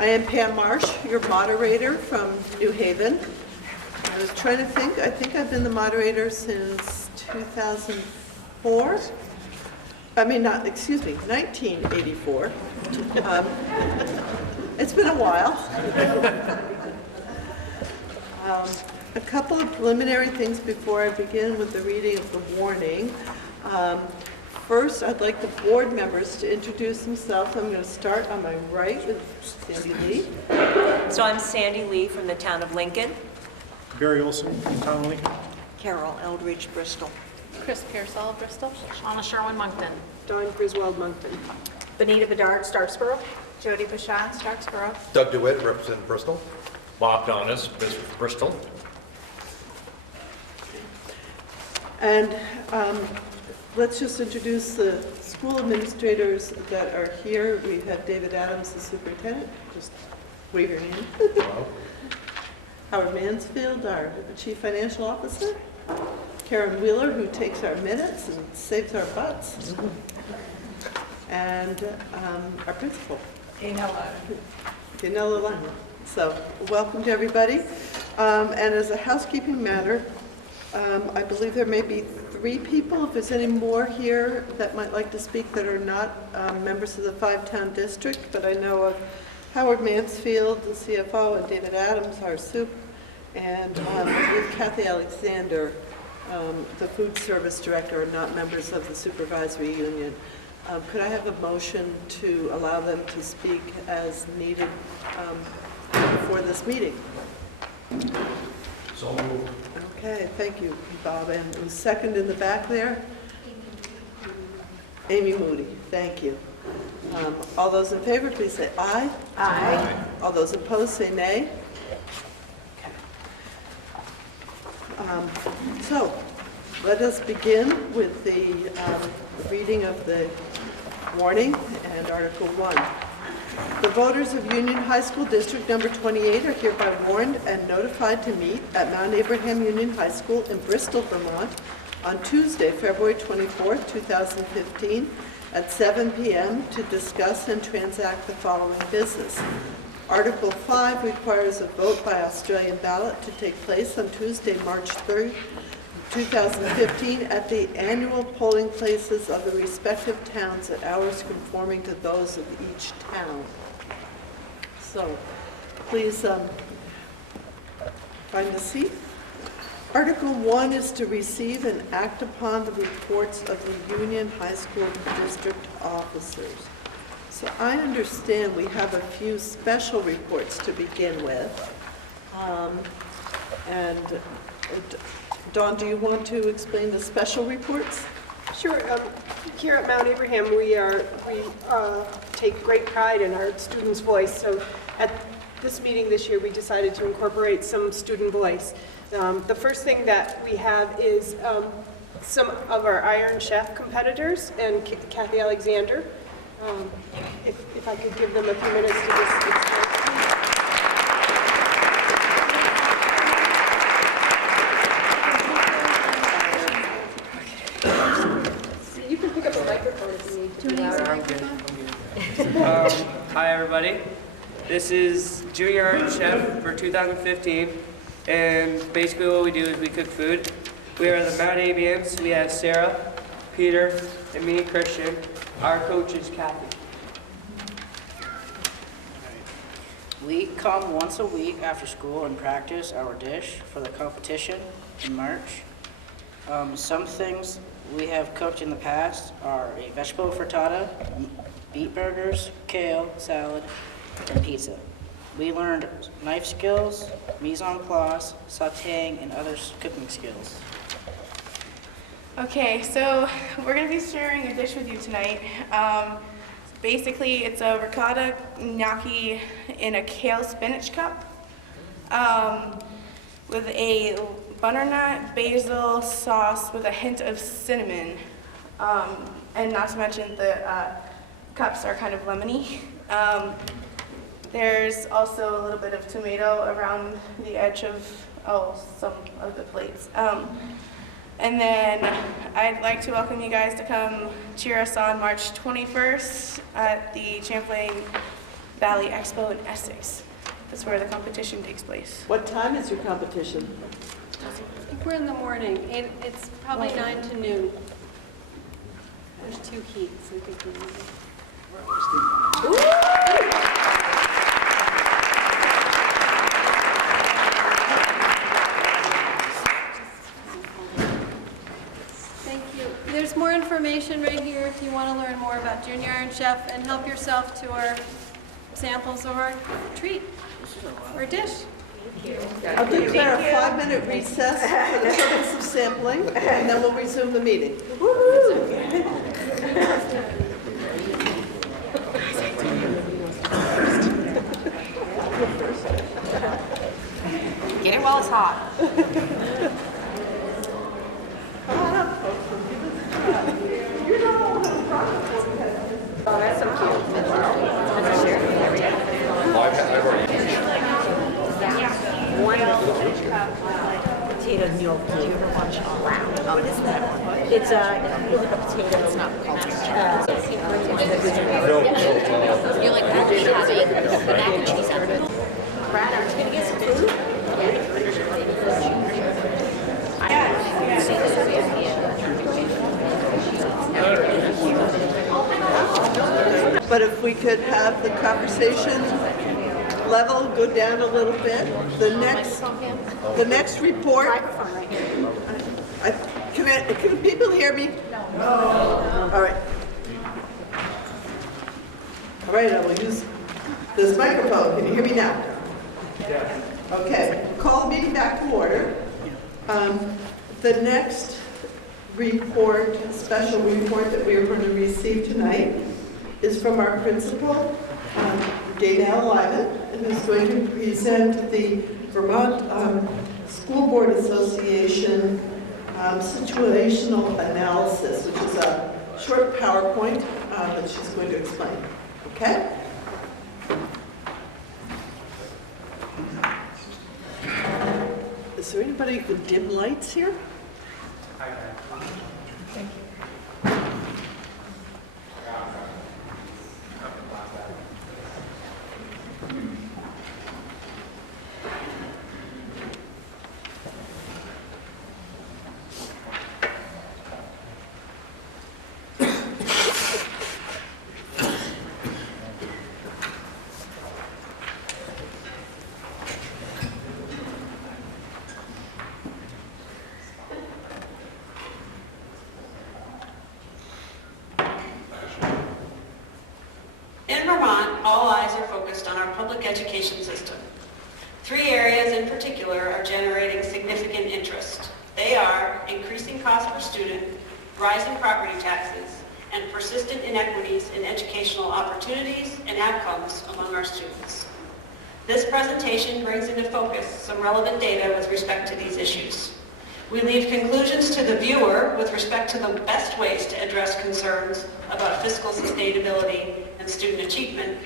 I am Pam Marsh, your moderator from New Haven. I was trying to think, I think I've been the moderator since 2004. I mean, not, excuse me, 1984. It's been a while. A couple of preliminary things before I begin with the reading of the warning. First, I'd like the board members to introduce themselves. I'm going to start on my right with Sandy Lee. So I'm Sandy Lee from the town of Lincoln. Barry Olson from town of Lincoln. Carol Eldridge, Bristol. Chris Pearsall, Bristol. Shauna Sherwin, Moncton. Dawn Griswold, Moncton. Benita Bedard, Starksboro. Jody Pashad, Starksboro. Doug DeWitt, representing Bristol. Bob Donis, Bristol. And let's just introduce the school administrators that are here. We have David Adams, the superintendent. Just wave your hand. Hello. Howard Mansfield, our chief financial officer. Karen Wheeler, who takes our minutes and saves our butts. And our principal. Yanela Lund. So welcome to everybody. And as a housekeeping matter, I believe there may be 3 people, if there's any more here that might like to speak that are not members of the 5-town district, but I know of Howard Mansfield, the CFO, and David Adams, our soup, and with Kathy Alexander, the food service director, are not members of the supervisory union. Could I have a motion to allow them to speak as needed for this meeting? So moved. Okay, thank you, Bob. And who's second in the back there? Amy Moody, thank you. All those in favor, please say aye. Aye. All those opposed, say nay. So, let us begin with the reading of the warning and Article 1. The voters of Union High School District Number 28 are hereby warned and notified to meet at Mount Abraham Union High School in Bristol, Vermont on Tuesday, February 24th, 2015 at 7 p.m. to discuss and transact the following business. Article 5 requires a vote by Australian ballot to take place on Tuesday, March 3rd, 2015 at the annual polling places of the respective towns at hours conforming to those of each town. So please find a seat. Article 1 is to receive and act upon the reports of the Union High School District officers. So I understand we have a few special reports to begin with. Dawn, do you want to explain the special reports? Sure. Here at Mount Abraham, we take great pride in our students' voice. So at this meeting this year, we decided to incorporate some student voice. The first thing that we have is some of our Iron Chef competitors and Kathy Alexander. If I could give them a few minutes to just explain. You can pick up the microphone if you need to. Hi everybody, this is Junior Art Chef for 2015, and basically what we do is we cook food. We are the Mount Abians. We have Sarah, Peter, and me, Christian. Our coach is Kathy. We come once a week after school and practice our dish for the competition in March. Some things we have cooked in the past are a vegetable frittata, beet burgers, kale, salad, and pizza. We learned knife skills, mise en place, sautéing, and other cooking skills. Okay, so we're going to be sharing a dish with you tonight. Basically, it's a ricotta gnocchi in a kale spinach cup with a butternut basil sauce with a hint of cinnamon. And not to mention the cups are kind of lemony. There's also a little bit of tomato around the edge of some of the plates. And then I'd like to welcome you guys to come cheer us on March 21st at the Champlain Valley Expo in Essex. That's where the competition takes place. What time is your competition? I think we're in the morning. It's probably 9 to noon. There's 2 heats. I think we're moving. Thank you. There's more information right here if you want to learn more about Junior Iron Chef and help yourself to our samples of our treat or dish. I'll declare a 5-minute recess for the purpose of sampling, and then we'll resume the meeting. Get it while it's hot. Come on up, folks. You're not all having problems. Oh, that's so cute. I've already. Potato meal. Do you ever watch Wow? Oh, what is that? It's like a potato. It's not called You're like, what are you having? The mac and cheese sandwich. Brad, aren't you going to get some food? But if we could have the conversation level go down a little bit, the next report. Can people hear me? No. All right. All right, I will use this microphone. Can you hear me now? Yeah. Okay, call the meeting back to order. The next report, special report that we are going to receive tonight is from our principal, Gaynell Lyman, who's going to present the Vermont School Board Association situational analysis, which is a short PowerPoint that she's going to explain. Okay? Is there anybody who can dim lights here? In Vermont, all eyes are focused on our public education system. 3 areas in particular are generating significant interest. They are increasing cost per student, rising property taxes, and persistent inequities in educational opportunities and outcomes among our students. This presentation brings into focus some relevant data with respect to these issues. We leave conclusions to the viewer with respect to the best ways to address concerns about fiscal sustainability and student achievement.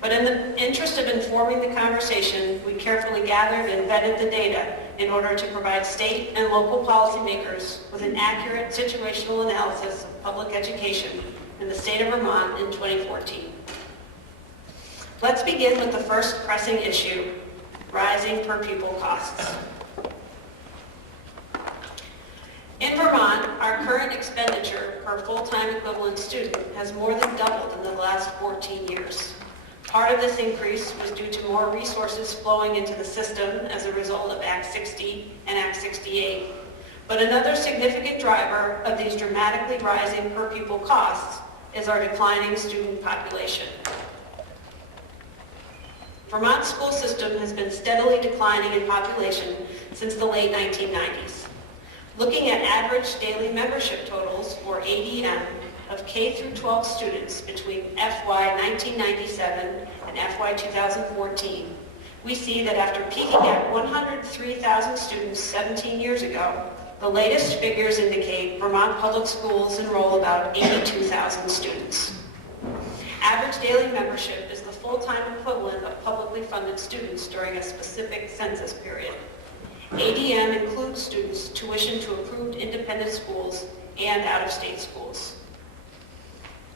But in the interest of informing the conversation, we carefully gathered and vetted the data in order to provide state and local policymakers with an accurate situational analysis of public education in the state of Vermont in 2014. Let's begin with the first pressing issue, rising per pupil costs. In Vermont, our current expenditure per full-time equivalent student has more than doubled in the last 14 years. Part of this increase was due to more resources flowing into the system as a result of Act 60 and Act 68. But another significant driver of these dramatically rising per pupil costs is our declining student population. Vermont's school system has been steadily declining in population since the late 1990s. Looking at average daily membership totals, or ADM, of K through 12 students between FY 1997 and FY 2014, we see that after peaking at 103,000 students 17 years ago, the latest figures indicate Vermont public schools enroll about 82,000 students. Average daily membership is the full-time equivalent of publicly funded students during a specific census period. ADM includes students tuition to approved independent schools and out-of-state schools.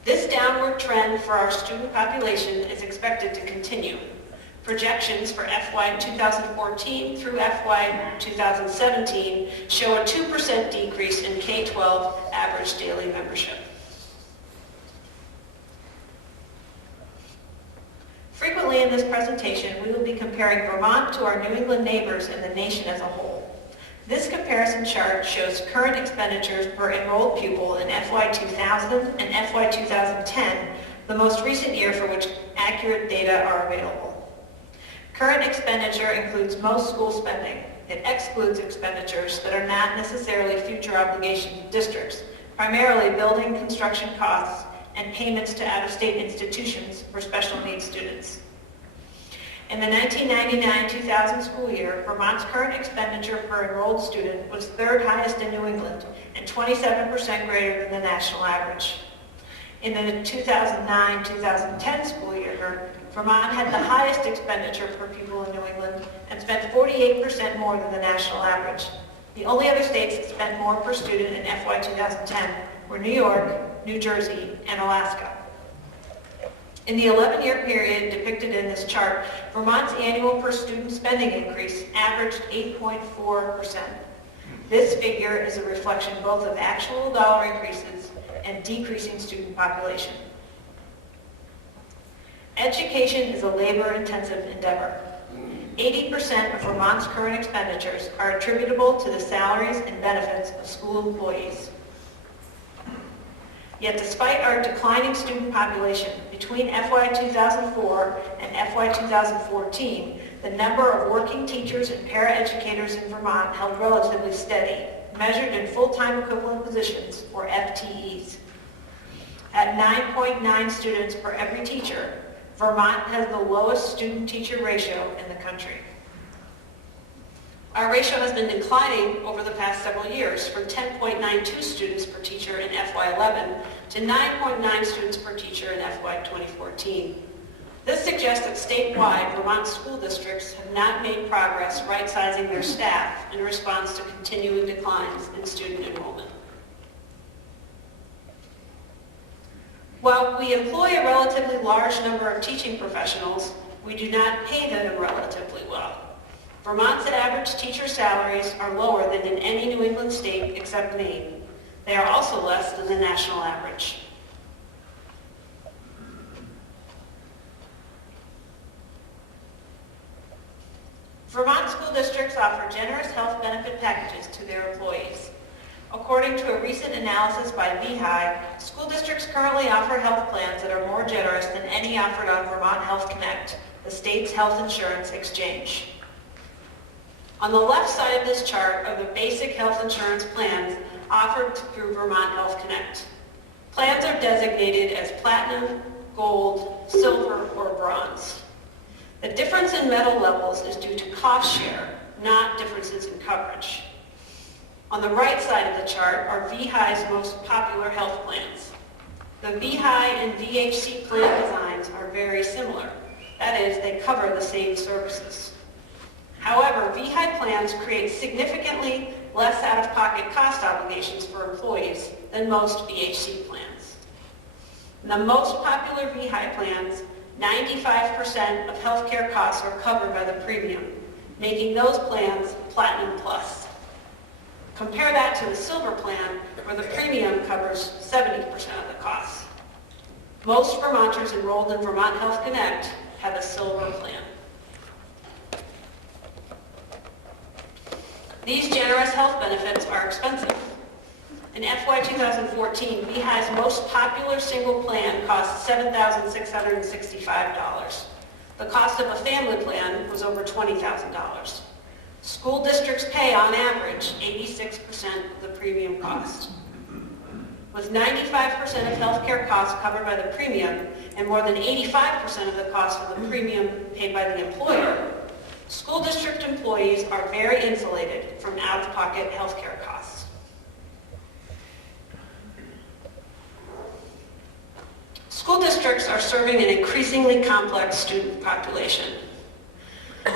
This downward trend for our student population is expected to continue. Projections for FY 2014 through FY 2017 show a 2% decrease in K-12 average daily membership. Frequently in this presentation, we will be comparing Vermont to our New England neighbors and the nation as a whole. This comparison chart shows current expenditures per enrolled pupil in FY 2000 and FY 2010, the most recent year for which accurate data are available. Current expenditure includes most school spending. It excludes expenditures that are not necessarily future obligations of districts, primarily building construction costs and payments to out-of-state institutions for special needs students. In the 1999-2000 school year, Vermont's current expenditure per enrolled student was third highest in New England and 27% greater than the national average. In the 2009-2010 school year, Vermont had the highest expenditure per pupil in New England and spent 48% more than the national average. The only other states that spent more per student in FY 2010 were New York, New Jersey, and Alaska. In the 11-year period depicted in this chart, Vermont's annual per student spending increase averaged 8.4%. This figure is a reflection both of actual dollar increases and decreasing student population. Education is a labor-intensive endeavor. 80% of Vermont's current expenditures are attributable to the salaries and benefits of school employees. Yet despite our declining student population between FY 2004 and FY 2014, the number of working teachers and paraeducators in Vermont held relatively steady, measured in full-time equivalent positions, or FTEs. At 9.9 students per every teacher, Vermont has the lowest student-teacher ratio in the country. Our ratio has been declining over the past several years from 10.92 students per teacher in FY11 to 9.9 students per teacher in FY 2014. This suggests that statewide, Vermont school districts have not made progress right-sizing their staff in response to continuing declines in student enrollment. While we employ a relatively large number of teaching professionals, we do not pay them relatively well. Vermont's average teacher salaries are lower than in any New England state except Maine. They are also less than the national average. Vermont school districts offer generous health benefit packages to their employees. According to a recent analysis by VHI, school districts currently offer health plans that are more generous than any offered on Vermont Health Connect, the state's health insurance exchange. On the left side of this chart are the basic health insurance plans offered through Vermont Health Connect. Plans are designated as platinum, gold, silver, or bronze. The difference in metal levels is due to cost share, not differences in coverage. On the right side of the chart are VHI's most popular health plans. The VHI and VHC plan designs are very similar. That is, they cover the same services. However, VHI plans create significantly less out-of-pocket cost obligations for employees than most VHC plans. In the most popular VHI plans, 95% of healthcare costs are covered by the premium, making those plans Platinum Plus. Compare that to the Silver plan, where the premium covers 70% of the costs. Most Vermonters enrolled in Vermont Health Connect have a Silver plan. These generous health benefits are expensive. In FY 2014, VHI's most popular single plan cost $7,665. The cost of a family plan was over $20,000. School districts pay, on average, 86% of the premium cost. With 95% of healthcare costs covered by the premium and more than 85% of the cost of the premium paid by the employer, school district employees are very insulated from out-of-pocket healthcare costs. School districts are serving an increasingly complex student population.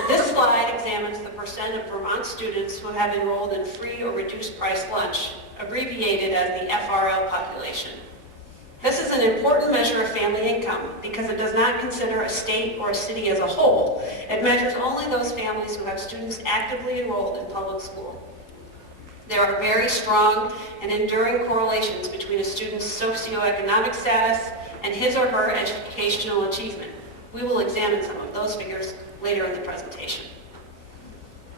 This slide examines the percent of Vermont students who have enrolled in free or reduced price lunch, abbreviated as the FRL population. This is an important measure of family income because it does not consider a state or a city as a whole. It measures only those families who have students actively enrolled in public school. There are very strong and enduring correlations between a student's socioeconomic status and his or her educational achievement. We will examine some of those figures later in the presentation.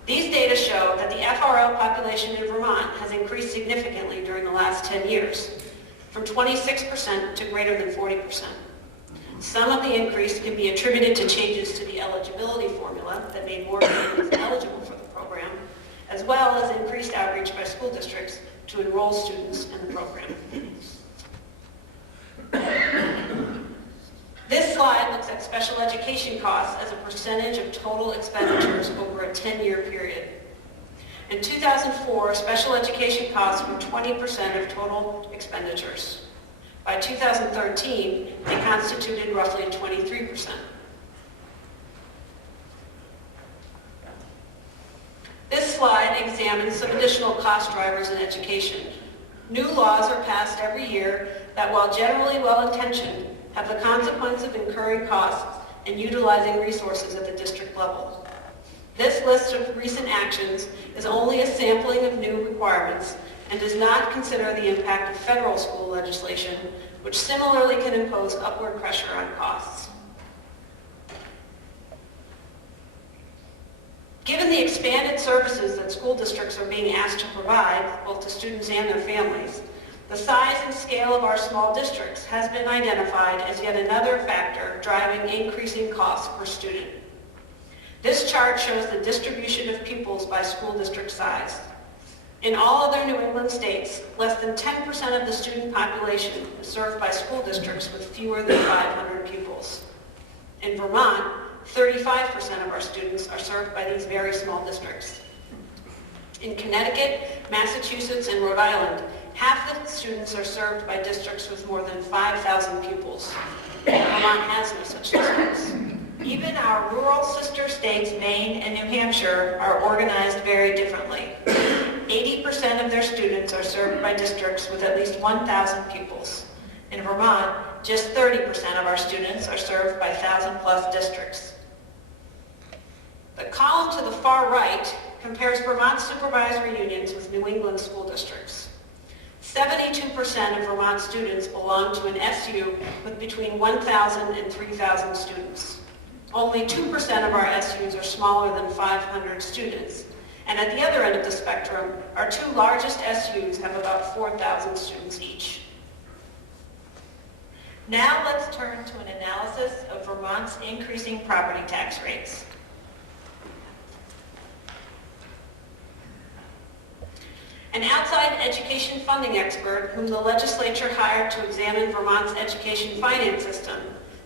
These data show that the FRL population in Vermont has increased significantly during the last 10 years, from 26% to greater than 40%. Some of the increase can be attributed to changes to the eligibility formula that made more families eligible for the program, as well as increased outreach by school districts to enroll students in the program. This slide looks at special education costs as a percentage of total expenditures over a 10-year period. In 2004, special education costs were 20% of total expenditures. By 2013, they constituted roughly 23%. This slide examines some additional cost drivers in education. New laws are passed every year that, while generally well-intentioned, have the consequence of incurring costs and utilizing resources at the district level. This list of recent actions is only a sampling of new requirements and does not consider the impact of federal school legislation, which similarly can impose upward pressure on costs. Given the expanded services that school districts are being asked to provide, both to students and their families, the size and scale of our small districts has been identified as yet another factor driving increasing costs per student. This chart shows the distribution of pupils by school district size. In all other New England states, less than 10% of the student population is served by school districts with fewer than 500 pupils. In Vermont, 35% of our students are served by these very small districts. In Connecticut, Massachusetts, and Rhode Island, half the students are served by districts with more than 5,000 pupils. Vermont has no such districts. Even our rural sister states, Maine and New Hampshire, are organized very differently. 80% of their students are served by districts with at least 1,000 pupils. In Vermont, just 30% of our students are served by 1,000+ districts. The column to the far right compares Vermont supervisory unions with New England school districts. 72% of Vermont students belong to an SU with between 1,000 and 3,000 students. Only 2% of our SUs are smaller than 500 students. And at the other end of the spectrum, our two largest SUs have about 4,000 students each. Now let's turn to an analysis of Vermont's increasing property tax rates. An outside education funding expert whom the legislature hired to examine Vermont's education finance system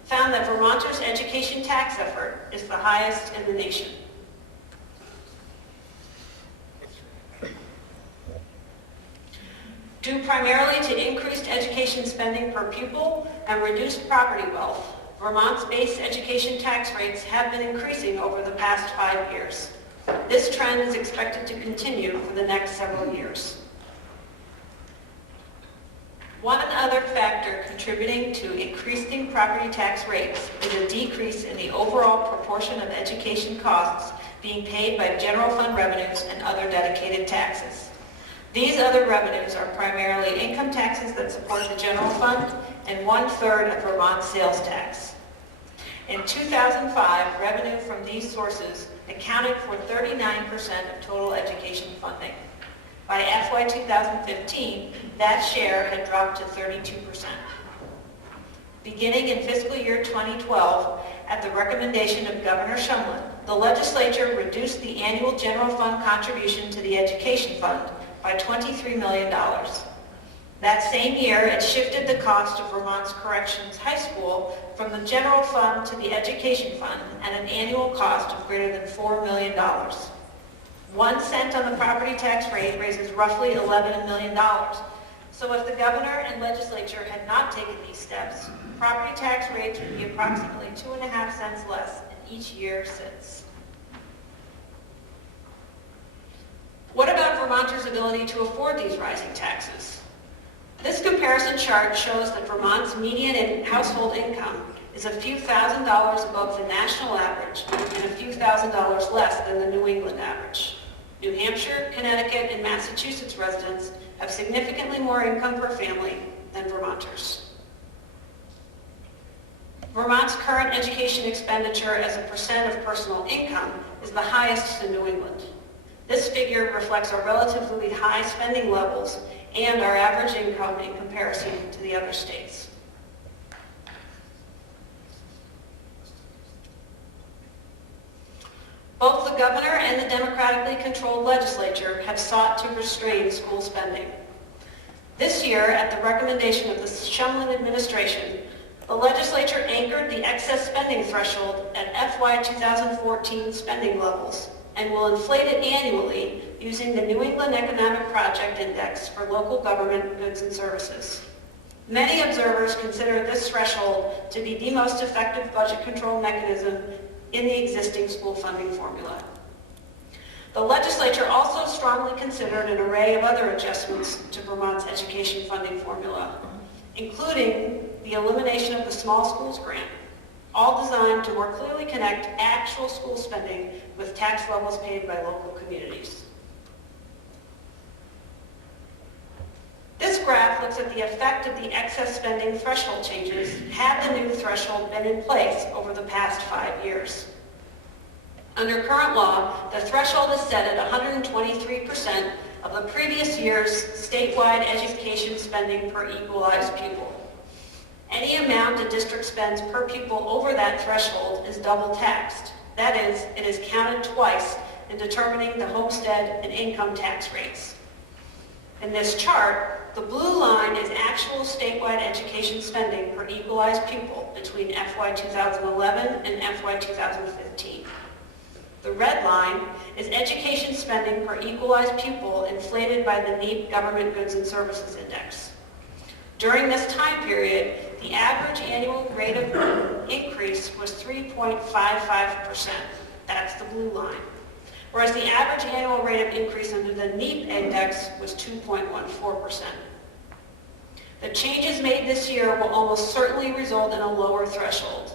found that Vermonters' education tax effort is the highest in the nation. Due primarily to increased education spending per pupil and reduced property wealth, Vermont's base education tax rates have been increasing over the past 5 years. This trend is expected to continue for the next several years. One other factor contributing to increasing property tax rates is a decrease in the overall proportion of education costs being paid by general fund revenues and other dedicated taxes. These other revenues are primarily income taxes that support the general fund and 1/3 of Vermont's sales tax. In 2005, revenue from these sources accounted for 39% of total education funding. By FY 2015, that share had dropped to 32%. Beginning in fiscal year 2012, at the recommendation of Governor Shumlin, the legislature reduced the annual general fund contribution to the education fund by $23 million. That same year, it shifted the cost of Vermont's Corrections High School from the general fund to the education fund at an annual cost of greater than $4 million. 1 cent on the property tax rate raises roughly $11 million. So if the governor and legislature had not taken these steps, property tax rates would be approximately 2.5 cents less in each year since. What about Vermonters' ability to afford these rising taxes? This comparison chart shows that Vermont's median household income is a few $1,000s above the national average and a few $1,000s less than the New England average. New Hampshire, Connecticut, and Massachusetts residents have significantly more income per family than Vermonters. Vermont's current education expenditure as a percent of personal income is the highest in New England. This figure reflects our relatively high spending levels and our average income in comparison to the other states. Both the governor and the democratically controlled legislature have sought to restrain school spending. This year, at the recommendation of the Shumlin administration, the legislature anchored the excess spending threshold at FY 2014 spending levels and will inflate it annually using the New England Economic Project Index for local government goods and services. Many observers consider this threshold to be the most effective budget control mechanism in the existing school funding formula. The legislature also strongly considered an array of other adjustments to Vermont's education funding formula, including the elimination of the small schools grant, all designed to more clearly connect actual school spending with tax levels paid by local communities. This graph looks at the effect of the excess spending threshold changes had the new threshold been in place over the past 5 years. Under current law, the threshold is set at 123% of the previous year's statewide education spending per equalized pupil. Any amount a district spends per pupil over that threshold is double taxed. That is, it is counted twice in determining the homestead and income tax rates. In this chart, the blue line is actual statewide education spending per equalized pupil between FY 2011 and FY 2015. The red line is education spending per equalized pupil inflated by the NEEP Government Goods and Services Index. During this time period, the average annual rate of increase was 3.55%. That's the blue line. Whereas the average annual rate of increase under the NEEP index was 2.14%. The changes made this year will almost certainly result in a lower threshold.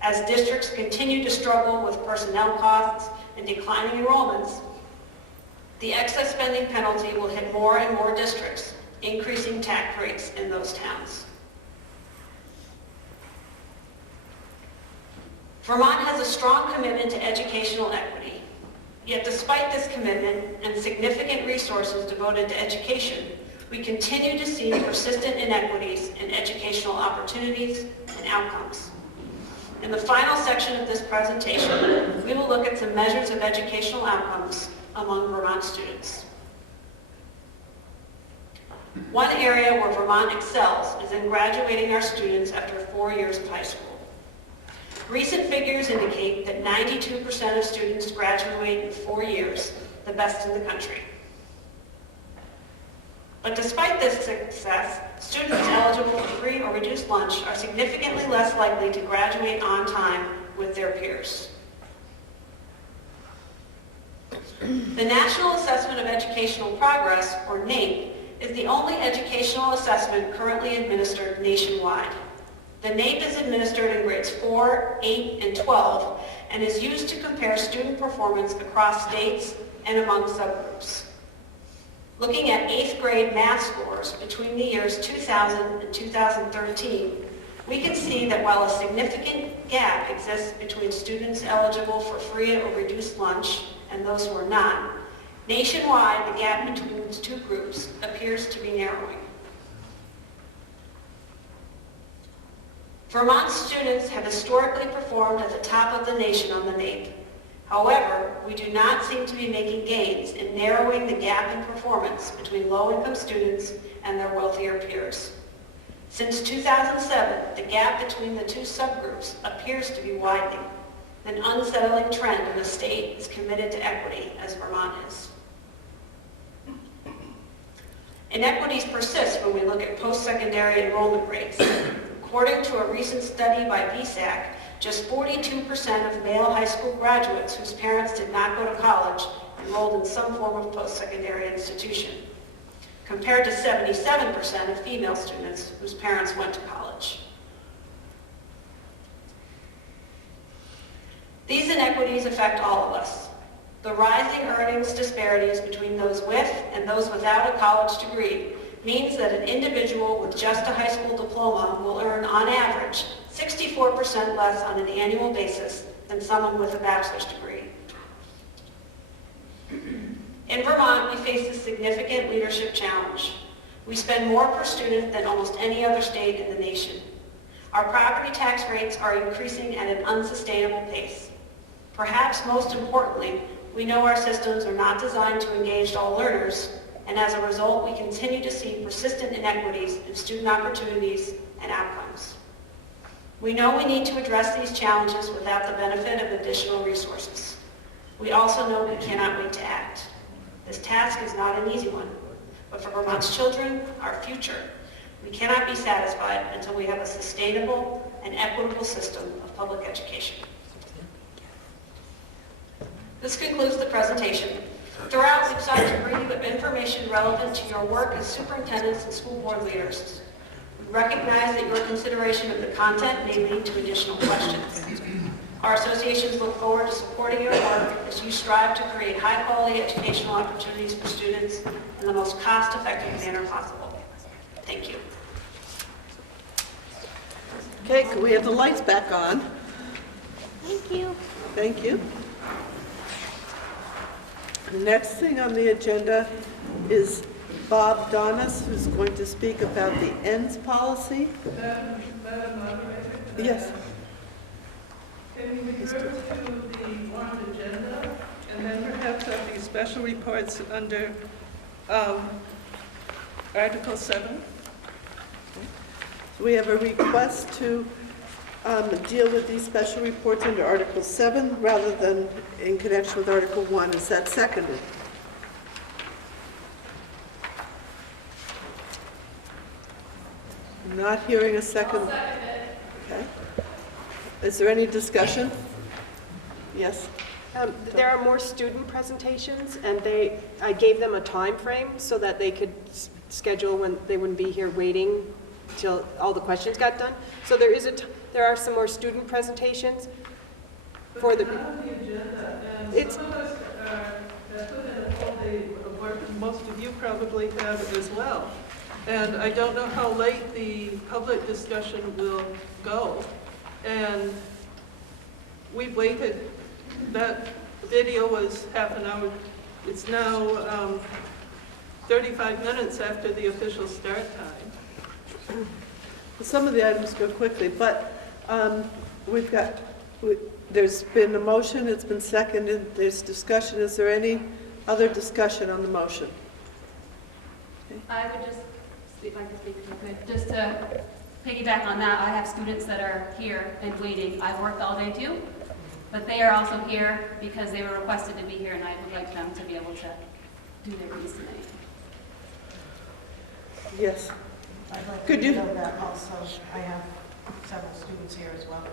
As districts continue to struggle with personnel costs and declining enrollments, the excess spending penalty will hit more and more districts, increasing tax rates in those towns. Vermont has a strong commitment to educational equity. Yet despite this commitment and significant resources devoted to education, we continue to see persistent inequities in educational opportunities and outcomes. In the final section of this presentation, we will look at some measures of educational outcomes among Vermont students. One area where Vermont excels is in graduating our students after 4 years of high school. Recent figures indicate that 92% of students graduate in 4 years, the best in the country. But despite this success, students eligible for free or reduced lunch are significantly less likely to graduate on time with their peers. The National Assessment of Educational Progress, or NAEP, is the only educational assessment currently administered nationwide. The NAEP is administered in grades 4, 8, and 12 and is used to compare student performance across states and among subgroups. Looking at 8th grade math scores between the years 2000 and 2013, we can see that while a significant gap exists between students eligible for free or reduced lunch and those who are not, nationwide the gap between these two groups appears to be narrowing. Vermont students have historically performed at the top of the nation on the NAEP. However, we do not seem to be making gains in narrowing the gap in performance between low-income students and their wealthier peers. Since 2007, the gap between the two subgroups appears to be widening, an unsettling trend in a state as committed to equity as Vermont is. Inequities persist when we look at post-secondary enrollment rates. According to a recent study by VSAC, just 42% of male high school graduates whose parents did not go to college enrolled in some form of post-secondary institution. compared to 77% of female students whose parents went to college. These inequities affect all of us. The rising earnings disparities between those with and those without a college degree means that an individual with just a high school diploma will earn, on average, 64% less on an annual basis than someone with a bachelor's degree. In Vermont, we face a significant leadership challenge. We spend more per student than almost any other state in the nation. Our property tax rates are increasing at an unsustainable pace. Perhaps most importantly, we know our systems are not designed to engage all learners, and as a result, we continue to see persistent inequities in student opportunities and outcomes. We know we need to address these challenges without the benefit of additional resources. We also know we cannot wait to act. This task is not an easy one, but for Vermont's children, our future, we cannot be satisfied until we have a sustainable and equitable system of public education. This concludes the presentation. Throughout, we've sought to bring you information relevant to your work as superintendents and school board leaders. We recognize that your consideration of the content may lead to additional questions. Our associations look forward to supporting your work as you strive to create high-quality educational opportunities for students in the most cost-effective manner possible. Thank you. Okay, can we have the lights back on? Thank you. Thank you. The next thing on the agenda is Bob Donis, who's going to speak about the ends policy. Madam Moderator? Yes. Can we refer to the warrant agenda and then perhaps have the special reports under Article 7? So we have a request to deal with these special reports under Article 7 rather than in connection with Article 1. Is that seconded? I'm not hearing a second. I'll second it. Okay. Is there any discussion? Yes. There are more student presentations, and I gave them a time frame so that they could schedule when they wouldn't be here waiting till all the questions got done. So there are some more student presentations for the. But on the agenda, and It's, some of us have put in a full day of work, and most of you probably have as well. And I don't know how late the public discussion will go. And we waited, that video was half an hour. It's now 35 minutes after the official start time. Some of the items go quickly, but there's been a motion, it's been seconded, there's discussion. Is there any other discussion on the motion? Okay. I would just, if I could speak real quick, just to piggyback on that, I have students that are here and waiting. I've worked all day too, but they are also here because they were requested to be here, and I would like them to be able to do their piece tonight. Yes. I'd like Could to you know that also. I have several students here as well.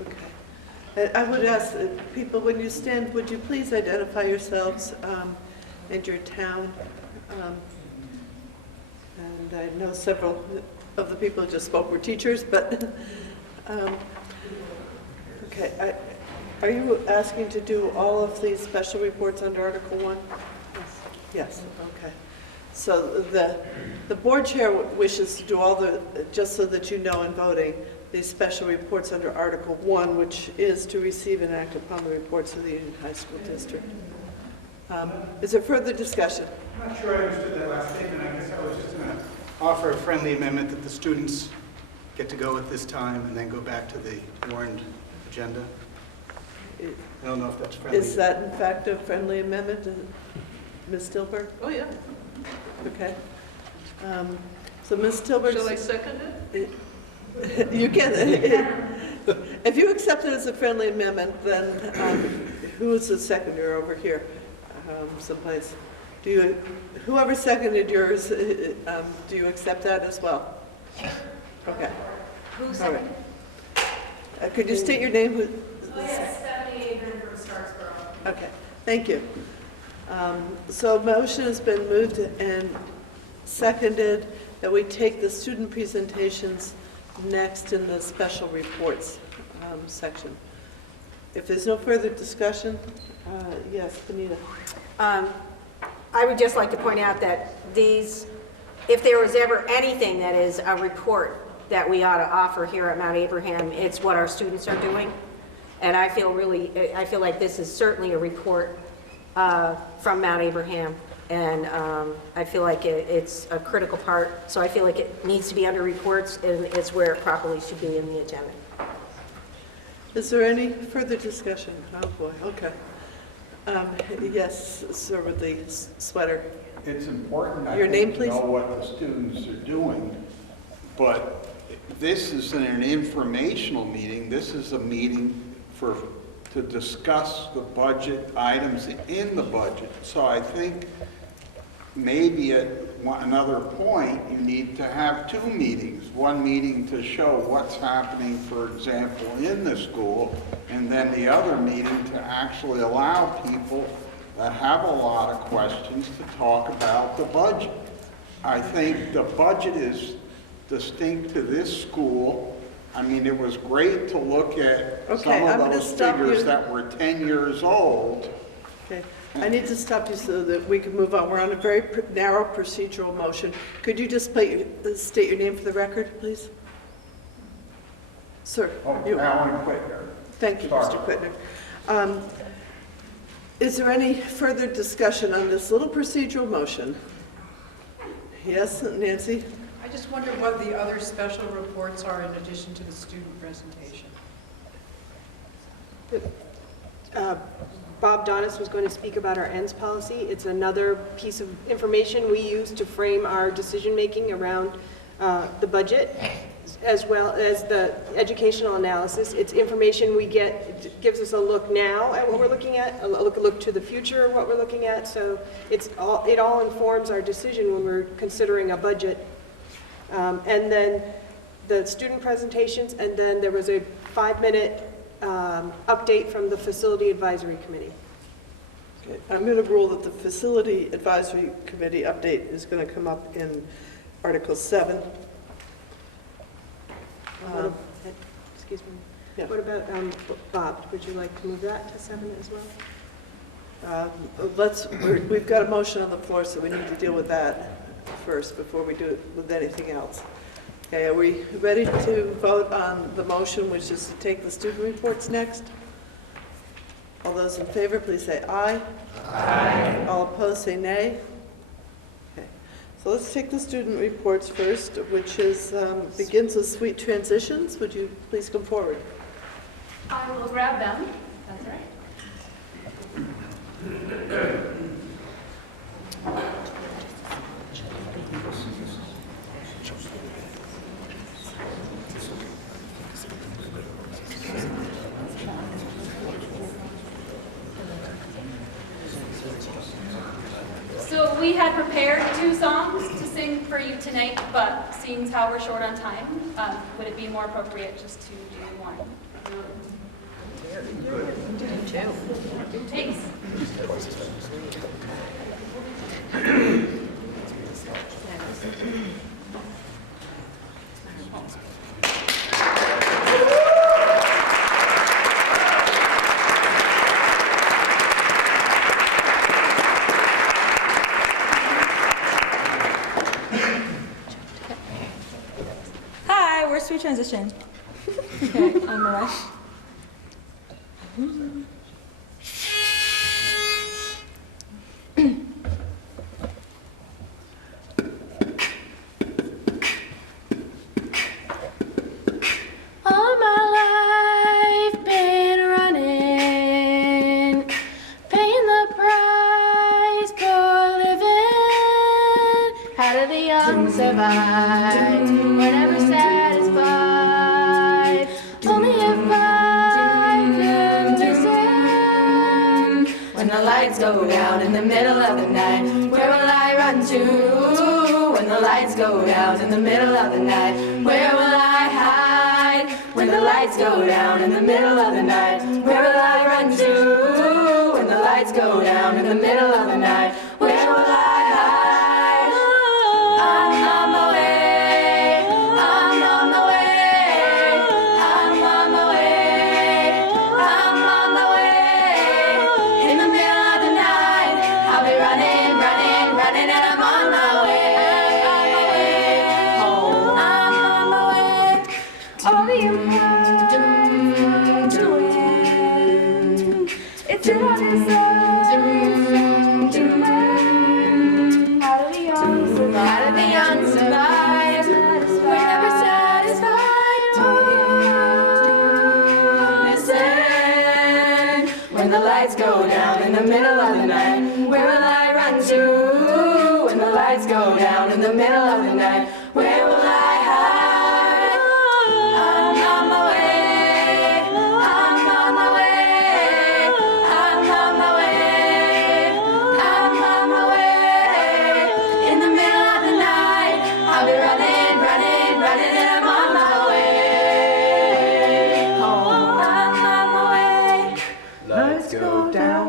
Okay. I would ask people, when you stand, would you please identify yourselves and your town? And I know several of the people who just spoke were teachers, but okay. Are you asking to do all of these special reports under Article 1? Yes. Okay. So the board chair wishes to do all the, just so that you know in voting, these special reports under Article 1, which is to receive and act upon the reports of the Union High School District. Is there further discussion? I'm not sure I understood that last statement. I guess I was just going to offer a friendly amendment that the students get to go at this time and then go back to the warned agenda. I don't know if that's friendly. Is that in fact a friendly amendment, Ms. Stilberg? Oh, yeah. Okay. So Ms. Stilberg. Shall I second it? You can. If you accept it as a friendly amendment, then who is the seconder over here? Someplace. Whoever seconded yours, do you accept that as well? Okay. Who seconded? Right. Could you state your name? Oh, yes, Stephanie Adrian from Starksboro. Okay, thank you. So motion has been moved and seconded that we take the student presentations next in the special reports section. If there's no further discussion, yes, Benita. I would just like to point out that these, if there was ever anything that is a report that we ought to offer here at Mount Abraham, it's what our students are doing. And I feel like this is certainly a report from Mount Abraham. And I feel like it's a critical part. So I feel like it needs to be under reports, and it's where it properly should be in the agenda. Is there any further discussion? Oh boy, okay. Yes, sir, with the sweater. It's important, I Your think, name, to please? know what the students are doing, but this isn't an informational meeting. This is a meeting to discuss the budget items in the budget. So I think maybe at another point, you need to have two meetings. One meeting to show what's happening, for example, in the school, and then the other meeting to actually allow people that have a lot of questions to talk about the budget. I think the budget is distinct to this school. I mean, it was great to look at some of those figures that were 10 years old. Okay, I need to stop you so that we can move on. We're on a very narrow procedural motion. Could you just state your name for the record, please? Sir. Alan Whitner. Thank you, Mr. Whitner. Is there any further discussion on this little procedural motion? Yes, Nancy? I just wonder what the other special reports are in addition to the student presentation. Bob Donis was going to speak about our ends policy. It's another piece of information we use to frame our decision-making around the budget, as well as the educational analysis. It's information we get, it gives us a look now at what we're looking at, a look to the future of what we're looking at. So it all informs our decision when we're considering a budget. And then the student presentations, and then there was a 5-minute update from the Facility Advisory Committee. Okay. I'm going to rule that the Facility Advisory Committee update is going to come up in Article 7. Excuse me. Yeah. What about Bob? Would you like to move that to 7 as well? We've got a motion on the floor, so we need to deal with that first before we do it with anything else. Okay, are we ready to vote on the motion, which is to take the student reports next? All those in favor, please say aye. Aye. All opposed, say nay. Okay, so let's take the student reports first, which is begins with Sweet Transitions. Would you please come forward? I will grab them. That's right. So we had prepared 2 songs to sing for you tonight, but seeing how we're short on time, would it be more appropriate just to do 1? Do 2 takes. Hi, we're Sweet Transition. Okay, on the way. All my life been running, paying the price for living. How do the young survive? We're never satisfied. Only if I can listen. When the lights go down in the middle of the night, where will I run to? When the lights go down in the middle of the night, where will I hide? When the lights go down in the middle of the night, where will I run to? When the lights go down in the middle of the night, where will I hide? When the lights go down in the middle of the night, where will I run to? When the lights go down in the middle of the night, where will I hide? I'm on my way, I'm on my way, I'm on my way, I'm on my way. In the middle of the night, I'll be running, running, running, and I'm on my way home. I'm on my way. Lights go down,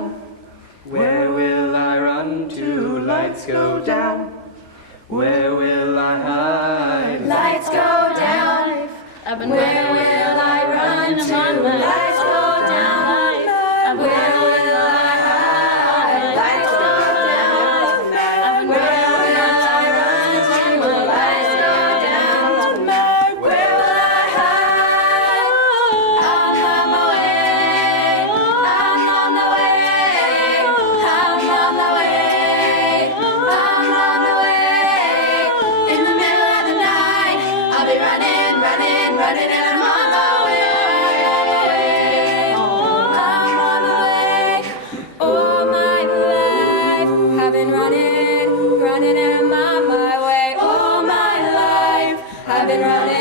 where will I run to? Lights go down, where will I hide? Lights go down, where will I run to? Lights go down, where will I hide? Lights go down, where will I run to? Lights go down, where will I hide? I'm on my way, I'm on the way, I'm on the way, I'm on the way. In the middle of the night, I'll be running, running, running, and I'm on my way. I'm on the way. All my life, I've been running, running, and I'm on my way. All my life, I've been running.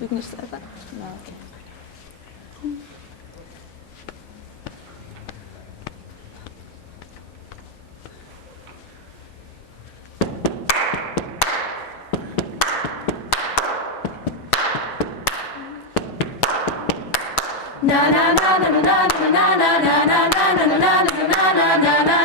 We can just set that. No, okay. Na na na na na na na na na na na na na na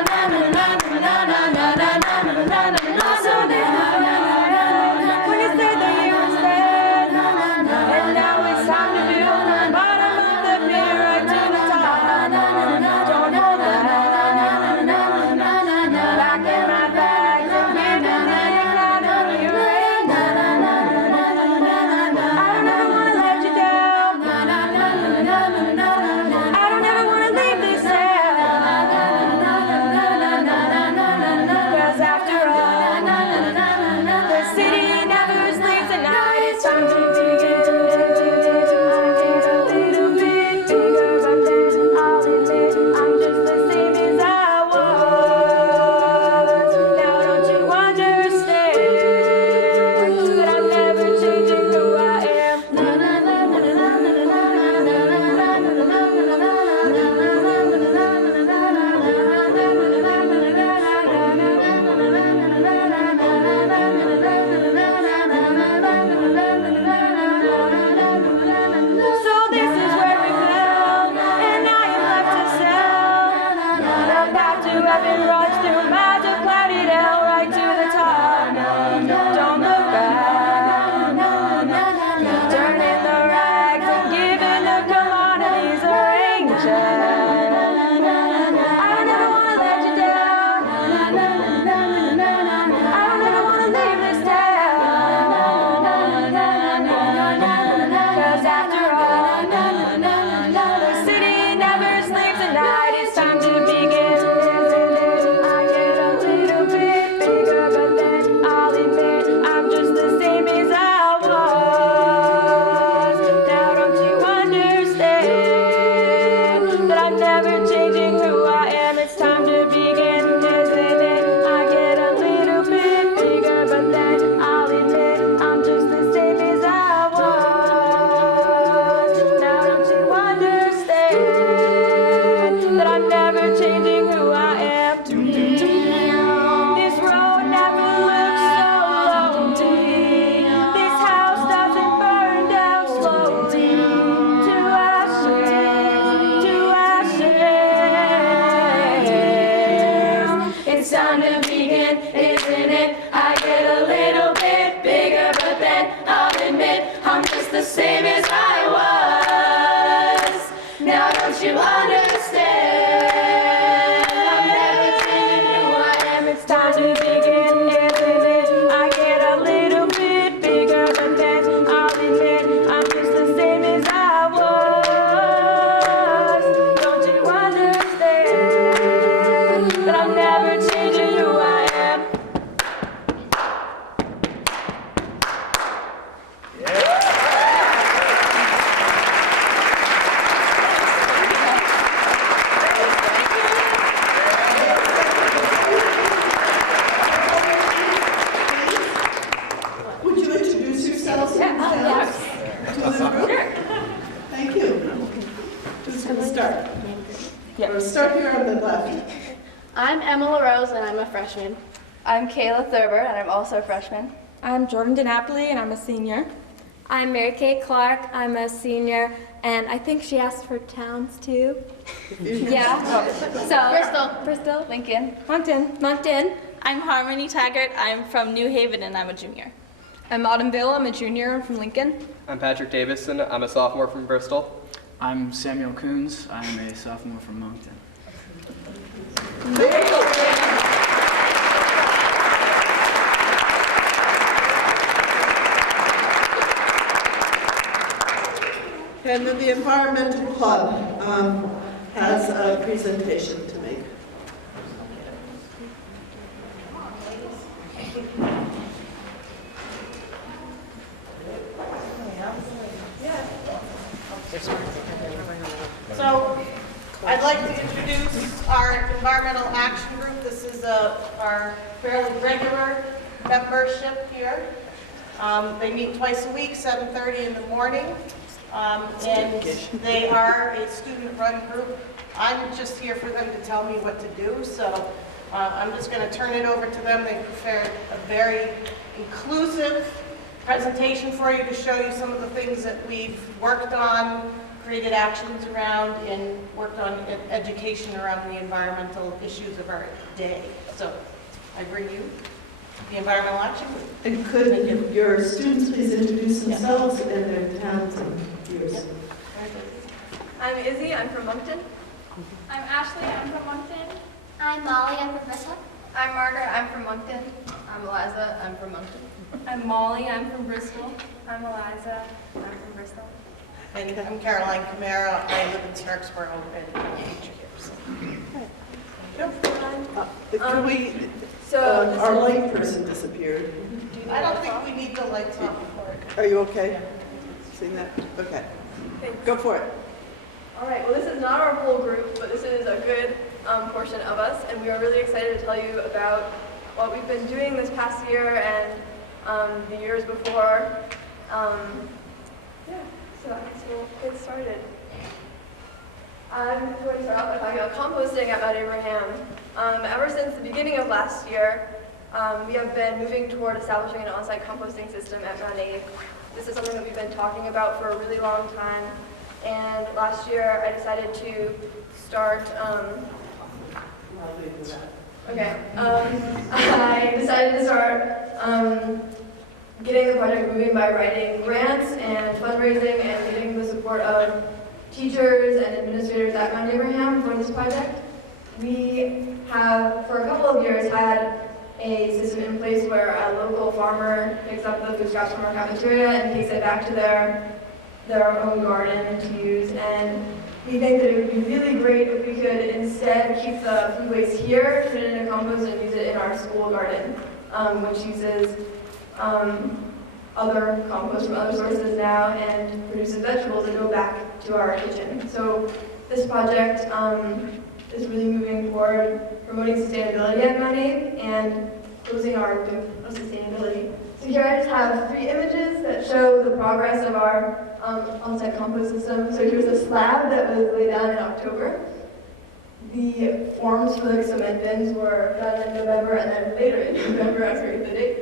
Don't you understand? I'm Emma LaRose, and I'm a freshman. I'm Kayla Thurber, and I'm also a freshman. I'm Jordan DiNapoli, and I'm a senior. I'm Mary Kay Clark. I'm a senior, and I think she asked for towns too. Yeah. So Bristol, Lincoln, Moncton. I'm Harmony Taggart. I'm from New Haven, and I'm a junior. I'm Autumn Bill. I'm a junior. I'm from Lincoln. I'm Patrick Davison. I'm a sophomore from Bristol. I'm Samuel Coons. I'm a sophomore from Moncton. And then the Environmental Club has a presentation to make. So I'd like to introduce our Environmental Action Group. This is our fairly regular membership here. They meet twice a week, 7:30 in the morning. And they are a student-run group. I'm just here for them to tell me what to do, so I'm just going to turn it over to them. They prepared a very inclusive presentation for you to show you some of the things that we've worked on, created actions around, and worked on education around the environmental issues of our day. So I bring you the Environmental Action Group. And could your students please introduce themselves and their towns and years? I'm Izzy. I'm from Moncton. I'm Ashley. I'm from Moncton. I'm Molly. I'm from Bristol. I'm Margaret. I'm from Moncton. I'm Eliza. I'm from Moncton. I'm Molly. I'm from Bristol. I'm Eliza. I'm from Bristol. And I'm Caroline Camara. I live in Starksboro and I'm a teacher here. Can we, our light person disappeared. I don't think we need the lights on for it. Are you okay? Seeing that? Okay. Go for it. All right. Well, this is not our whole group, but this is a good portion of us, and we are really excited to tell you about what we've been doing this past year and the years before. So we'll get started. I'm going to start off by talking about composting at MtAbeBudg022415. Ever since the beginning of last year, we have been moving toward establishing an on-site composting system at MtAbe. This is something that we've been talking about for a really long time. And last year, I decided to start. I decided to start getting the project moving by writing grants and fundraising and getting the support of teachers and administrators at MtAbeBudg for this project. We have, for a couple of years, had a system in place where a local farmer picks up the food scraps from our cafeteria and takes it back to their own garden to use. And we think that it would be really great if we could instead keep the food waste here, put it in a compost, and use it in our school garden, which uses other compost from other sources now and produces vegetables that go back to our kitchen. So this project is really moving forward, promoting sustainability at MtAbe and closing our loop of sustainability. So here I just have 3 images that show the progress of our on-site compost system. So here's a slab that was laid down in October. The forms for the cement bins were done in November, and then later in November, I forget the date,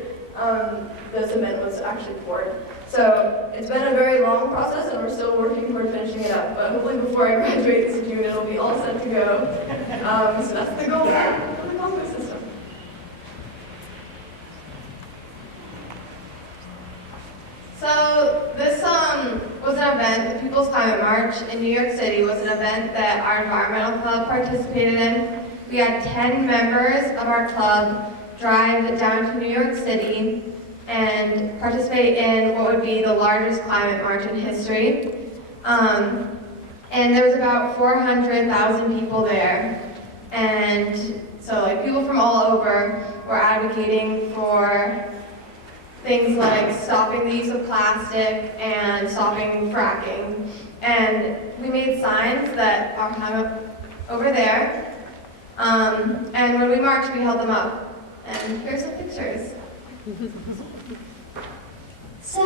the cement was actually poured. So it's been a very long process, and we're still working toward finishing it up. But hopefully before I graduate this June, it'll be all set to go. So that's the goal for the compost system. So this was an event, the People's Climate March in New York City was an event that our environmental club participated in. We had 10 members of our club drive down to New York City and participate in what would be the largest climate march in history. And there was about 400,000 people there. And so like people from all over were advocating for things like stopping the use of plastic and stopping fracking. And we made signs that are hung up over there. And when we marched, we held them up. And here's some pictures. So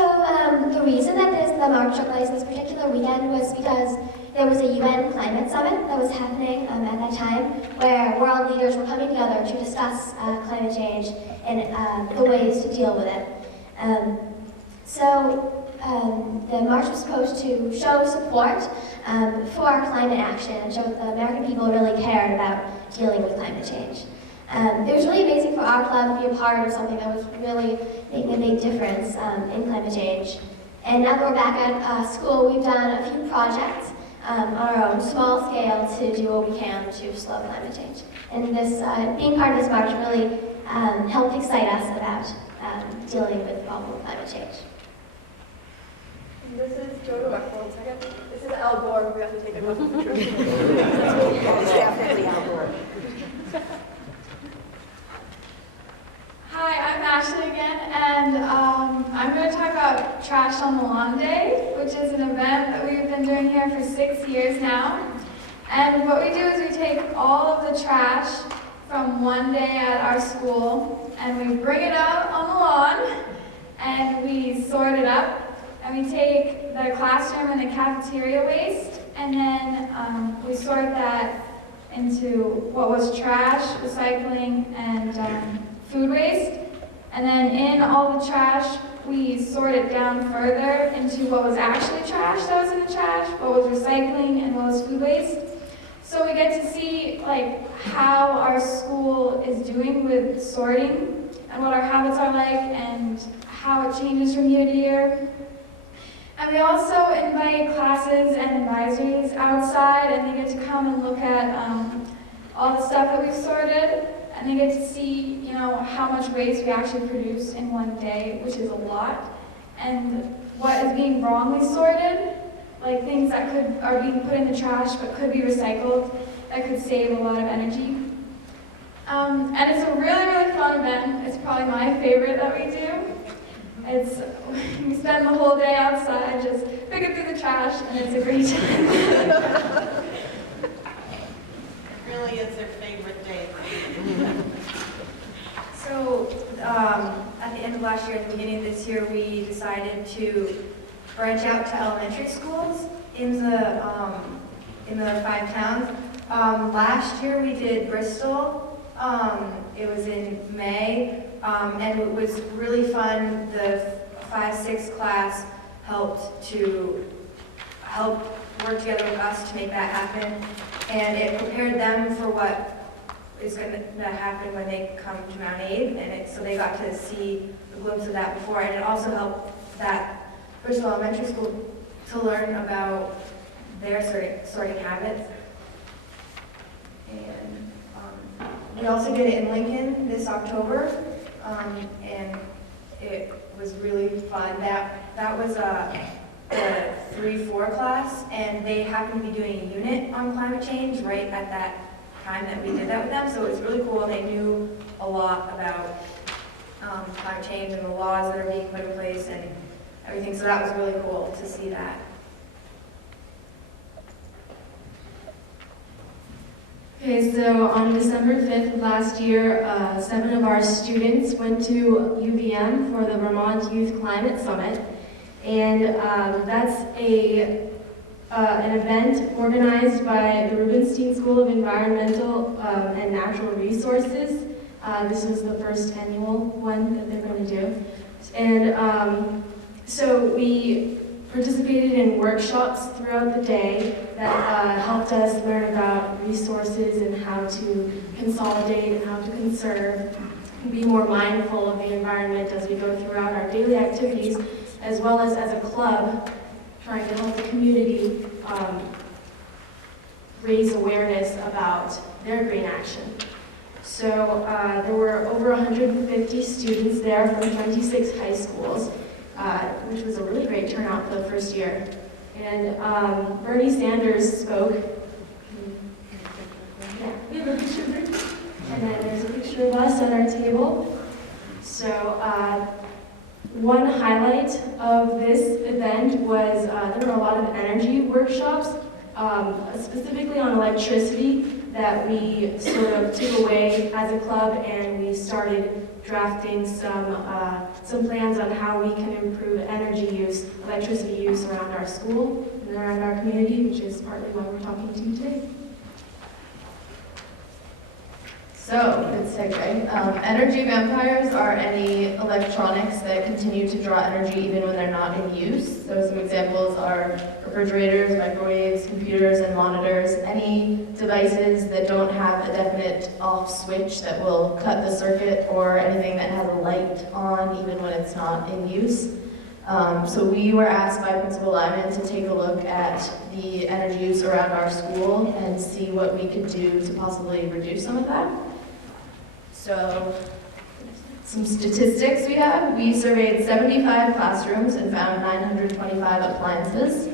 the reason that the march took place this particular weekend was because there was a UN climate summit that was happening at that time, where world leaders were coming together to discuss climate change and the ways to deal with it. The march was supposed to show support for climate action and show that the American people really cared about dealing with climate change. It was really amazing for our club to be a part of something that was really making a big difference in climate change. And now that we're back at school, we've done a few projects on our own, small scale, to do what we can to slow climate change. And this, being part of this march really helped excite us about dealing with the problem of climate change. This is, do you want to go back for 1 second? This is Al Gore. We have to take a picture. It's definitely Al Gore. Hi, I'm Ashley again, and I'm going to talk about Trash on the Lawn Day, which is an event that we've been doing here for 6 years now. And what we do is we take all of the trash from one day at our school, and we bring it out on the lawn, and we sort it up. And we take the classroom and the cafeteria waste, and then we sort that into what was trash, recycling, and food waste. And then in all the trash, we sort it down further into what was actually trash that was in the trash, what was recycling, and what was food waste. So we get to see how our school is doing with sorting, and what our habits are like, and how it changes from year to year. And we also invite classes and advisories outside, and they get to come and look at all the stuff that we've sorted, and they get to see, how much waste we actually produce in one day, which is a lot, and what is being wrongly sorted, like things that are being put in the trash but could be recycled, that could save a lot of energy. And it's a really, really fun event. It's probably my favorite that we do. We spend the whole day outside just picking through the trash, and it's a great time. It really is their favorite day. So at the end of last year and the beginning of this year, we decided to branch out to elementary schools in the 5 towns. Last year we did Bristol. It was in May. And it was really fun. The 5-6 class helped work together with us to make that happen, and it prepared them for what is going to happen when they come to Mount Abe, and so they got to see a glimpse of that before, and it also helped that Bristol Elementary School to learn about their sorting habits. And we also did it in Lincoln this October. And it was really fun. That was the 3-4 class, and they happened to be doing a unit on climate change right at that time that we did that with them. So it was really cool. They knew a lot about climate change and the laws that are being put in place and everything. So that was really cool to see that. Okay, so on December 5th of last year, 7 of our students went to UVM for the Vermont Youth Climate Summit. And that's an event organized by the Rubenstein School of Environmental and Natural Resources. This was the first annual one that they're going to do. And so we participated in workshops throughout the day that helped us learn about resources and how to consolidate and how to conserve and be more mindful of the environment as we go throughout our daily activities, as well as a club trying to help the community raise awareness about their green action. So there were over 150 students there from 26 high schools, which was a really great turnout for the first year. And Bernie Sanders spoke. Yeah, we have a picture of Bernie. And then there's a picture of us at our table. So one highlight of this event was there were a lot of energy workshops, specifically on electricity, that we sort of took away as a club, and we started drafting some plans on how we can improve energy use, electricity use around our school and around our community, which is partly why we're talking to you today. So, good segue. Energy vampires are any electronics that continue to draw energy even when they're not in use. So some examples are refrigerators, microwaves, computers, and monitors. Any devices that don't have a definite off switch that will cut the circuit, or anything that has a light on even when it's not in use. So we were asked by Principal Lyman to take a look at the energy use around our school and see what we could do to possibly reduce some of that. So, some statistics we have. We surveyed 75 classrooms and found 925 appliances.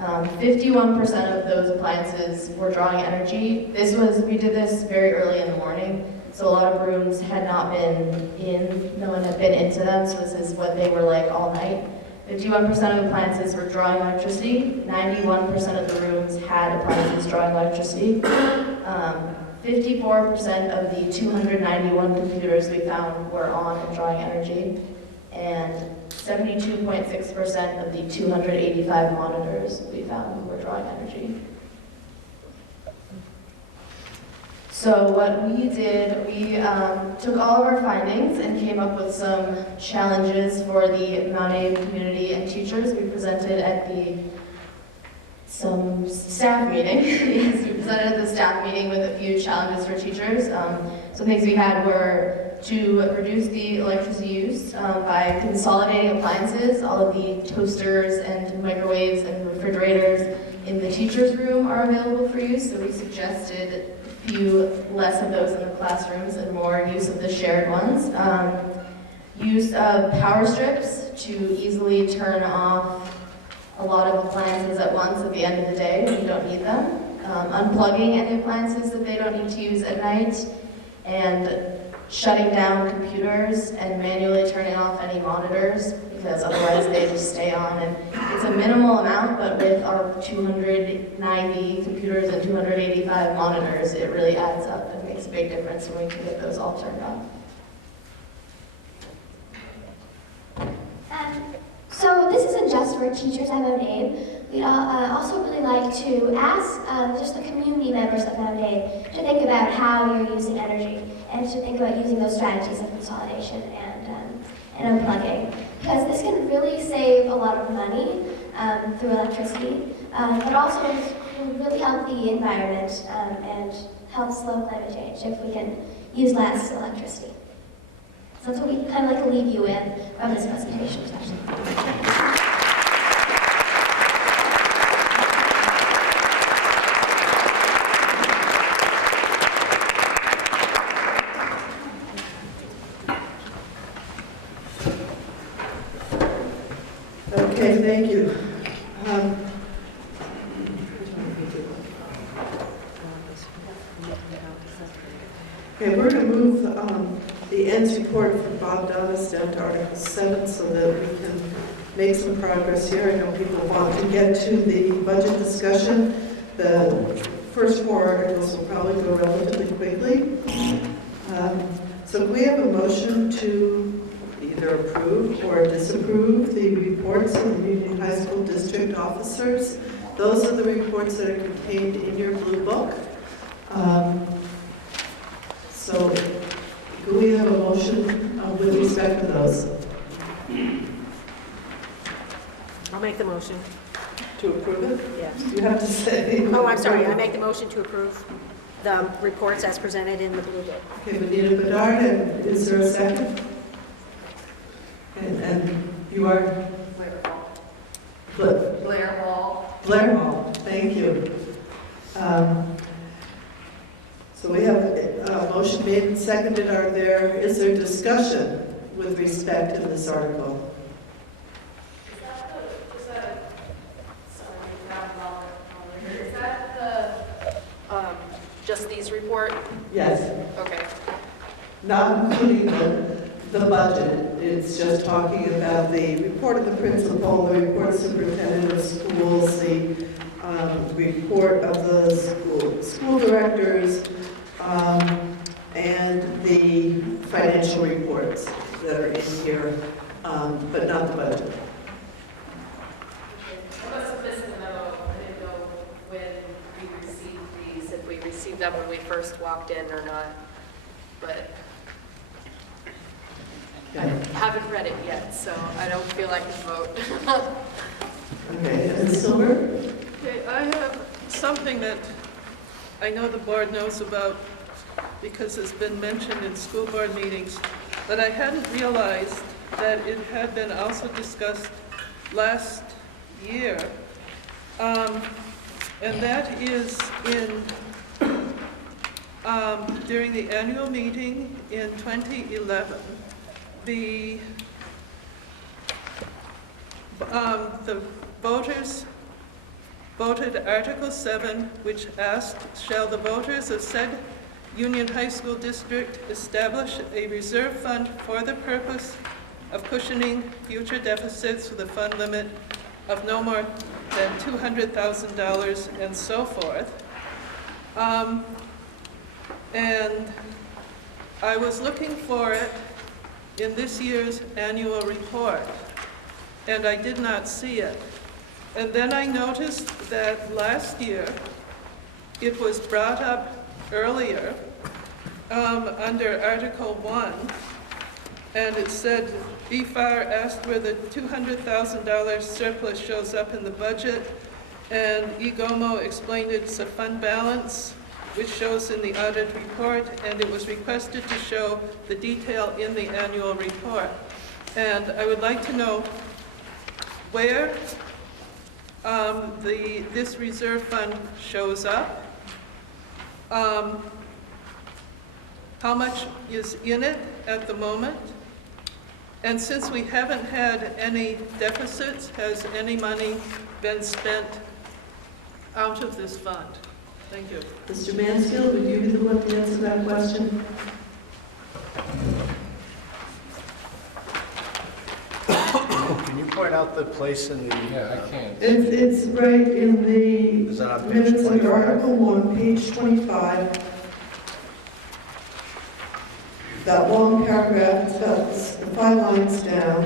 51% of those appliances were drawing energy. We did this very early in the morning, so a lot of rooms had not been in, no one had been into them, so this is what they were like all night. 51% of appliances were drawing electricity. 91% of the rooms had appliances drawing electricity. 54% of the 291 computers we found were on and drawing energy, and 72.6% of the 285 monitors we found were drawing energy. So what we did, we took all of our findings and came up with some challenges for the Mount Abe community and teachers. We presented at some staff meeting. Yes, we presented at the staff meeting with a few challenges for teachers. Some things we had were to reduce the electricity use by consolidating appliances. All of the toasters and microwaves and refrigerators in the teacher's room are available for use, so we suggested a few less of those in the classrooms and more use of the shared ones. Use of power strips to easily turn off a lot of appliances at once at the end of the day when you don't need them. Unplugging any appliances that they don't need to use at night, and shutting down computers and manually turning off any monitors, because otherwise they just stay on. And it's a minimal amount, but with our 290 computers and 285 monitors, it really adds up and makes a big difference when we can get those all turned off. So this isn't just for teachers at Mount Abe. We'd also really like to ask just the community members of Mount Abe to think about how you're using energy and to think about using those strategies of consolidation and unplugging. Because this can really save a lot of money through electricity, but also will really help the environment and help slow climate change if we can use less electricity. So that's what we kind of like to leave you with from this presentation session. Okay, thank you. Okay, we're going to move the ends report from Bob Donis down to Article 7 so that we can make some progress here. I know people want to get to the budget discussion. The first 4 articles will probably go relatively quickly. So we have a motion to either approve or disapprove the reports of the Union High School District officers. Those are the reports that are contained in your blue book. So do we have a motion with respect to those? I'll make the motion. To approve it? Yes. You have to say. Oh, I'm sorry. I make the motion to approve the reports as presented in the blue book. Okay, Benita Bedard, and is there a second? And you are? Blair Hall. Blair Hall, thank you. So we have a motion made and seconded. Is there discussion with respect to this article? Is that just these report? Yes. Okay. Not including the budget. It's just talking about the report of the principal, the report of superintendent of schools, the report of the school directors, and the financial reports that are in here, but not the budget. I must have missed the memo. I didn't know when we received these, if we received them when we first walked in or not. But I haven't read it yet, so I don't feel I can vote. Okay, and Silver? Okay, I have something that I know the board knows about because it's been mentioned in school board meetings, but I hadn't realized that it had been also discussed last year. And that is during the annual meeting in 2011, the voters voted Article 7, which asked, shall the voters of said Union High School District establish a reserve fund for the purpose of cushioning future deficits with a fund limit of no more than $200,000 and so forth. And I was looking for it in this year's annual report, and I did not see it. And then I noticed that last year it was brought up earlier under Article 1, and it said, BFAR asked where the $200,000 surplus shows up in the budget, and EGOMO explained it's a fund balance, which shows in the audit report, and it was requested to show the detail in the annual report. And I would like to know where this reserve fund shows up, how much is in it at the moment, and since we haven't had any deficits, has any money been spent out of this fund? Thank you. Mr. Mansfield, would you be the one to answer that question? Can you point out the place in the... Yeah, I can. It's right in the Is that on page minutes 25? under Article 1, page 25. That long paragraph, it's about the 5 lines down.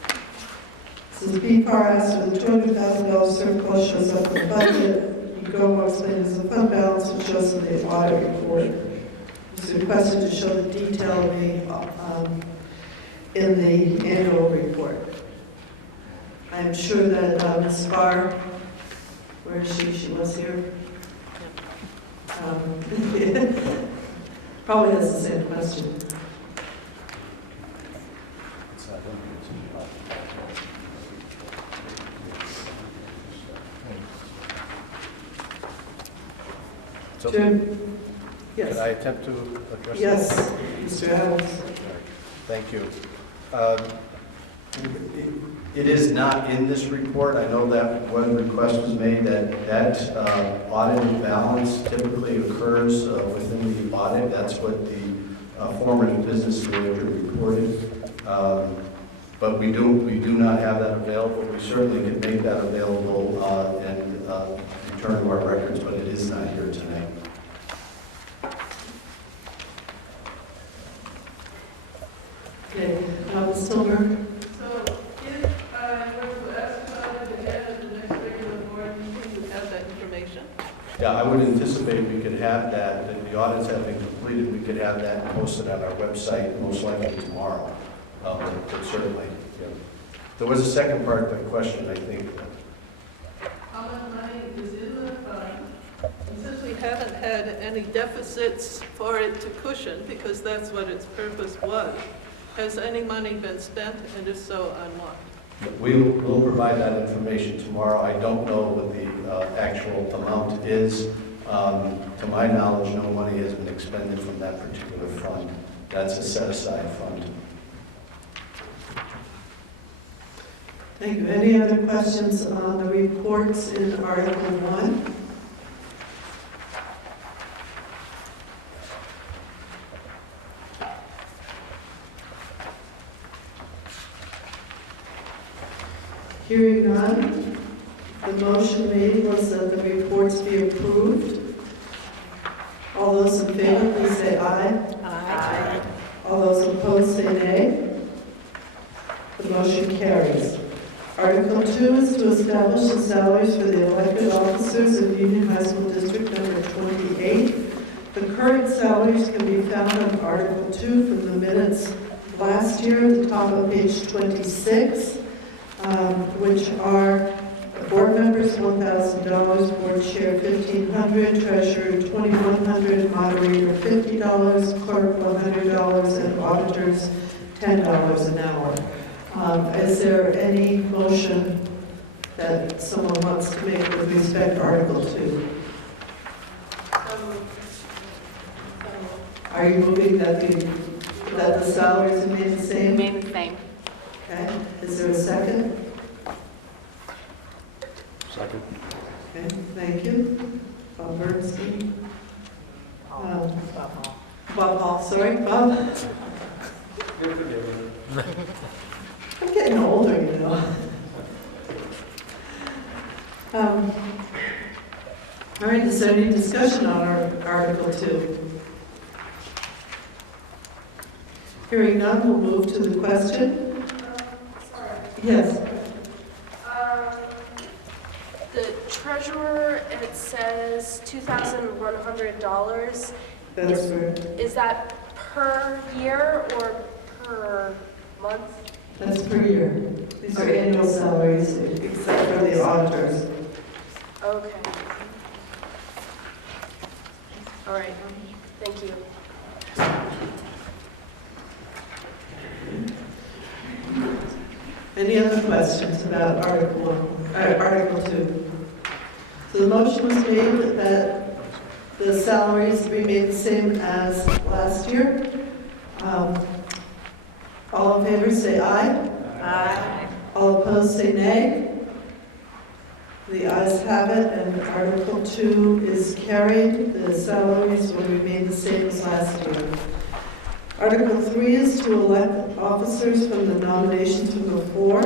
It says, BFAR asked for the $200,000 surplus shows up in the budget. EGOMO explained as a fund balance, which shows in the audit report. It was requested to show the detail in the annual report. I'm sure that Ms. Farr, where is she? She was here. Probably has the same question. So, Jim? Yes. Can I attempt to address that? Yes, Mr. Adams. Thank you. It is not in this report. I know that one request was made that audit balance typically occurs within the audit. That's what the former business director reported. But we do not have that available. We certainly can make that available and return to our records, but it is not here tonight. Okay, Silver? So if I were to ask about it ahead of the next regular board meeting, would have that information? Yeah, I would anticipate we could have that the audits have been completed, we could have that posted on our website most likely tomorrow. But certainly, yeah. There was a second part of the question, I think. How much money is in the fund? And since we haven't had any deficits for it to cushion, because that's what its purpose was, has any money been spent, and if so, on what? We'll provide that information tomorrow. I don't know what the actual amount is. To my knowledge, no money has been expended from that particular fund. That's a set-aside fund. Thank you. Any other questions on the reports in Article 1? Hearing none, The motion made was that the reports be approved. All those in favor, please say aye. Aye. All those opposed, say nay. The motion carries. Article 2 is to establish the salaries for the elected officers of Union High School District number 28. The current salaries can be found on Article 2 from the minutes last year at the top of page 26, which are board members $1,000, board chair $1,500, treasurer $2,100, moderator $50, clerk $100, and auditors $10 an hour. Is there any motion that someone wants to make with respect to Article 2? Are you moving that the salaries remain the same? Remain the same. Okay. Is there a second? Second. Okay, thank you. Bob Bernstein. Bob Hall, sorry, Bob. You're forgiven. I'm getting older, you know. All right, is there any discussion on our Article 2? Hearing none, we'll move to the question. Yes. The treasurer, it says $2,100. That's right. Is that per year or per month? That's per year. These are annual salaries, except for the auditors. Okay. All right, thank you. Any other questions about Article 2? So the motion was made that the salaries remain the same as last year. All in favor say aye. Aye. All opposed say nay. The ayes have it, and Article 2 is carried. The salaries will remain the same as last year. Article 3 is to elect officers from the nominations from the floor.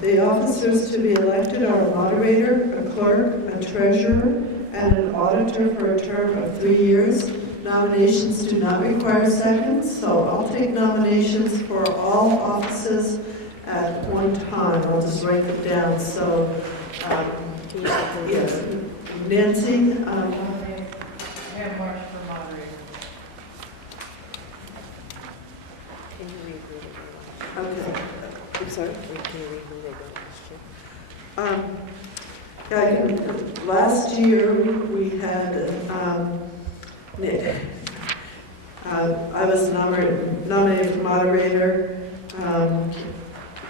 The officers to be elected are a moderator, a clerk, a treasurer, and an auditor for a term of 3 years. Nominations do not require seconds, so I'll take nominations for all offices at one time. I'll just write them down. So, yes, Nancy. Okay. I'm sorry. Last year we had Nick. I was nominated for moderator.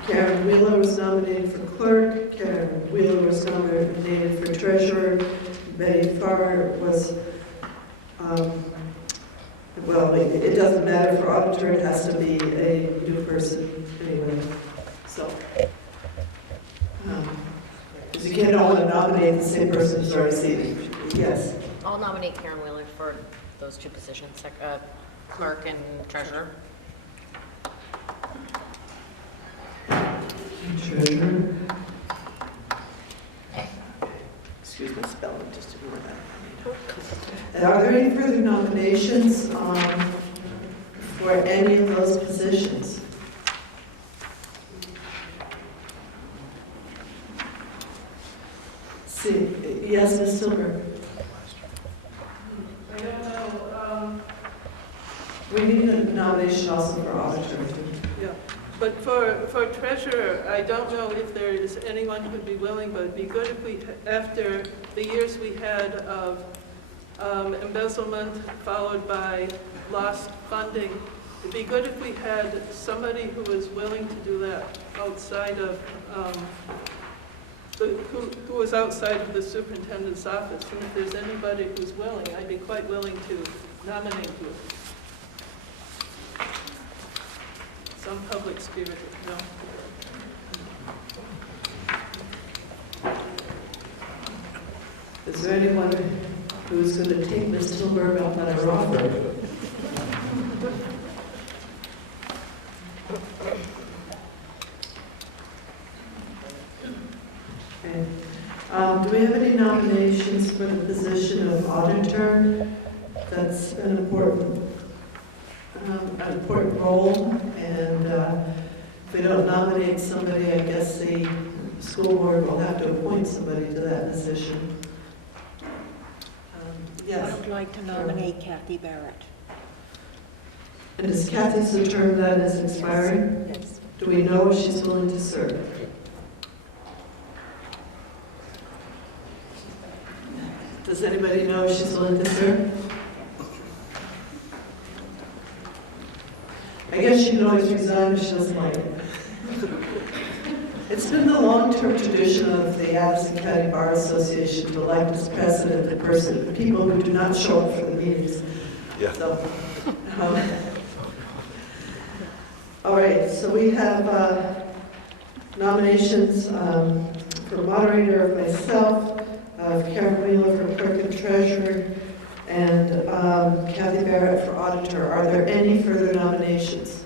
Karen Wheeler was nominated for clerk. Karen Wheeler was nominated for treasurer. Betty Farr was, well, it doesn't matter for auditor, it has to be a new person anyway. So, because you can't all nominate the same person who's already seated. Yes. I'll nominate Karen Wheeler for those two positions, clerk and treasurer. Treasurer. Excuse me, spelling, just ignore that. And are there any further nominations for any of those positions? See, yes, Ms. Silver. I don't know. We need a nomination also for auditor. Yeah, but for treasurer, I don't know if there is anyone who'd be willing, but it'd be good if we, after the years we had of embezzlement followed by lost funding, it'd be good if we had somebody who was willing to do that outside of, who was outside of the superintendent's office. And if there's anybody who's willing, I'd be quite willing to nominate you. Some public spirit, you know. Is there anyone who's going to take Ms. Tilburg up on her offer? Okay. nominations for the position of auditor. That's an important role, and if we don't nominate somebody, I guess the school board will have to appoint somebody to that position. Yes? I would like to nominate Kathy Barrett. And is Kathy's term that is expiring? Yes. Do we know if she's willing to serve? Does anybody know if she's willing to serve? I guess she can always resign if she doesn't like it. It's been the long-term tradition of the Addison County Bar Association to elect as president the people who do not show up for the meetings. Yeah. So, all right, so we have nominations for moderator of myself, Karen Wheeler for clerk and treasurer, and Kathy Barrett for auditor. Are there any further nominations?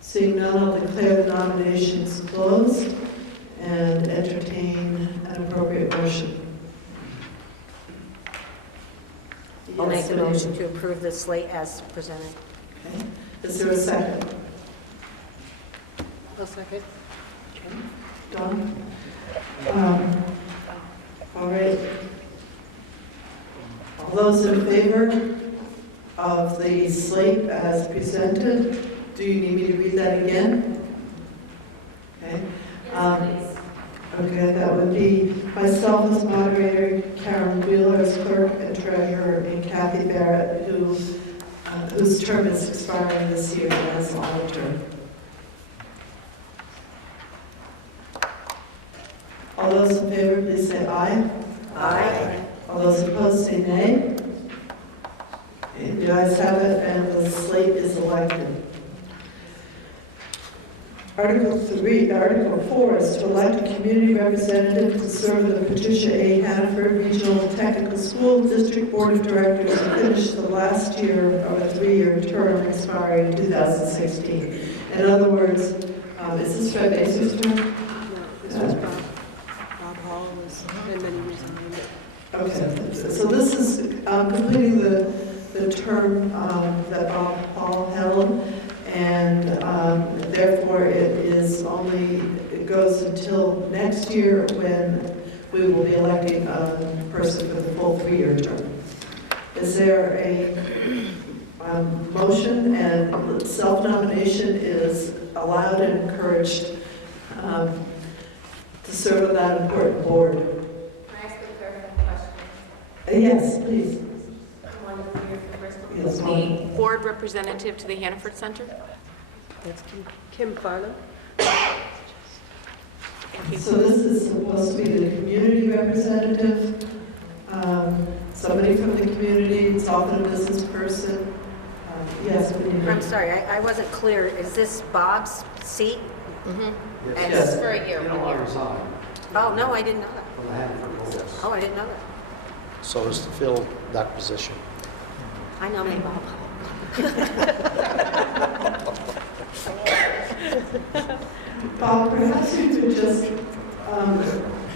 Seeing none, I'll declare the nominations closed and entertain an appropriate motion. I'll Yes, make a motion to approve the slate as presented. Okay. Is there a second? I'll second. Okay. Dawn? All right. All those in favor of the slate as presented, do you need me to read that again? Okay. Okay, that would be myself as moderator, Karen Wheeler as clerk and treasurer, and Kathy Barrett, whose term is expiring this year as auditor. All those in favor, please say aye. Aye. All those opposed, say nay. Okay, the ayes have it, and the slate is elected. Article 4 is to elect a community representative to serve on the Patricia A. Hannaford Regional Technical School District Board of Directors and finish the last year of a 3-year term expiring in 2016. In other words, is this Fred Baser's term? No, this was Bob Hall was, and then he resigned. Okay, so this is completing the term that Bob Hall held, and therefore it goes until next year when we will be electing a person for the full 3-year term. Is there a motion? And self-nomination is allowed and encouraged to serve on that important board. Can I ask a clarifying question? Yes, please. Yes, The board representative to the Hannaford Center? That's Kim Farnham. So this is supposed to be the community representative, somebody from the community. It's often a business person. Yes, we need. I'm sorry, I wasn't clear. Is this Bob's seat? Mm-hmm. And Yes. For a year. Oh, no, I didn't know that. From the Hannaford Board. Oh, I didn't know that. So as to fill that position. I nominate Bob. Bob, perhaps you could just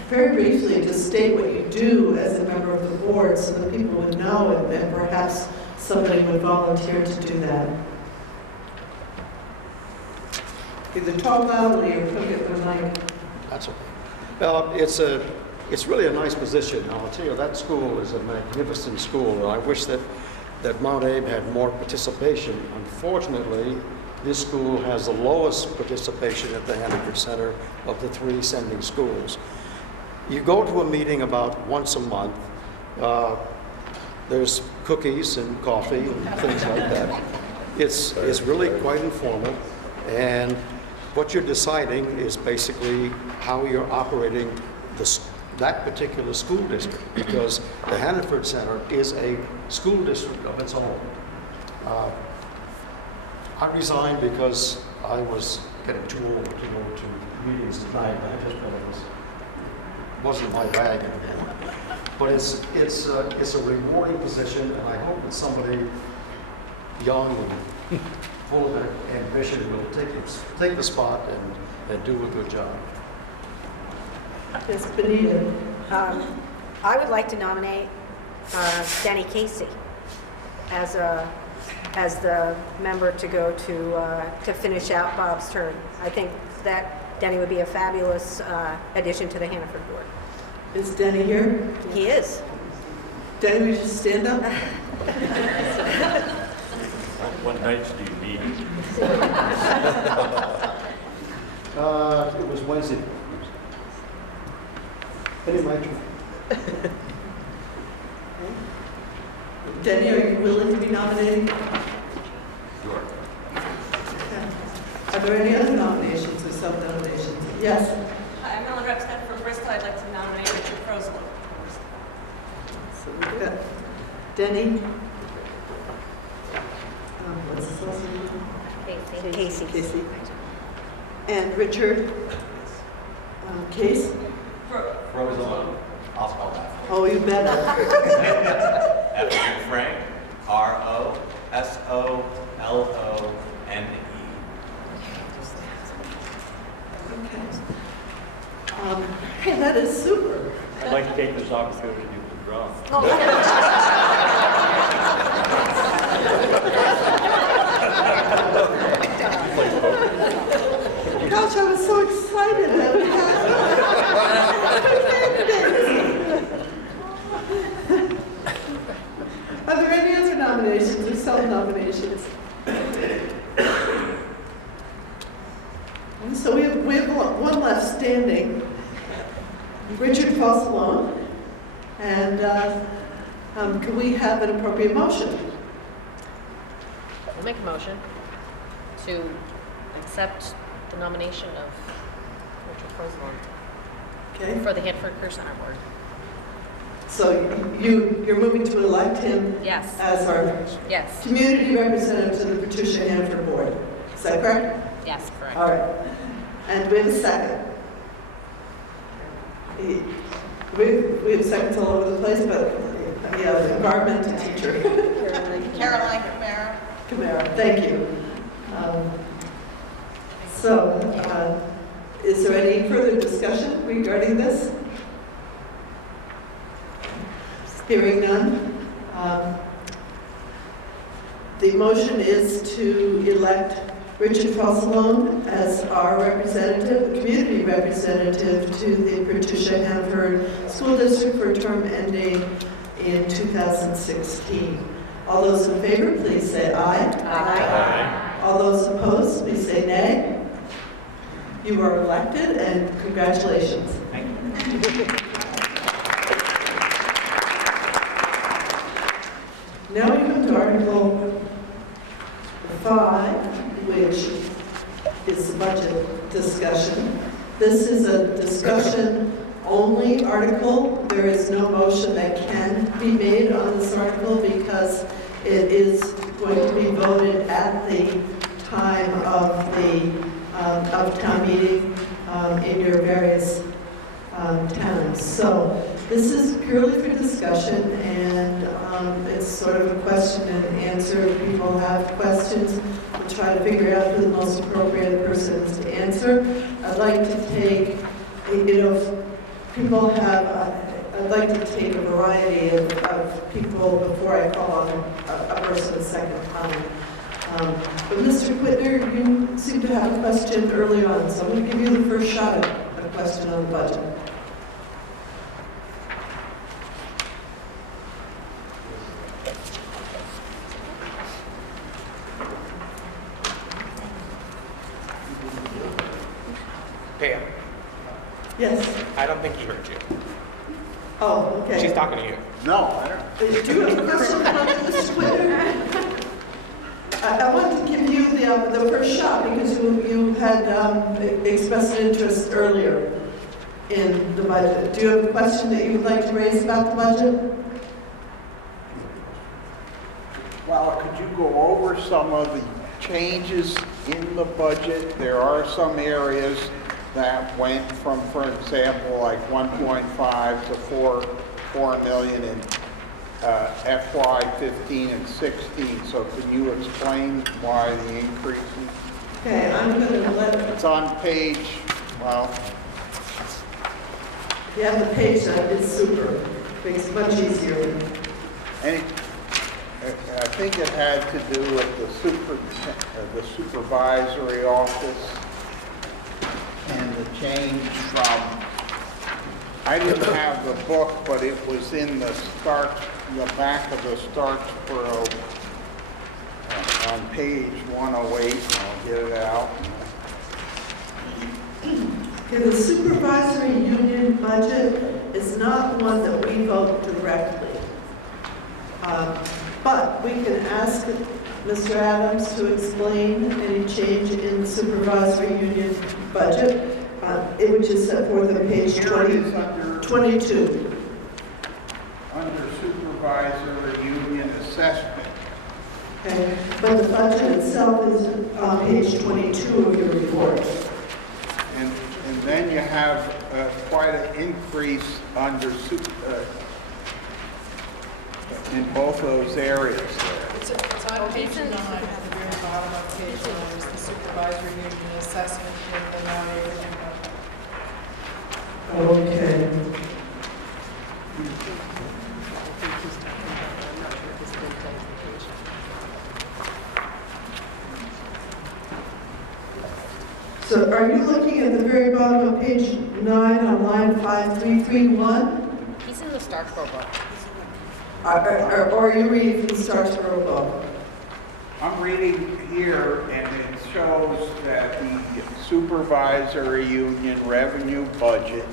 very briefly just state what you do as a member of the board so that people would know, and perhaps somebody would volunteer to do that. Either talk loudly or put it in the mic. That's okay. Well, it's really a nice position. I'll tell you, that school is a magnificent school, and I wish that Mount Abe had more participation. Unfortunately, this school has the lowest participation at the Hannaford Center of the 3 sending schools. You go to a meeting about once a month. There's cookies and coffee and things like that. It's really quite informal, and what you're deciding is basically how you're operating that particular school district, because the Hannaford Center is a school district of its own. I resigned because I was getting too old to go to meetings at night. I just felt it wasn't my bag anymore. But it's a rewarding position, and I hope that somebody young and full of ambition will take the spot and do a good job. Ms. Benita. I would like to nominate Denny Casey as the member to go to finish out Bob's term. I think that Denny would be a fabulous addition to the Hannaford Board. Is Denny here? He is. Denny, would you stand up? What nights do you meet? It was Wednesday. Penny, my turn. Denny, are you willing to be nominated? Sure. Are there any other nominations or self-nominations? Yes. Hi, I'm Ellen Repstead from Bristol. I'd like to nominate Richard Froslow. So we've got Denny. What's his last name? Casey. And Richard. Case? Frozone. I'll spell that. Oh, you better. F as in Frank. R-O-S-O-L-O-N-E. Hey, that is super. I'd like to take this opportunity to withdraw. Gosh, I was so excited that we had Are there any other nominations or self-nominations? So we have one left standing, Richard Fossalone. And can we have an appropriate motion? I'll make a motion to accept the nomination of Richard Fossalone for the Hanford Career Center Board. So you're moving to elect him Yes. as our Yes. community representative to the Patricia Hanford Board. Is that correct? Yes, correct. All right. And we have a second. We have seconds all over the place, but yeah, the environmental teacher. Caroline Camara, thank you. Is there any further discussion regarding this? Hearing none. The motion is to elect Richard Fossalone as our representative, community representative to the Patricia Hanford School District for a term ending in 2016. All those in favor, please say aye. Aye. All those opposed, please say nay. You are elected, and congratulations. Thank you. Now we come to Article 5, which is the budget discussion. This is a discussion-only article. There is no motion that can be made on this article because it is going to be voted at the time of the town meeting in your various towns. So this is purely for discussion, and it's sort of a question and answer. If people have questions, we'll try to figure out who the most appropriate person is to answer. I'd like to take, I'd like to take a variety of people before I call on a person a second time. But Mr. Whitner, you seem to have a question early on, so I'm going to give you the first shot at a question on the budget. Pam, Yes. I don't think he heard you. Oh, okay. She's talking to you. No, I don't. Do you have a question on Mr. Whitner? I want to give you the first shot because you had expressed an interest earlier in the budget. Do you have a question that you would like to raise about the budget? Well, could you go over some of the changes in the budget? There are some areas that went from, for example, like 1.5 to 4 million in FY 15 and 16. So can you explain why the increases? Okay, I'm going to let... It's on page, well, You have the page that is super, makes it much easier. And I think it had to do with the supervisory office and the change from, I didn't have the book, but it was in the back of the Starch Borough on page 108, I'll get it out. Okay, the supervisory union budget is not one that we vote directly. But we can ask Mr. Adams to explain any change in the supervisory union budget, which is set forth on page 22. Under supervisory union assessment. Okay, but the budget itself is on page 22 of your report. And then you have quite an increase under in both those areas there. It's on page 9, at the very bottom of page 9, is the supervisory union assessment in the Mount Abraham budget. Okay. So are you looking at the very bottom of page 9 on line 5331? He's in the Starkville book. Or are you reading from the Starkville book? I'm reading here, and it shows that the supervisory union revenue budget,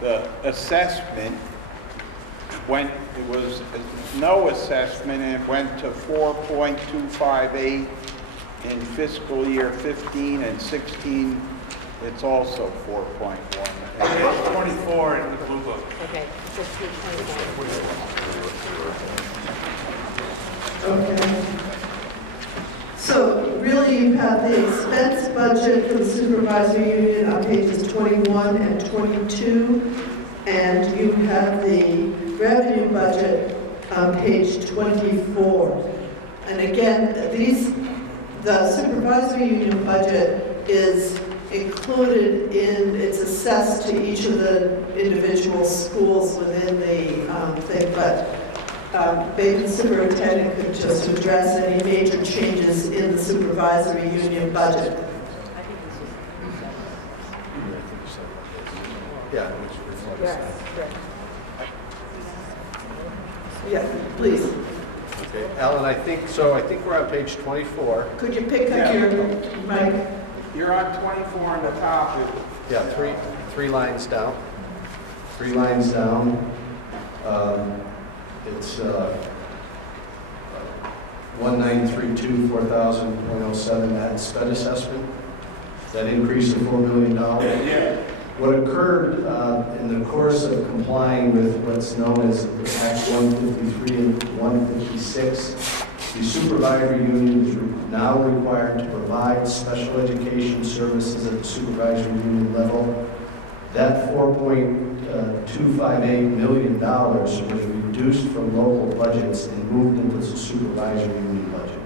the assessment it was no assessment, and it went to 4.258 in fiscal year 15 and 16. It's also 4.1. It's 24 in the blue book. Okay, so 324. Okay. So really you have the expense budget for the supervisory union on pages 21 and 22, and you have the revenue budget on page 24. And again, the supervisory union budget is included in, it's assessed to each of the individual schools within the thing, but maybe the superintendent could just address any major changes in the supervisory union budget. Yeah. Yeah, please. Okay, Alan, I think we're on page 24. Could you pick up your mic? You're on 24 on the top. Yeah, three lines down. 3 lines down. It's 1932 4000.07, that's sped assessment. That increase of $4 million. Yeah. What occurred in the course of complying with what's known as Act 153 and 156, the supervisory union is now required to provide special education services at the supervisory union level. That $4.258 million was reduced from local budgets and moved into the supervisory union budget.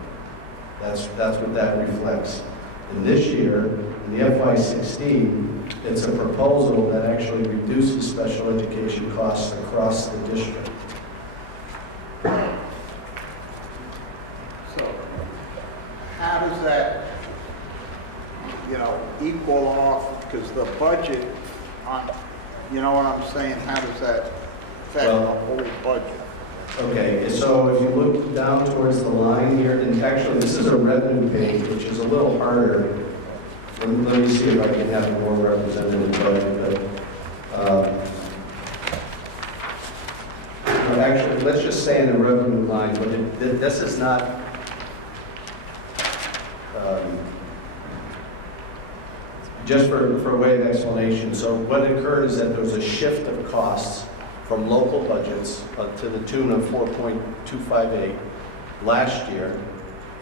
That's what that reflects. And this year, in the FY16, it's a proposal that actually reduces special education costs across the district. So, how does that, equal off? Because the budget, you know what I'm saying? How does that affect the whole budget? Okay, so if you look down towards the line here, and actually this is a revenue page, which is a little harder. Let me see if I can have a more representative budget. But actually, let's just say in the revenue line, but this is not. Just for a way of explanation, so what occurred is that there was a shift of costs from local budgets to the tune of 4.258 last year,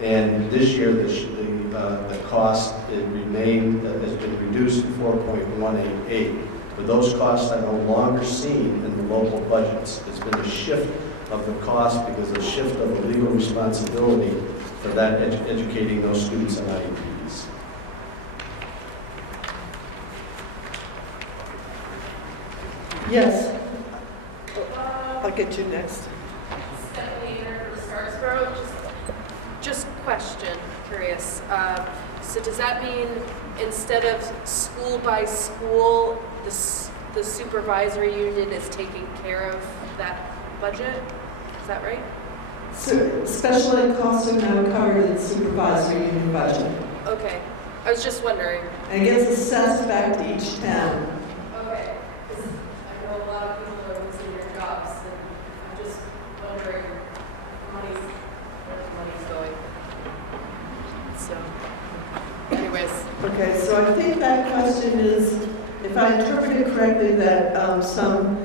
and this year the cost has been reduced to 4.188. But those costs are no longer seen in the local budgets. It's been a shift of the cost because of a shift of the legal responsibility for that educating those students in IEPs. Yes. I'll get you next. Stephanie for Starksboro, just question, curious. So does that mean instead of school by school, the supervisory union is taking care of that budget? Is that right? So special ed costs are now covered in the supervisory union budget. Okay, I was just wondering. And it gets assessed back to each town. Okay, because I know a lot of people are losing their jobs, and I'm just wondering where the money's going. So, anyways. Okay, so I think that question is, if I interpreted correctly, that some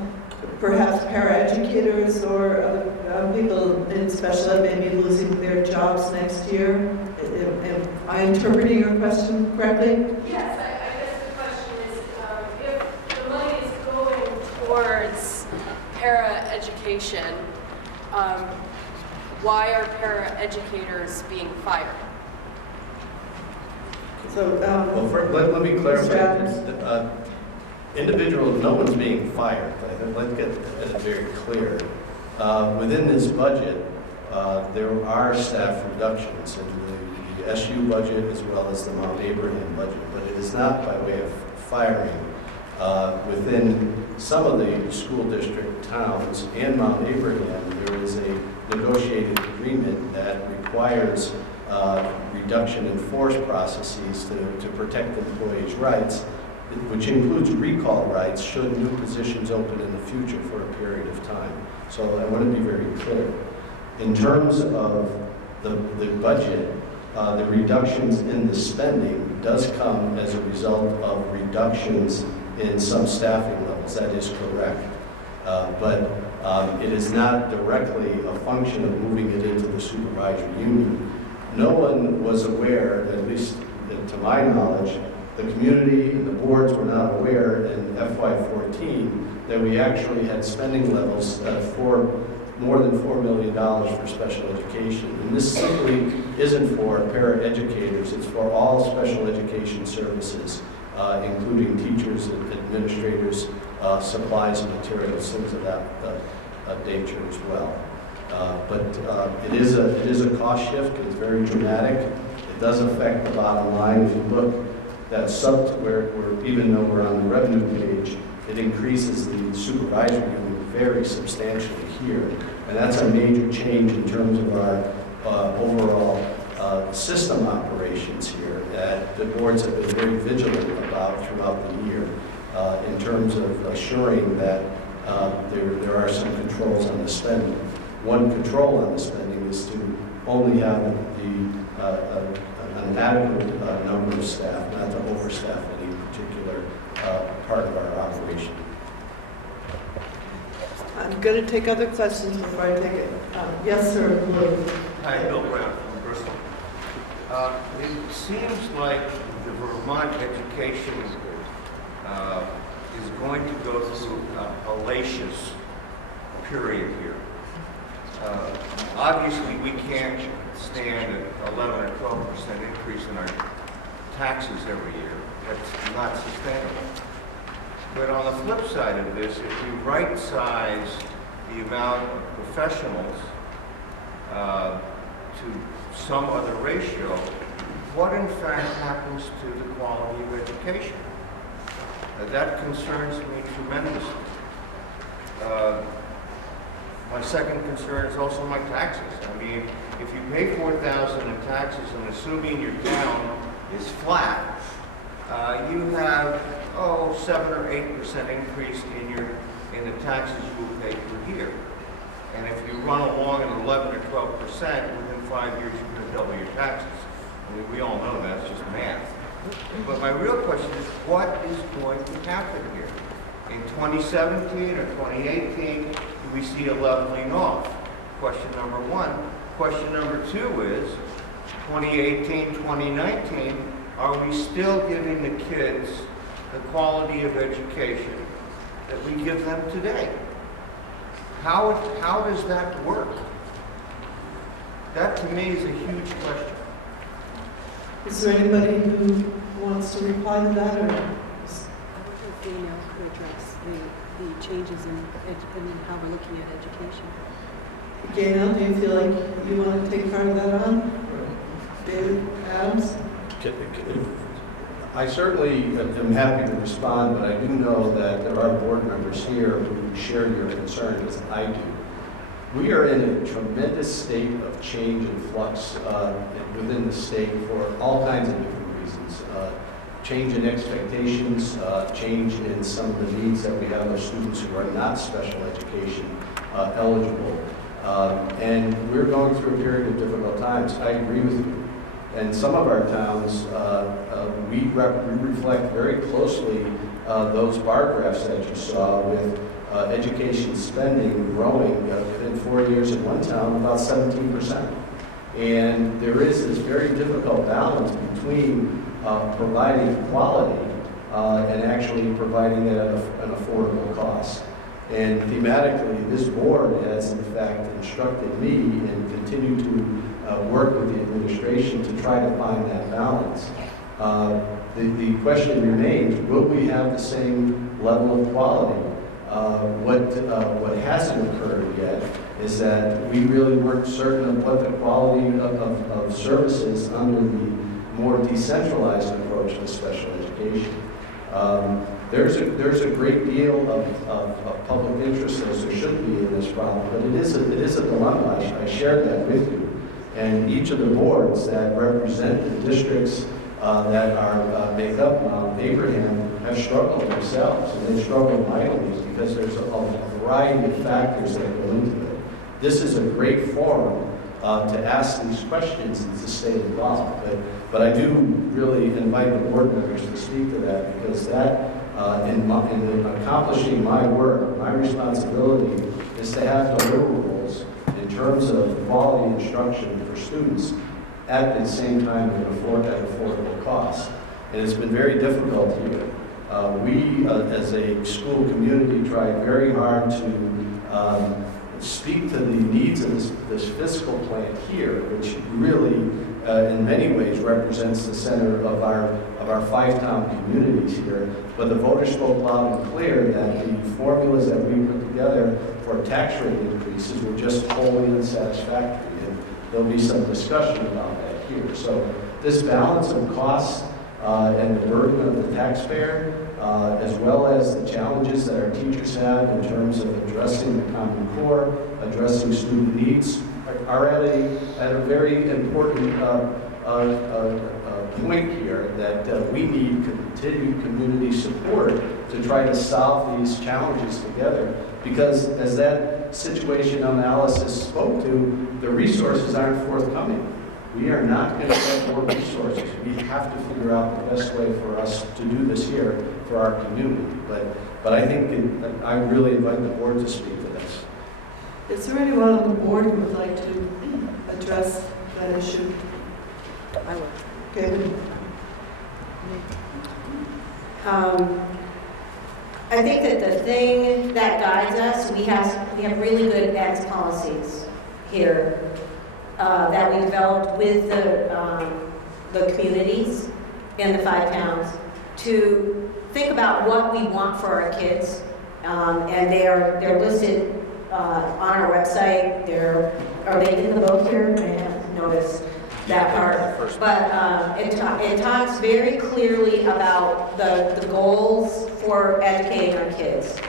perhaps paraeducators or other people in special ed may be losing their jobs next year. Am I interpreting your question correctly? Yes, I guess the question is, if the money is going towards paraeducation, why are paraeducators being fired? So, let me clarify. No one's being fired. Let's get that very clear. Within this budget, there are staff reductions in the SU budget as well as the Mount Abraham budget, but it is not by way of firing. Within some of the school district towns and Mount Abraham, there is a negotiated agreement that requires reduction in force processes to protect employees' rights, which includes recall rights should new positions open in the future for a period of time. So I want to be very clear. In terms of the budget, the reductions in the spending does come as a result of reductions in some staffing levels. That is correct. But it is not directly a function of moving it into the supervisory union. No one was aware, at least to my knowledge, the community and the boards were not aware in FY14 that we actually had spending levels for more than $4 million for special education. And this simply isn't for paraeducators, it's for all special education services, including teachers, administrators, supplies and materials, things of that nature as well. But it is a cost shift. It's very dramatic. It does affect the bottom line. If you look that where even though we're on the revenue page, it increases the supervisory unit very substantially here. And that's a major change in terms of our overall system operations here that the boards have been very vigilant about throughout the year in terms of assuring that there are some controls on the spending. One control on the spending is to only have an adequate number of staff, not to overstaff any particular part of our operation. I'm going to take other questions before I take it. Yes, sir. Hi, Bill Brown from Bristol. It seems like the Vermont education is going to go through a hellacious period here. Obviously, we can't stand an 11 or 12% increase in our taxes every year. That's not sustainable. But on the flip side of this, if you right-size the amount of professionals to some other ratio, what in fact happens to the quality of education? That concerns me tremendously. My second concern is also my taxes. I mean, if you pay $4,000 in taxes and assuming your town is flat, you have 7 or 8% increase in the taxes you will pay per year. And if you run along at 11 or 12%, within 5 years you're going to double your taxes. I mean, we all know that's just math. But my real question is, what is going to happen here? In 2017 or 2018, do we see a leveling off? Question number one. Question number two is, 2018, 2019, are we still giving the kids the quality of education that we give them today? How does that work? That to me is a huge question. Is there anybody who wants to reply to that? Or? Dana could address the changes in how we're looking at education. Gaynell, do you feel like you want to take part of that on? David Adams? I certainly am happy to respond, but I do know that there are board members here who share your concern, as I do. We are in a tremendous state of change and flux within the state for all kinds of different reasons. Change in expectations, change in some of the needs that we have of students who are not special education eligible. And we're going through a period of difficult times. I agree with you. And some of our towns, we reflect very closely those bar graphs that you saw with education spending growing within 4 years in one town about 17%. And there is this very difficult balance between providing quality and actually providing it at an affordable cost. And thematically, this board has in fact instructed me and continue to work with the administration to try to find that balance. The question remains, will we have the same level of quality? What hasn't occurred yet is that we really weren't certain of what the quality of services under the more decentralized approach to special education. There's a great deal of public interest, as there should be, in this problem, but it is a dilemma. I shared that with you. And each of the boards that represent the districts that are make up Mount Abraham have struggled themselves, and they've struggled mightily because there's a variety of factors that go into it. This is a great forum to ask these questions and to stay involved. But I do really invite the board members to speak to that, because that, in accomplishing my work, my responsibility is to have deliverables in terms of quality instruction for students at the same time at affordable cost. And it's been very difficult here. We, as a school community, tried very hard to speak to the needs of this fiscal plan here, which really, in many ways, represents the center of our 5-town communities here. But the voters spoke loud and clear that the formulas that we put together for tax rate increases were just wholly unsatisfactory, and there'll be some discussion about that here. So this balance of costs and the burden of the taxpayer, as well as the challenges that our teachers have in terms of addressing the Common Core, addressing student needs, are at a very important point here, that we need continued community support to try to solve these challenges together. Because as that situation analysis spoke to, the resources aren't forthcoming. We are not going to get more resources. We have to figure out the best way for us to do this here for our community. But I think I really invite the board to speak to this. Is there anyone on the board who would like to address that issue? I will. Okay. I think that the thing that guides us, we have really good ed policies here that we developed with the communities in the 5 towns to think about what we want for our kids, and they're listed on our website. Are they in the book here? I haven't noticed that part, but it talks very clearly about the goals for educating our kids,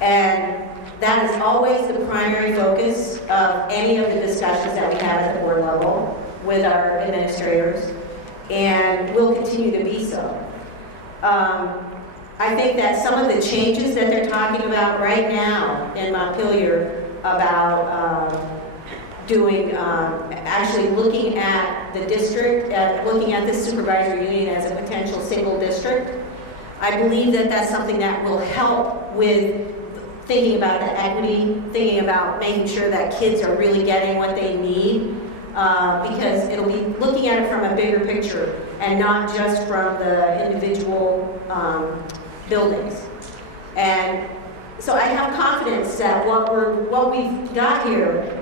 and that is always the primary focus of any of the discussions that we have at the board level with our administrators, and will continue to be so. I think that some of the changes that they're talking about right now in Montpelier about actually looking at the district, looking at this supervisory union as a potential single district, I believe that that's something that will help with thinking about the equity, thinking about making sure that kids are really getting what they need, because it'll be looking at it from a bigger picture and not just from the individual buildings. And so I have confidence that what we've got here,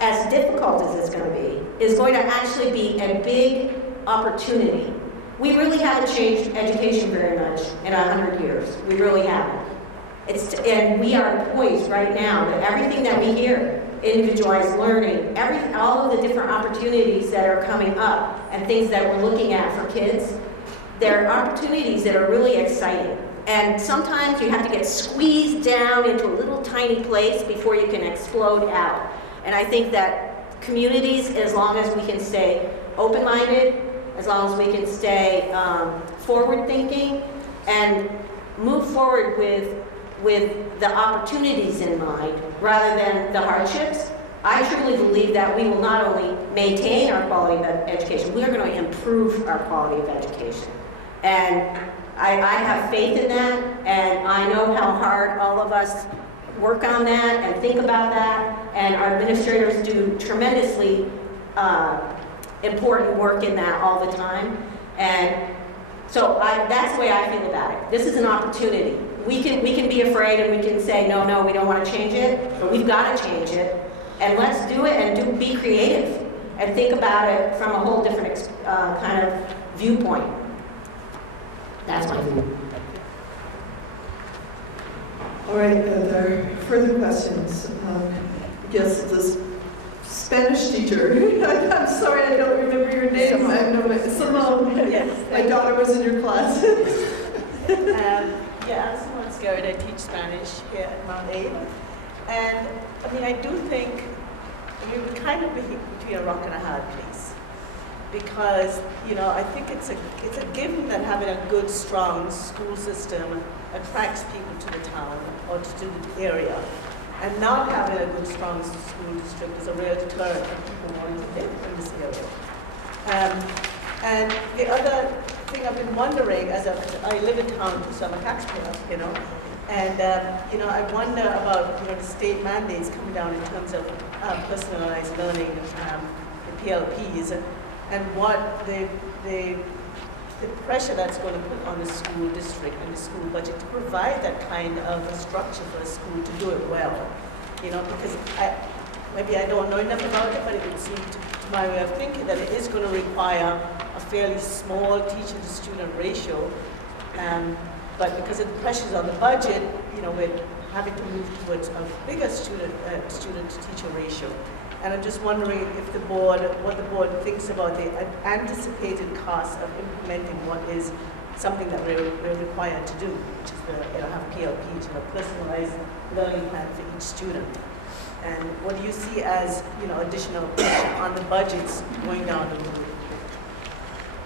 as difficult as it's going to be, is going to actually be a big opportunity. We really haven't changed education very much in 100 years. We really haven't. And we are poised right now that everything that we hear, individualized learning, all of the different opportunities that are coming up and things that we're looking at for kids, there are opportunities that are really exciting. And sometimes you have to get squeezed down into a little tiny place before you can explode out. And I think that communities, as long as we can stay open-minded, as long as we can stay forward-thinking, and move forward with the opportunities in mind rather than the hardships, I truly believe that we will not only maintain our quality of education, we are going to improve our quality of education. And I have faith in that, and I know how hard all of us work on that and think about that, and our administrators do tremendously important work in that all the time. And so that's the way I feel about it. This is an opportunity. We can be afraid and we can say, no, we don't want to change it, but we've got to change it. And let's do it and be creative and think about it from a whole different kind of viewpoint. That's my view. All right, are there further questions? Yes, this Spanish teacher. I'm sorry, I don't remember your name. Simone. Yes. My daughter was in your class. Yeah, I'm Simone Scarrett. I teach Spanish here at Mount Abe. And I mean, I do think we're kind of between a rock and a hard place. Because, you know, I think it's a given that having a good, strong school system attracts people to the town or to the area. And not having a good, strong school district is a real deterrent for people wanting to live in this area. And the other thing I've been wondering, I live in town, so I'm a taxpayer, you know, and you know, I wonder about, you know, the state mandates coming down in terms of personalized learning, the PLPs, and what the pressure that's going to put on the school district and the school budget to provide that kind of a structure for a school to do it well. You know, because maybe I don't know enough about it, but it would seem to my way of thinking that it is going to require a fairly small teacher-to-student ratio. But because of the pressures on the budget, you know, we're having to move towards a bigger student-to-teacher ratio. And I'm just wondering if what the board thinks about the anticipated cost of implementing what is something that we're required to do, which is have PLP, to a personalized learning plan for each student. And what do you see as, you know, additional pressure on the budgets going down the road?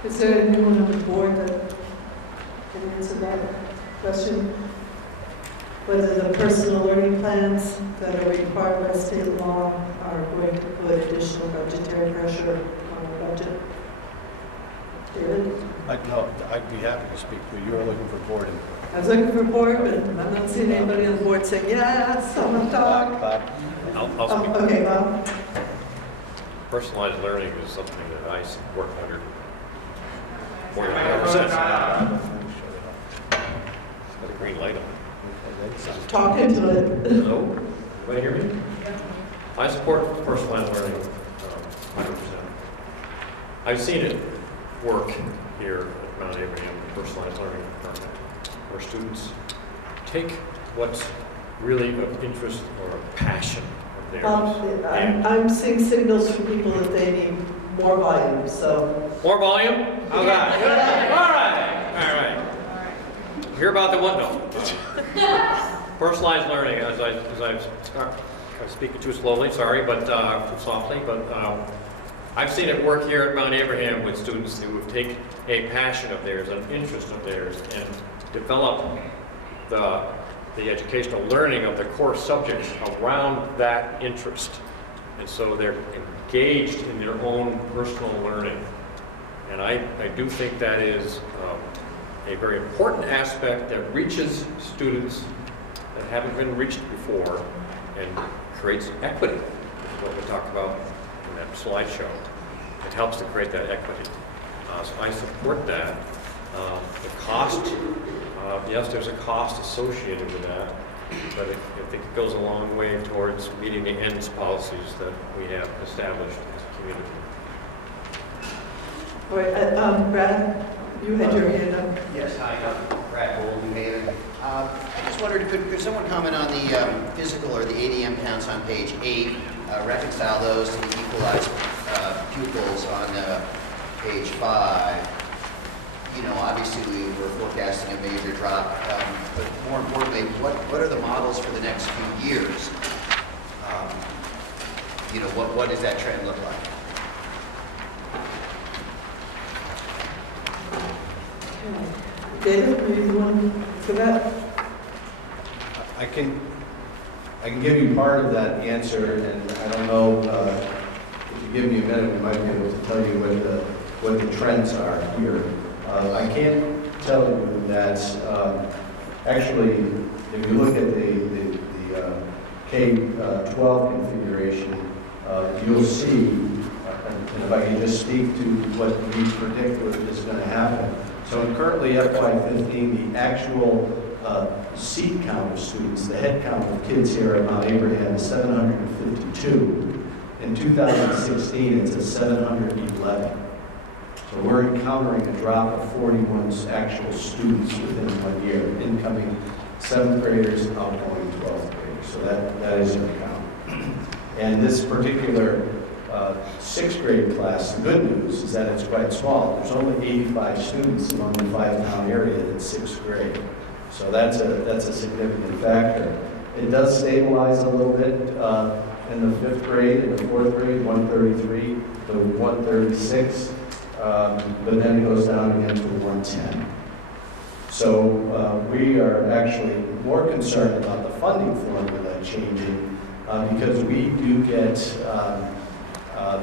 Is there anyone on the board that can answer that question? Whether the personal learning plans that are required by state law are going to put additional budgetary pressure on the budget? David? I'd be happy to speak, but you're looking for board input. I was looking for board, but I'm not seeing anybody on the board saying, yes, I want to talk. I'll speak. Okay, Bob. Personalized learning is something that I support 100%. Got a green light on. Talk into it. Hello? Everybody hear me? I support personalized learning 100%. I've seen it work here at Mount Abraham, the personalized learning department, where students take what's really of interest or a passion of theirs. I'm seeing signals from people that they need more volume, so. More volume? How's that? All right. Hear about the one? No. Personalized learning, as I start speaking too slowly, sorry, but too softly, but I've seen it work here at Mount Abraham with students who have taken a passion of theirs, an interest of theirs, and develop the educational learning of the core subjects around that interest. And so they're engaged in their own personal learning. And I do think that is a very important aspect that reaches students that haven't been reached before and creates equity, which is what we talked about in that slideshow. It helps to create that equity. So I support that. The cost, yes, there's a cost associated with that, but I think it goes a long way towards meeting the ends policies that we have established as a community. All right, Brad, you had your hand up. Yes, hi, Brad Gold, New Haven. I just wondered, could someone comment on the physical or the ADM counts on page 8, reconcile those to the equalized pupils on page 5? You know, obviously we were forecasting a major drop, but more importantly, what are the models for the next few years? You know, what does that trend look like? David, maybe you want for that? I can give you part of that answer, and I don't know, if you give me a minute, we might be able to tell you what the trends are here. I can tell you that actually, if you look at the K-12 configuration, you'll see, and if I can just speak to what we predict is going to happen. So currently FY15, the actual seat count of students, the head count of kids here at Mount Abraham is 752. In 2016, it's at 711. So we're encountering a drop of 41 actual students within 1 year, incoming 7th graders, outgoing 12th graders. So that is your count. And this particular 6th grade class, the good news is that it's quite small. There's only 85 students among the 5-town area in 6th grade. So that's a significant factor. It does stabilize a little bit in the 5th grade, in the 4th grade, 133 to 136, but then it goes down again to 110. So we are actually more concerned about the funding formula changing because we do get I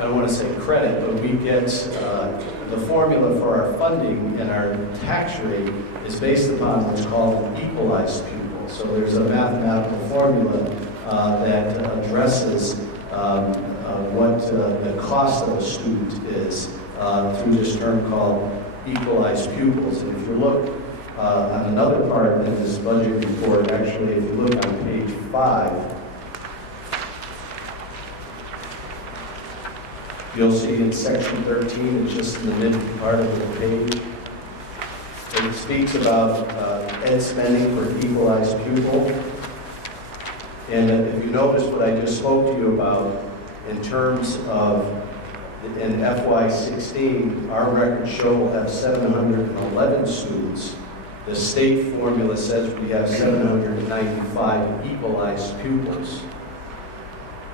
don't want to say credit, but we get the formula for our funding and our tax rate is based upon what's called an equalized pupil. So there's a mathematical formula that addresses what the cost of a student is through this term called equalized pupils. And if you look on another part in this budget report, actually, if you look on page 5, you'll see in section 13, it's just in the mid part of the page. It speaks about ed spending for equalized pupil. And if you notice what I just spoke to you about in terms of in FY16, our records show we'll have 711 students. The state formula says we have 795 equalized pupils.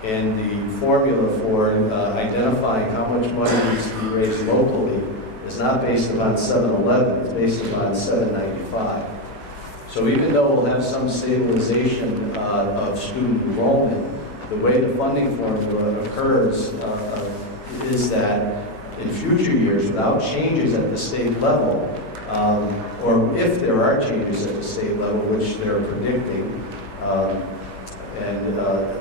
And the formula for identifying how much money needs to be raised locally is not based upon 711, it's based upon 795. So even though we'll have some stabilization of student enrollment, the way the funding formula occurs is that in future years, without changes at the state level, or if there are changes at the state level, which they're predicting,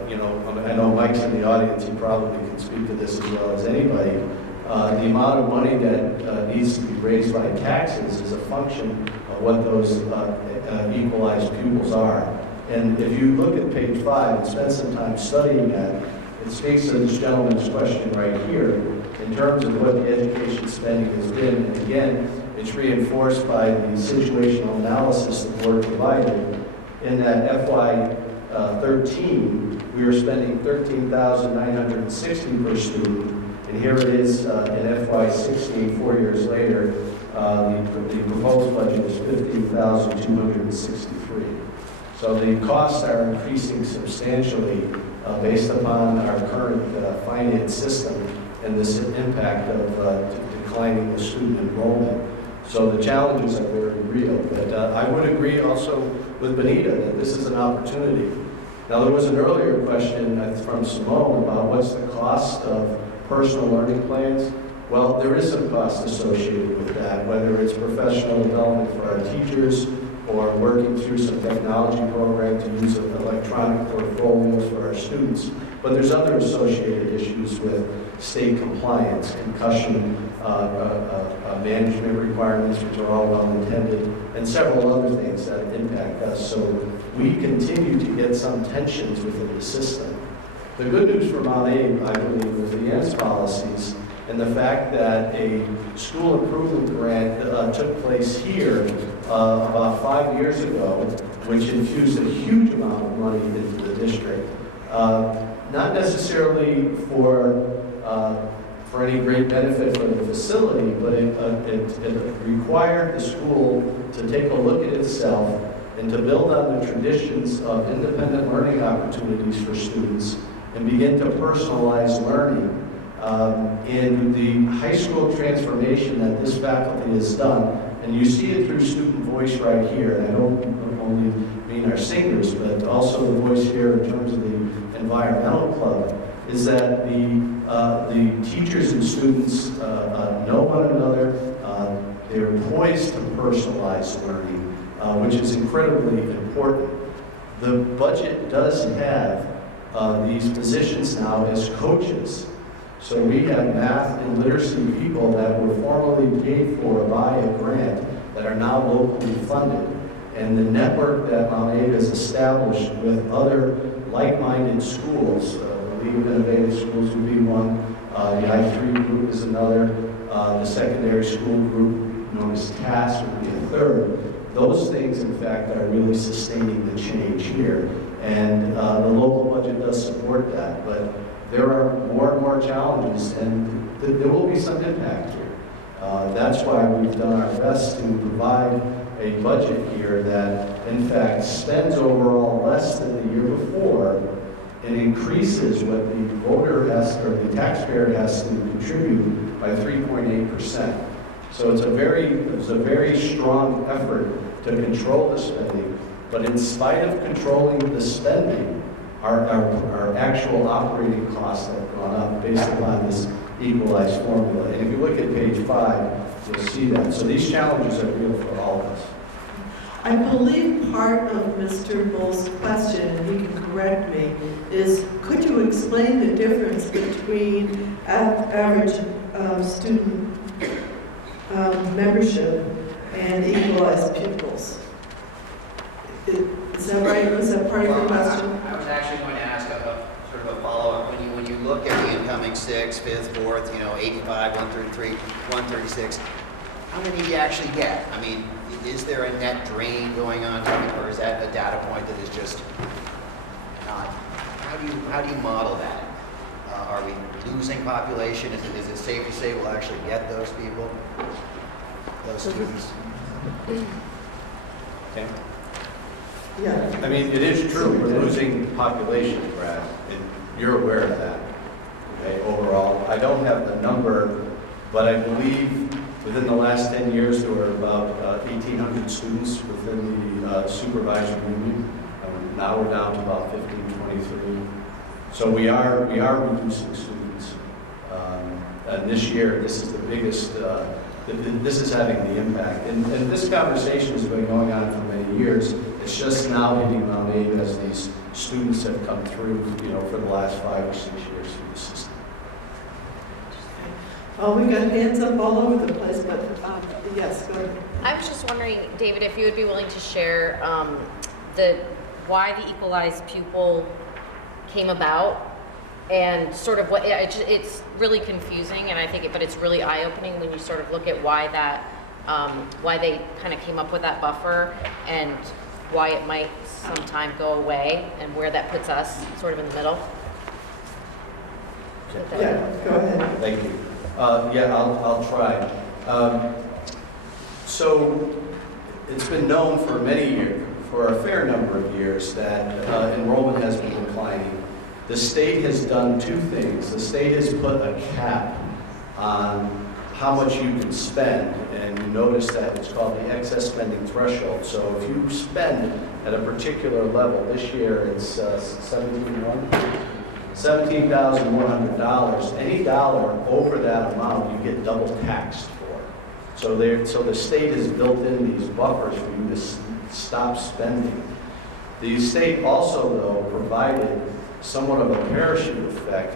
you know, I know Mike's in the audience, he probably can speak to this as well as anybody. The amount of money that needs to be raised by taxes is a function of what those equalized pupils are. And if you look at page 5 and spend some time studying that, it speaks to this gentleman's question right here in terms of what the education spending has been. And again, it's reinforced by the situational analysis the board provided in that FY13, we were spending $13,960 per student, and here it is in FY16, 4 years later, the proposed budget is $15,263. So the costs are increasing substantially based upon our current finance system and this impact of declining the student enrollment. So the challenges are very real, but I would agree also with Benita that this is an opportunity. Now there was an earlier question from Simone about what's the cost of personal learning plans. Well, there is some cost associated with that, whether it's professional development for our teachers or working through some technology program to use electronic portfolios for our students. But there's other associated issues with state compliance, concussion management requirements, which are all well intended, and several other things that impact us. So we continue to get some tensions within the system. The good news for Mount Abe, I believe, with the ENS policies And the fact that a school improvement grant took place here about 5 years ago, which infused a huge amount of money into the district, not necessarily for any great benefit for the facility, but it required the school to take a look at itself and to build on the traditions of independent learning opportunities for students and begin to personalize learning. In the high school transformation that this faculty has done, and you see it through student voice right here, and I don't only mean our singers, but also the voice here in terms of the environmental club, is that the teachers and students know one another. They're poised to personalize learning, which is incredibly important. The budget does have these positions now as coaches. So we have math and literacy people that were formerly paid for by a grant that are now locally funded. And the network that Mount Abe has established with other like-minded schools, the League of Innovative Schools would be one, the I3 group is another, the secondary school group known as TAS would be a third. Those things, in fact, are really sustaining the change here. And the local budget does support that, but there are more and more challenges, and there will be some impact here. That's why we've done our best to provide a budget here that, in fact, spends overall less than the year before and increases what the voter has, or the taxpayer has to contribute by 3.8%. So it's a very strong effort to control the spending, but in spite of controlling the spending, our actual operating costs have gone up based upon this equalized formula. And if you look at page 5, you'll see that. So these challenges are real for all of us. I believe part of Mr. Bull's question, and he can correct me, is could you explain the difference between average student membership and equalized pupils? Is that right? Was that part of your question? I was actually going to ask sort of a follow-up. When you look at the incoming 6th, 5th, 4th, 85, 133, 136, how many do you actually get? I mean, is there a net drain going on, or is that a data point that is just not? How do you model that? Are we losing population? Is it safe to say we'll actually get those people, those students? Okay. Yeah. I mean, it is true, we're losing population, Brad, and you're aware of that, okay, overall. I don't have the number, but I believe within the last 10 years, there were about 1,800 students within the supervisory union. Now we're down to about 1523. So we are reducing students. And this year, this is the biggest, this is having the impact. And this conversation has been going on for many years. It's just now hitting Mount Abe as these students have come through, for the last 5 or 6 years through the system. Oh, we've got hands up all over the place, but yes, go ahead. I was just wondering, David, if you would be willing to share why the equalized pupil came about, and sort of what it's really confusing, and I think, but it's really eye-opening when you sort of look at why they kind of came up with that buffer and why it might sometime go away, and where that puts us sort of in the middle. Yeah, go ahead. Thank you. Yeah, I'll try. So it's been known for many years, for a fair number of years, that enrollment has been declining. The state has done two things. The state has put a cap on how much you can spend, and you notice that it's called the excess spending threshold. So if you spend at a particular level, this year it's $17,100. Any dollar over that amount, you get double taxed for. So the state has built in these buffers for you to stop spending. The state also, though, provided somewhat of a parachute effect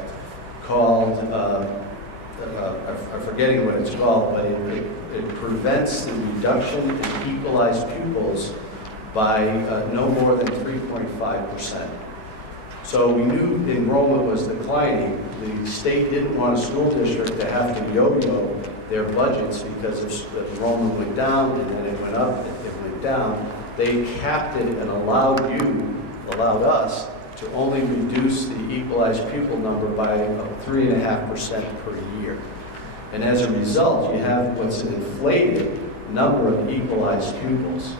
called, I'm forgetting what it's called, but it prevents the reduction in equalized pupils by no more than 3.5%. So we knew enrollment was declining. The state didn't want a school district to have to yo-yo their budgets because if enrollment went down and then it went up, it went down. They capped it and allowed us to only reduce the equalized pupil number by 3.5% per year. And as a result, you have what's an inflated number of equalized pupils.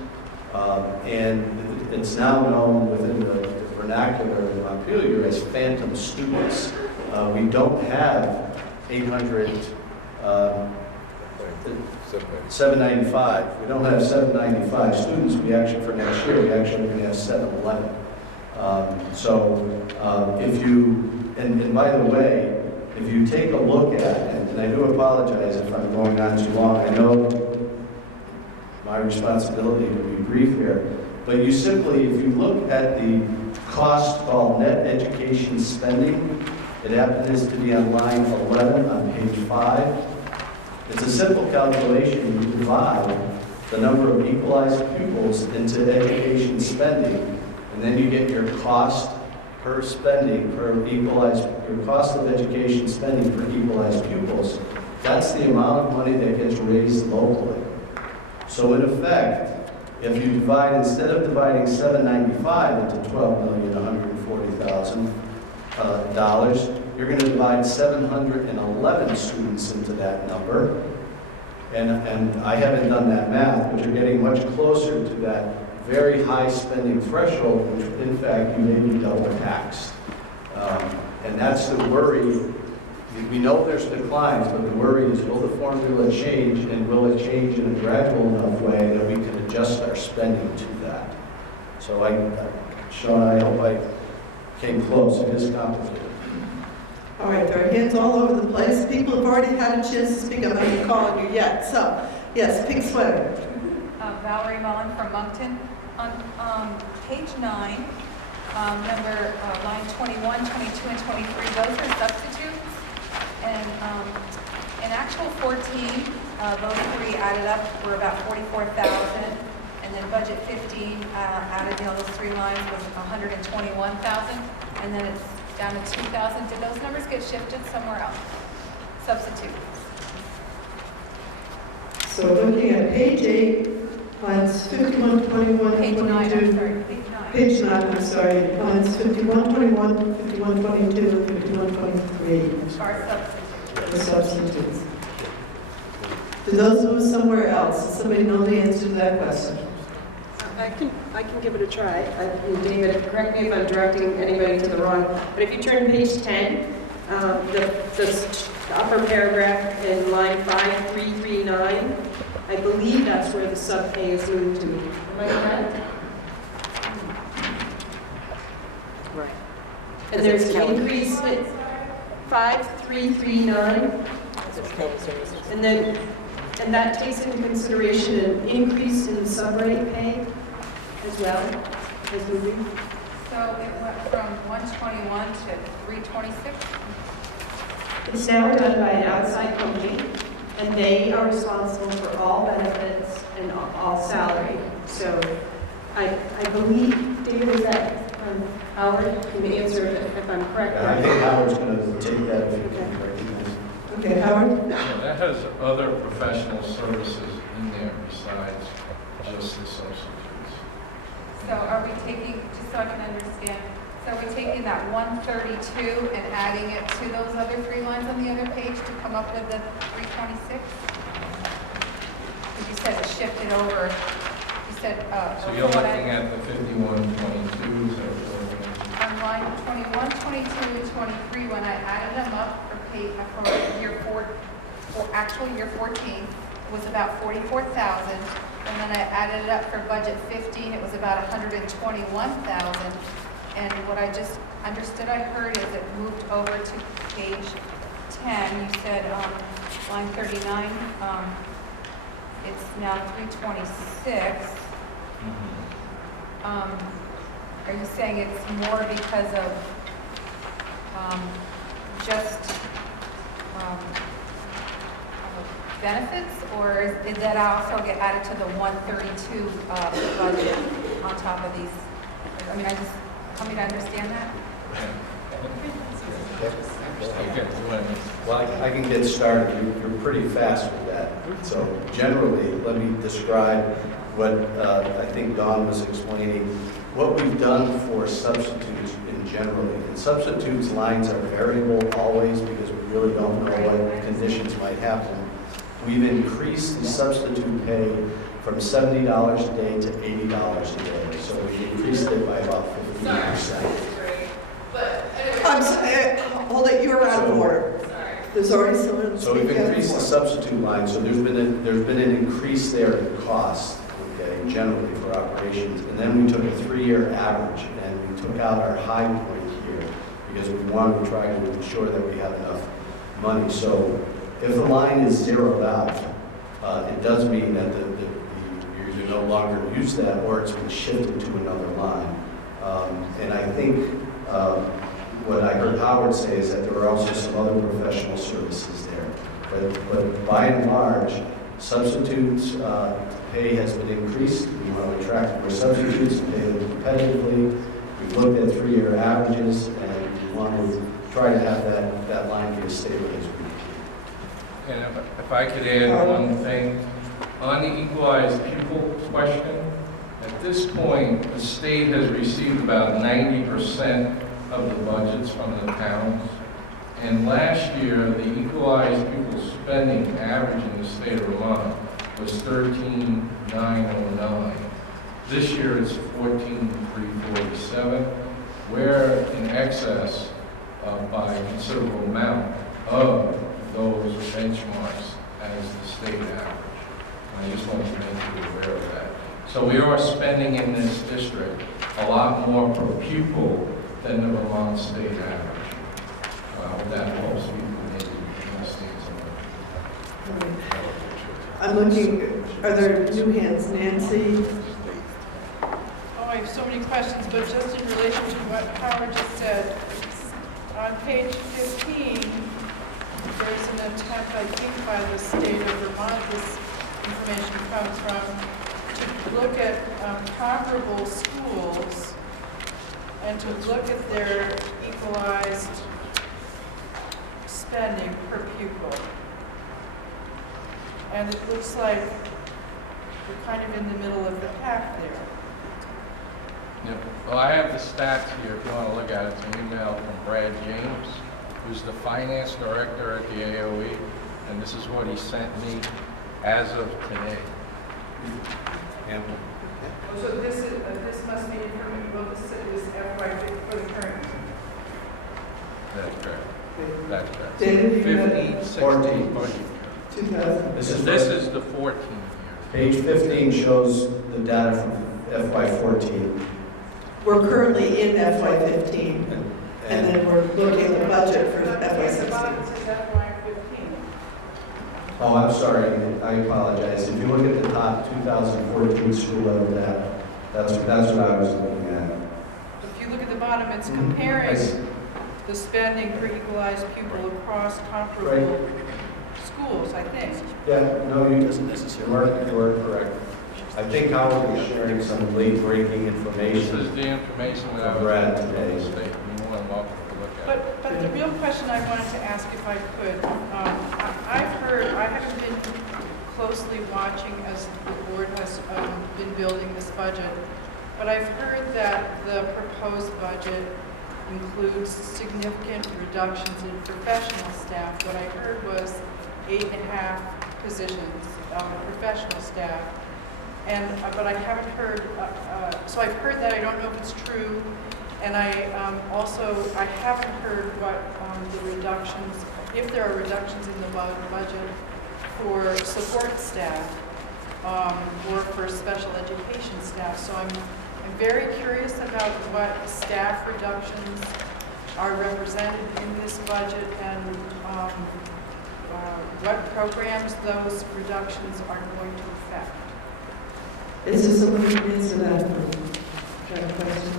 And it's now known within the vernacular in Montpelier as phantom students. We don't have 795. We don't have 795 students. We actually, for next year, we actually are going to have 711. If you, and by the way, if you take a look at, and I do apologize if I'm going on too long, I know my responsibility to be brief here, but you simply, if you look at the cost called net education spending, it happens to be on line 11 on page 5. It's a simple calculation. You divide the number of equalized pupils into education spending, and then you get your cost per spending, your cost of education spending per equalized pupils. That's the amount of money that gets raised locally. So in effect, if you divide, instead of dividing 795 into $12,140,000, you're going to divide 711 students into that number. And I haven't done that math, but you're getting much closer to that very high spending threshold, which in fact you may be double taxed. And that's the worry. We know there's declines, but the worry is, will the formula change, and will it change in a gradual enough way that we can adjust our spending to that? So Sean, I hope I came close. It is complicated. All right, there are hands all over the place. People have already had a chance to speak. I'm not even calling you yet. So, yes, pink sweater. Valerie Mullen from Moncton. On page 9, number line 21, 22, and 23, those are substitutes. And in actual 14, those three added up were about 44,000. And then budget 15 added, those three lines was 121,000. And then it's down to 2,000. Did those numbers get shifted somewhere else? Substitutes. So looking at page 8, lines 51, 21, Page 22. 9, I'm sorry, page 9. Page 9, I'm sorry. Lines 51, 21, 51, 22, 51, 23. Are substitutes. The substitutes. Do those move somewhere else? Does somebody know the answer to that question? I can give it a try. David, correct me if I'm directing anybody to the wrong, but if you turn to page 10, the upper paragraph in line 5339, I believe that's where the sub-pay is moved to. Am I correct? Right. And there's an increase at 5339. And that takes into consideration an increase in sub-rate pay as well as moving. So it went from 121 to 326? It's now done by an outside company, and they are responsible for all benefits and all salary. So I believe, David, is that Howard can answer if I'm correct? I think Howard's going to take that if you can recognize. Okay, Howard? That has other professional services in there besides just the substitutes. So are we taking, just so I can understand, so are we taking that 132 and adding it to those other three lines on the other page to come up with the 326? Because you said it shifted over, you said... So you're looking at the 5122s on line 21, 22, and 23, when I added them up for year 4, for actual year 14, it was about 44,000. And then I added it up for budget 15, it was about 121,000. And what I just understood I heard is it moved over to page 10. You said line 39, it's now 326. Are you saying it's more because of just benefits, or did that also get added to the 132 budget on top of these? I mean, help me to understand that. Well, I can get started. You're pretty fast with that. So generally, let me describe what I think Dawn was explaining. What we've done for substitutes in generally. And substitutes lines are variable always because we really don't know what conditions might happen. We've increased the substitute pay from $70 a day to $80 a day. So we increased it by about 15%. I'm sorry, hold it, you're out of order. There's already someone So we've speaking out of increased the order. substitute line, so there's been an increase there in cost, okay, generally for operations. And then we took a 3-year average and we took out our high point here because we wanted to try to ensure that we have enough money. So if the line is zeroed out, it does mean that you no longer use that or it's been shifted to another line. And I think what I heard Howard say is that there are also some other professional services there. But by and large, substitutes pay has been increased. We want to attract more substitutes and pay them competitively. We've looked at 3-year averages and we want to try to have that line be as stable as we can. And if I could add one thing, on the equalized pupil question, at this point, the state has received about 90% of the budgets from the towns. And last year, the equalized pupil spending average in the state of Vermont was $13,909. This year, it's $14,347. We're in excess by a considerable amount of those benchmarks as the state average. I just want to make you aware of that. So we are spending in this district a lot more per pupil than the Vermont state average. That helps people maybe understand some of it. I'm looking, are there new hands? Nancy? Oh, I have so many questions, but just in relation to what Howard just said, on page 15, there's an attempt, I think, by the state of Vermont, this information comes from, to look at comparable schools and to look at their equalized spending per pupil. And it looks like we're kind of in the middle of the pack there. Yep. Well, I have the stats here if you want to look at it. It's an email from Brad James, who's the finance director at the AOE, and this is what he sent me as of today. And So this must be from, well, this is FY for the current. that's correct. That's correct. David, you have 15, 16 budget. 2000. This is the 14 year. Page 15 shows the data from FY14. We're currently in FY15, and then we're looking at the budget for FY16. Oh, I'm sorry, I apologize. If you look at the top 2014 school level data, that's what I was looking at. If you look at the bottom, it's comparing the spending per equalized pupil across comparable schools, I think. Yeah, no, you doesn't necessarily. You are correct. I think Howard was sharing some late-breaking information. This is the information that I was Brad today. today. You're more than welcome to look at it. But the real question I wanted to ask, if I could, I haven't been closely watching as the board has been building this budget, but I've heard that the proposed budget includes significant reductions in professional staff. What I heard was 8.5 positions of professional staff. But I haven't heard, so I've heard that, I don't know if it's true, and I haven't heard what the reductions, if there are reductions in the budget for support staff or for special education staff. So I'm very curious about what staff reductions are represented in this budget and what programs those reductions are going to affect. Is there someone who can answer that question?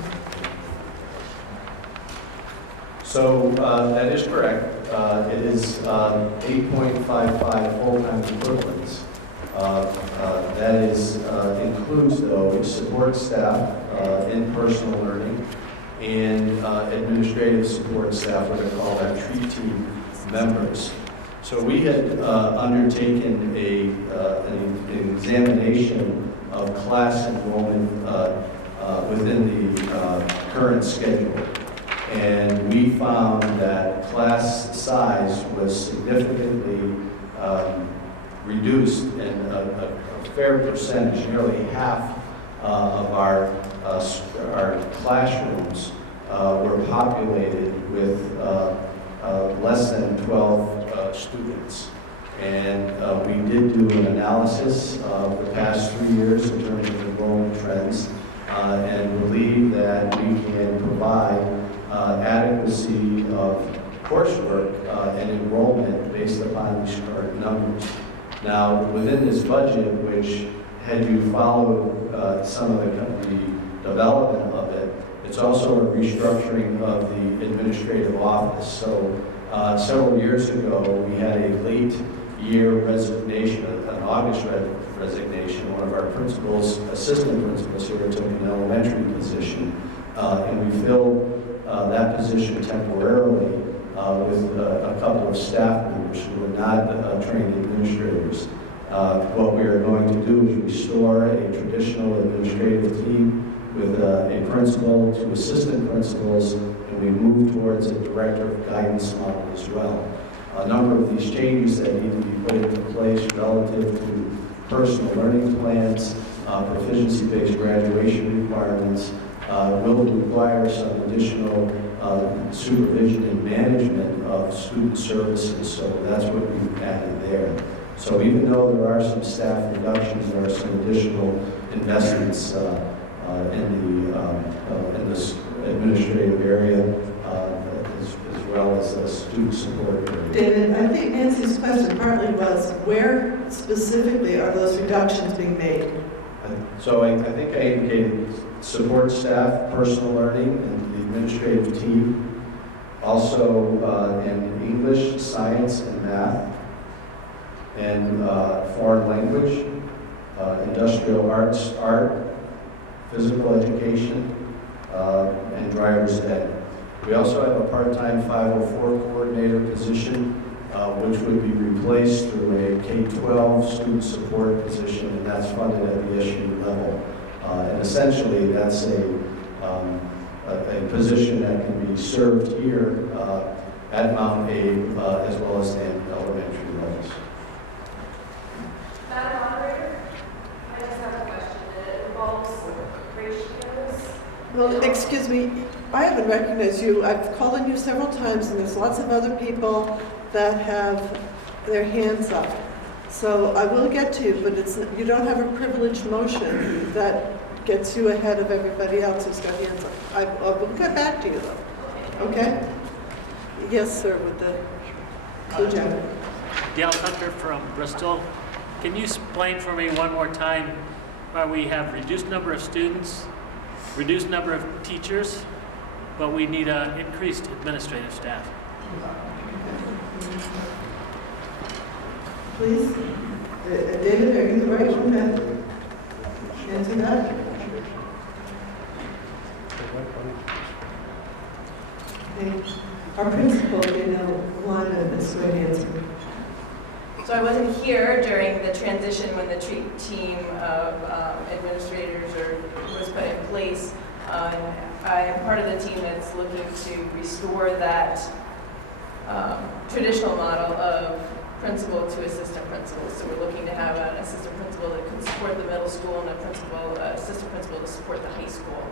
So that is correct. It is 8.55 full-time equivalents. That includes, though, support staff in personal learning, and administrative support staff, what I call our tree team members. So we had undertaken an examination of class enrollment within the current schedule. And we found that class size was significantly reduced, and a fair percentage, nearly half of our classrooms were populated with less than 12 students. And we did do an analysis of the past 3 years in terms of enrollment trends, and believe that we can provide adequacy of coursework and enrollment based upon these current numbers. Now, within this budget, which had you followed some of the development of it, it's also a restructuring of the administrative office. So several years ago, we had a late year resignation, an August resignation. One of our principals, assistant principals here, took an elementary position, and we filled that position temporarily with a couple of staff members who were not trained administrators. What we are going to do is restore a traditional administrative team with a principal to assistant principals, and we move towards a director of guidance model as well. A number of these changes that need to be put into place relative to personal learning plans, proficiency-based graduation requirements, will require some additional supervision and management of student services. So that's what we've added there. So even though there are some staff reductions, there are some additional investments in this administrative area, as well as the student support area. David, I think Nancy's question partly was, where specifically are those reductions being made? So I think I indicated support staff, personal learning, and the administrative team. Also in English, science, and math, and foreign language, industrial arts, art, physical education, and driver's ed. We also have a part-time 504 coordinator position, which would be replaced through a K-12 student support position, and that's funded at the SU level. And essentially, that's a position that can be served here at Mount Abe, as well as the elementary levels. Madam Moderator, I just have a question. It involves ratios. Well, excuse me, I haven't recognized you. I've called on you several times, and there's lots of other people that have their hands up. So I will get to you, but you don't have a privileged motion that gets you ahead of everybody else who's got hands up. I will get back to you, though. Okay? Yes, sir, with the blue jacket. Dale Tucker from Bristol. Can you explain for me one more time why we have reduced number of students, reduced number of teachers, but we need an increased administrative staff? Please. David, are you the right one to answer that? Okay. Our principal, Lana, is going to answer. So I wasn't here during the transition when the team of administrators was put in place. I am part of the team that's looking to restore that traditional model of principal to assistant principal. So we're looking to have an assistant principal that can support the middle school and assistant principal to support the high school.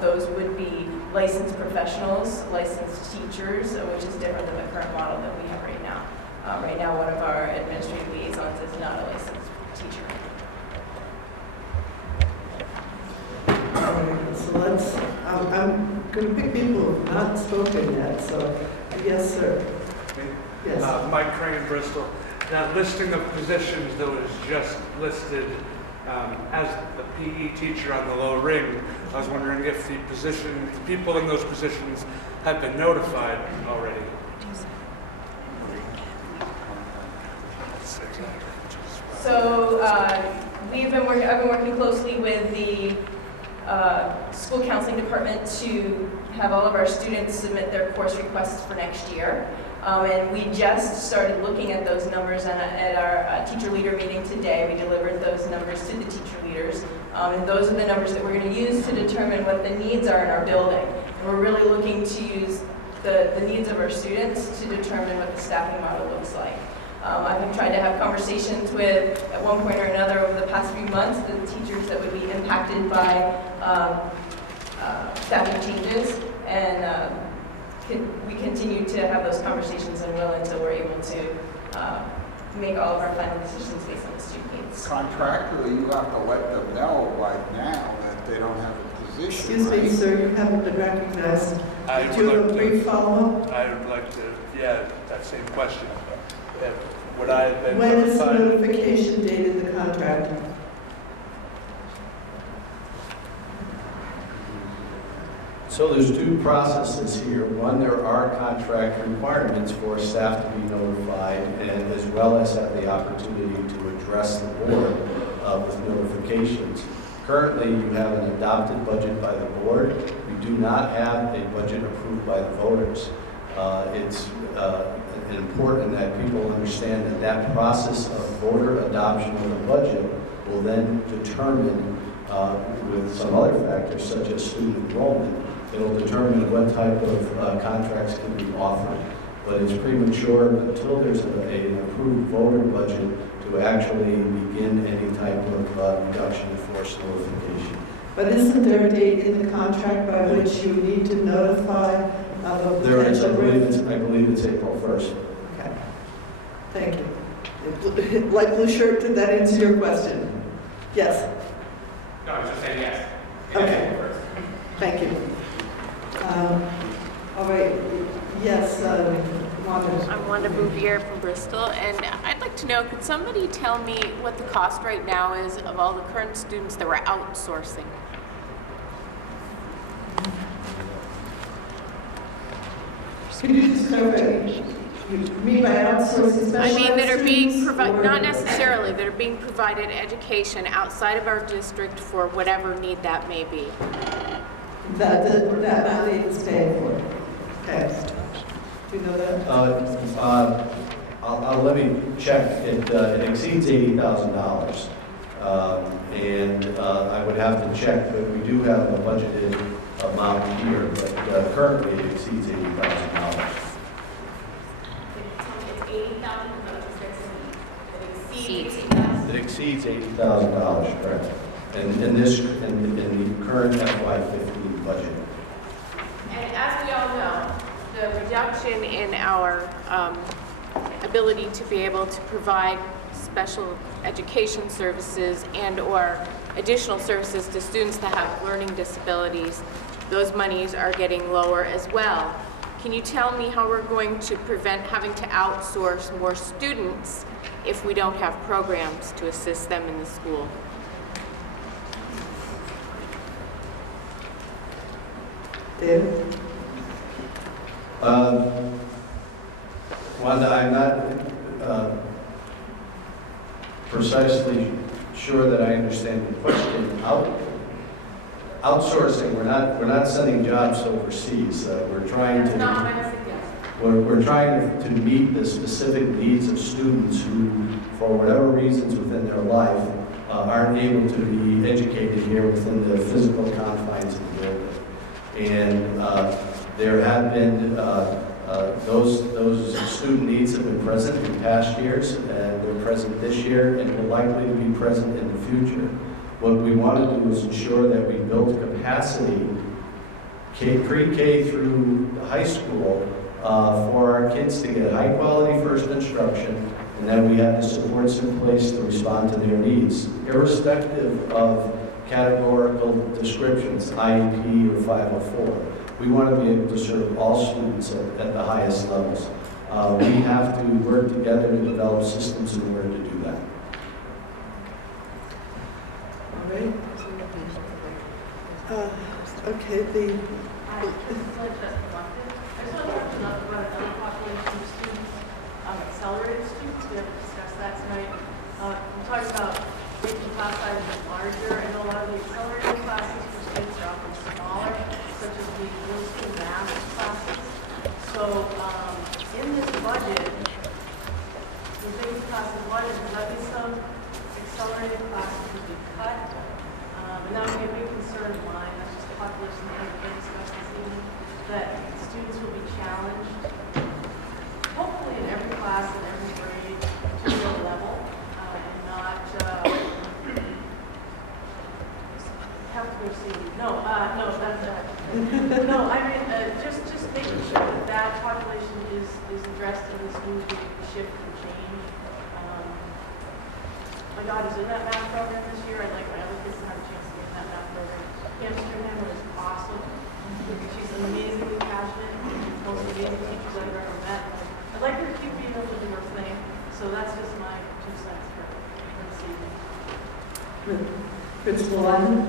Those would be licensed professionals, licensed teachers, which is different than the current model that we have right now. Right now, one of our administrative liaisons is not a licensed teacher. So I'm going to pick people who have not spoken yet, so yes, sir. Yes. Mike Crane, Bristol. That listing of positions that was just listed as the PE teacher on the low ring, I was wondering if the people in those positions had been notified already. So I've been working closely with the school counseling department to have all of our students submit their course requests for next year. And we just started looking at those numbers at our teacher leader meeting today. We delivered those numbers to the teacher leaders. And those are the numbers that we're going to use to determine what the needs are in our building. And we're really looking to use the needs of our students to determine what the staffing model looks like. I've been trying to have conversations with, at one point or another over the past few months, the teachers that would be impacted by staffing changes. And we continue to have those conversations and will until we're able to make all of our final decisions based on the student needs. Contractually, you have to let them know right now that they don't have a position. Excuse me, sir, you haven't been recognized. Do you have a brief follow-up? I would like to, that same question. Would I have been When is the notified? notification date in the contract? So there's two processes here. One, there are contract requirements for staff to be notified, and as well as have the opportunity to address the board with notifications. Currently, you have an adopted budget by the board. We do not have a budget approved by the voters. It's important that people understand that that process of voter adoption of the budget will then determine, with some other factors such as student enrollment, it'll determine what type of contracts can be offered. But it's premature until there's an approved voter budget to actually begin any type of reduction in force notification. But isn't there a date in the contract by which you need to notify of a There is, potential risk? I believe it's April 1st. Okay. Thank you. Light blue shirt, did that answer your question? Yes? No, I was just saying yes. Okay. Thank you. All right. Yes, Wanda. I'm Wanda Bouvier from Bristol, and I'd like to know, could somebody tell me what the cost right now is of all the current students that we're outsourcing? Can you just clarify? You mean by outsourcing special I mean that are being students, provided, or- not necessarily, that are being provided education outside of our district for whatever need that may be. That money is paid for. Okay. Do you know that? Let me check. It exceeds $80,000. And I would have to check, but we do have a budgeted amount here, but currently it exceeds $80,000. It exceeds $80,000, correct? And in the current FY15 budget. And as we all know, the reduction in our ability to be able to provide special education services and/or additional services to students that have learning disabilities, those monies are getting lower as well. Can you tell me how we're going to prevent having to outsource more students if we don't have programs to assist them in the school? David? Wanda, I'm not precisely sure that I understand the question. Outsourcing, we're not sending jobs overseas. We're trying to. We're trying to meet the specific needs of students who, for whatever reasons within their life, aren't able to be educated here within the physical confines of the building. And there have been, those student needs have been present in past years, and they're present this year, and will likely to be present in the future. What we want to do is ensure that we build capacity, pre-K through high school, for our kids to get high-quality first instruction, and then we have the supports in place to respond to their needs, irrespective of categorical descriptions, IEP or 504. We want to be able to serve all students at the highest levels. We have to work together to develop systems in order to do that. All right. Okay, the... I just want to talk about the population of students, accelerated students. We haven't discussed that tonight. I'm talking about making class sizes larger. I know a lot of the accelerated classes for students are often smaller, such as the middle school math classes. So in this budget, the base classes budget, there might be some accelerated classes to be cut. And that would be a big concern of mine. That's just the population that we can't discuss this evening, that students will be challenged, hopefully in every class and every grade to their level, and not have to go see. No, that's that. No, I mean just making sure that that population is addressed in the schools where we shift and change. My daughter's in that math program this year. I'd like my other kids to have a chance to get in that math program. Amsterdam was awesome. She's amazingly passionate, most amazing teachers I've ever met. I'd like her to keep being able to do her thing. So that's just my 2 cents for this evening. Principal Lyman?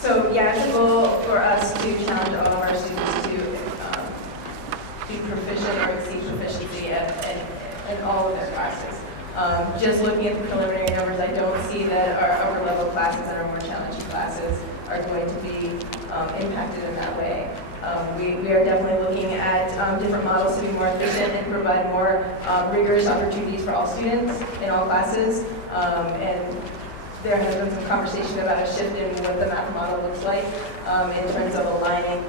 So yeah, it's a goal for us to challenge all of our students to be proficient or exceed proficiency in all of their classes. Just looking at the preliminary numbers, I don't see that our upper level classes and our more challenging classes are going to be impacted in that way. We are definitely looking at different models to be more efficient and provide more rigorous opportunities for all students in all classes. And there has been some conversation about a shift in what the math model looks like in terms of aligning,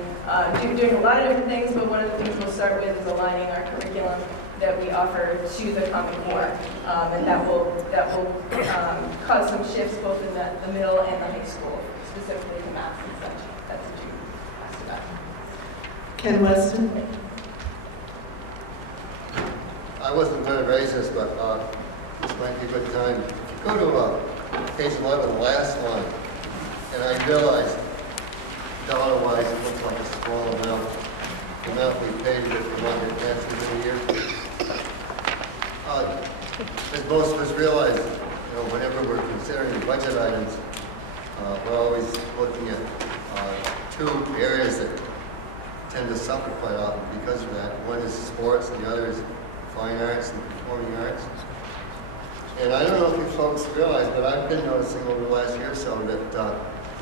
doing a lot of different things, but one of the things we'll start with is aligning our curriculum that we offer to the Common Core, and that will cause some shifts both in the middle and the high school, specifically to math and such. That's what you asked about. Ken Weston? I wasn't going to raise this, but this might be a good time. If you go to page 11, the last line, and I realize dollar-wise it looks like a small amount. The amount we paid with the budget passed in the year. As most of us realize, whenever we're considering budget items, we're always looking at two areas that tend to suffer quite often because of that. One is sports, and the other is fine arts and performing arts. And I don't know if you folks realize, but I've been noticing over the last year or so that the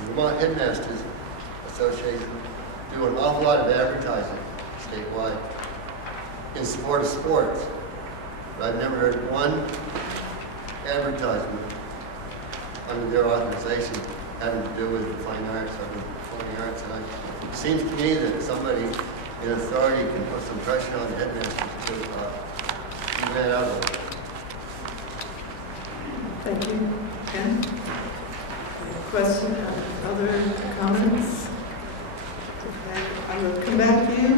Vermont Headmasters Association do an awful lot of advertising statewide in support of sports. But I've never heard one advertisement under their authorization having to do with the fine arts or the performing arts. And it seems to me that somebody in authority can put some pressure on the headmasters to keep that out of it. Thank you. Ken? Question? Other comments? Okay. I will come back to you.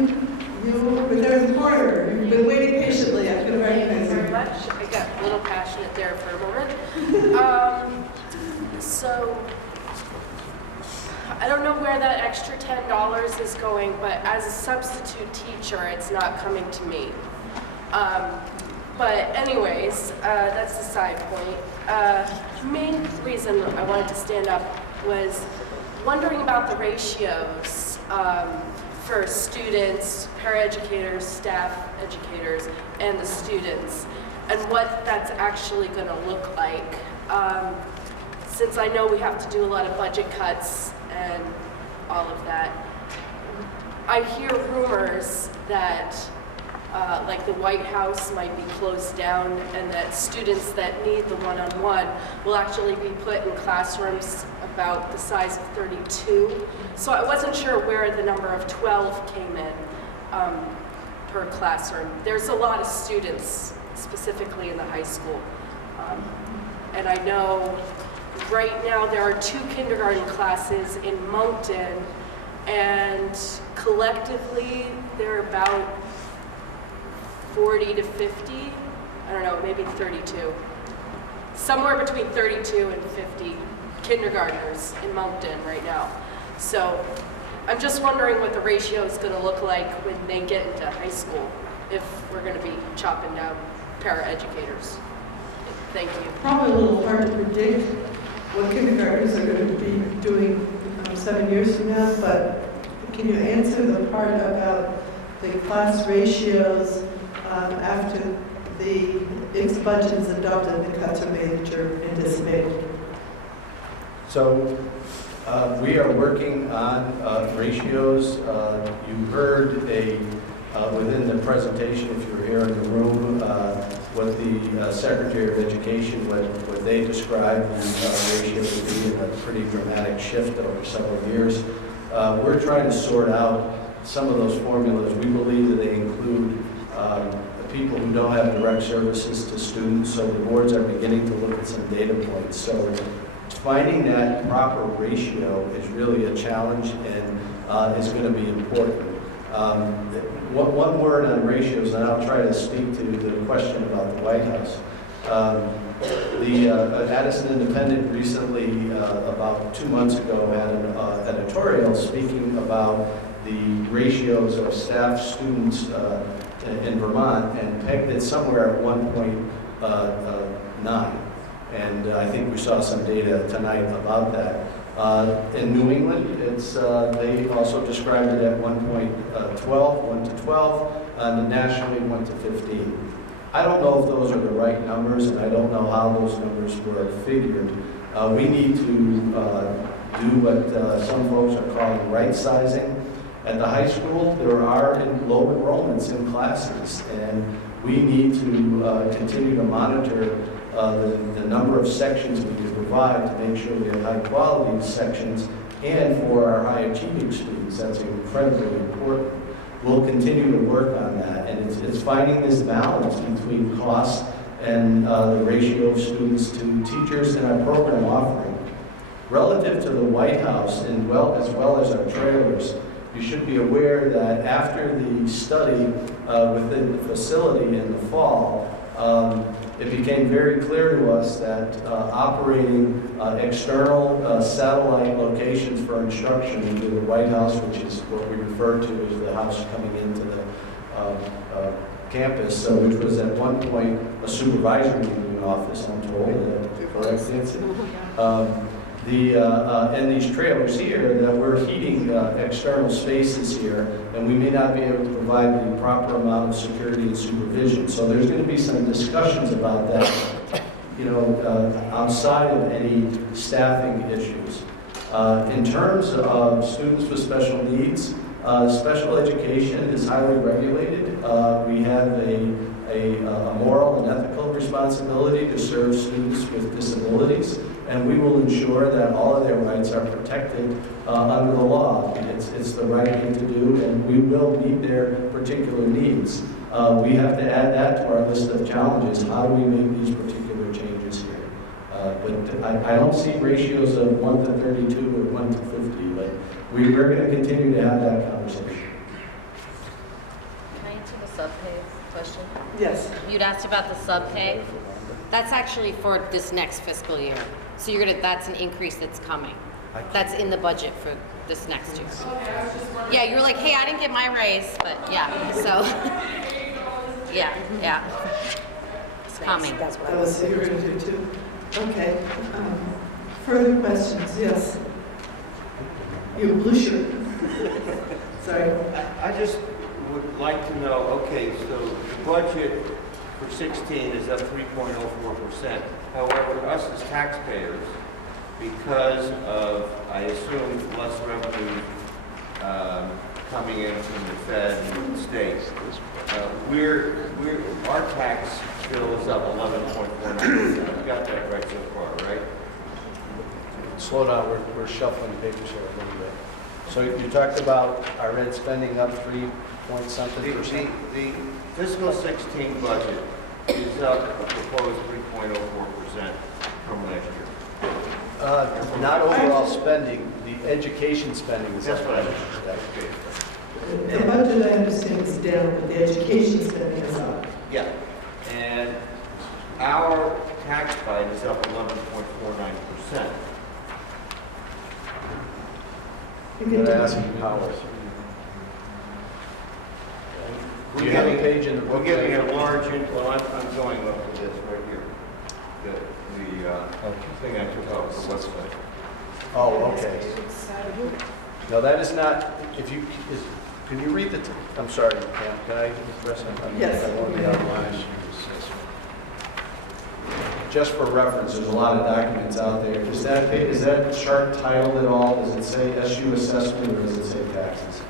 You were there in the corner. You've been waiting patiently. I could have recognized you. Thank you very much. I got a little passionate there for a moment. So I don't know where that extra $10 is going, but as a substitute teacher, it's not coming to me. But anyways, that's the side point. Main reason I wanted to stand up was wondering about the ratios for students, paraeducators, staff educators, and the students, and what that's actually going to look like. Since I know we have to do a lot of budget cuts and all of that, I hear rumors that like the White House might be closed down and that students that need the one-on-one will actually be put in classrooms about the size of 32. So I wasn't sure where the number of 12 came in per classroom. There's a lot of students, specifically in the high school. And I know right now there are 2 kindergarten classes in Moncton, and collectively they're about 40 to 50, I don't know, maybe 32. Somewhere between 32 and 50 kindergartners in Moncton right now. So I'm just wondering what the ratio is going to look like when they get into high school, if we're going to be chopping down paraeducators. Thank you. Probably a little hard to predict what kindergartners are going to be doing 7 years from now, but can you answer the part about the class ratios after the If the budget is adopted, the cuts are made that you're anticipating. So we are working on ratios. You heard within the presentation, if you were here in the room, what the Secretary of Education, what they described the ratio to be, in a pretty dramatic shift over several years. We're trying to sort out some of those formulas. We believe that they include the people who don't have direct services to students, so the boards are beginning to look at some data points. So finding that proper ratio is really a challenge and is going to be important. One word on ratios, and I'll try to speak to the question about the White House. The Addison Independent recently, about 2 months ago, had an editorial speaking about the ratios of staff students in Vermont and pegged it somewhere at 1.9. And I think we saw some data tonight about that. In New England, they also described it at 1 to 12, and nationally 1 to 15. I don't know if those are the right numbers, and I don't know how those numbers were figured. We need to do what some folks are calling right sizing. At the high school, there are low enrollments in classes, and we need to continue to monitor the number of sections we can provide to make sure we have high quality sections, and for our high achieving students, that's incredibly important. We'll continue to work on that, and it's finding this balance between cost and the ratio of students to teachers in our program offering. Relative to the White House, and as well as our trailers, you should be aware that after the study within the facility in the fall, it became very clear to us that operating external satellite locations for instruction into the White House, which is what we refer to as the house coming into the campus, which was at one point a supervisory union office, I'm told, correct, Nancy? And these trailers here, that we're heating external spaces here, and we may not be able to provide the proper amount of security and supervision. So there's going to be some discussions about that, outside of any staffing issues. In terms of students with special needs, special education is highly regulated. We have a moral and ethical responsibility to serve students with disabilities, and we will ensure that all of their rights are protected under the law. It's the right thing to do, and we will meet their particular needs. We have to add that to our list of challenges. How do we make these particular changes here? But I don't see ratios of 1 to 32 or 1 to 50, but we're going to continue to have that conversation. Can I answer the sub-pay question? Yes. You'd asked about the sub-pay. That's actually for this next fiscal year. So that's an increase that's coming. That's in the budget for this next year. Yeah, you were like, hey, I didn't get my raise, but yeah, so, yeah. It's coming. That's what I was going to do too. Okay. Further questions? Yes. You blue shirt. Sorry. I just would like to know, okay, so the budget for 16 is up 3.04%. However, us as taxpayers, because of, I assume, less revenue coming in from the Fed and the state, our tax bill is up 11.49%. I've got that right so far, right? Slow down, we're shuffling papers here a little bit. So you talked about our ed spending up 3-point-something%? The fiscal 16 budget is up a proposed 3.04% from last year. Not overall spending, the education spending is up. That's what I meant. The budget, I understand, is down, but the education spending is up. Yeah, and our tax bite is up 11.49%. You're asking how. You have a page in the book. We're getting a large, well, I'm going up to this right here. The thing I took off the website. Oh, okay. No, that is not, can you read I'm sorry, Pam, can I press it? Yes. I won't be online. just for reference, there's a lot of documents out there. Is that chart titled at all? Does it say SU assessment or does it say taxes?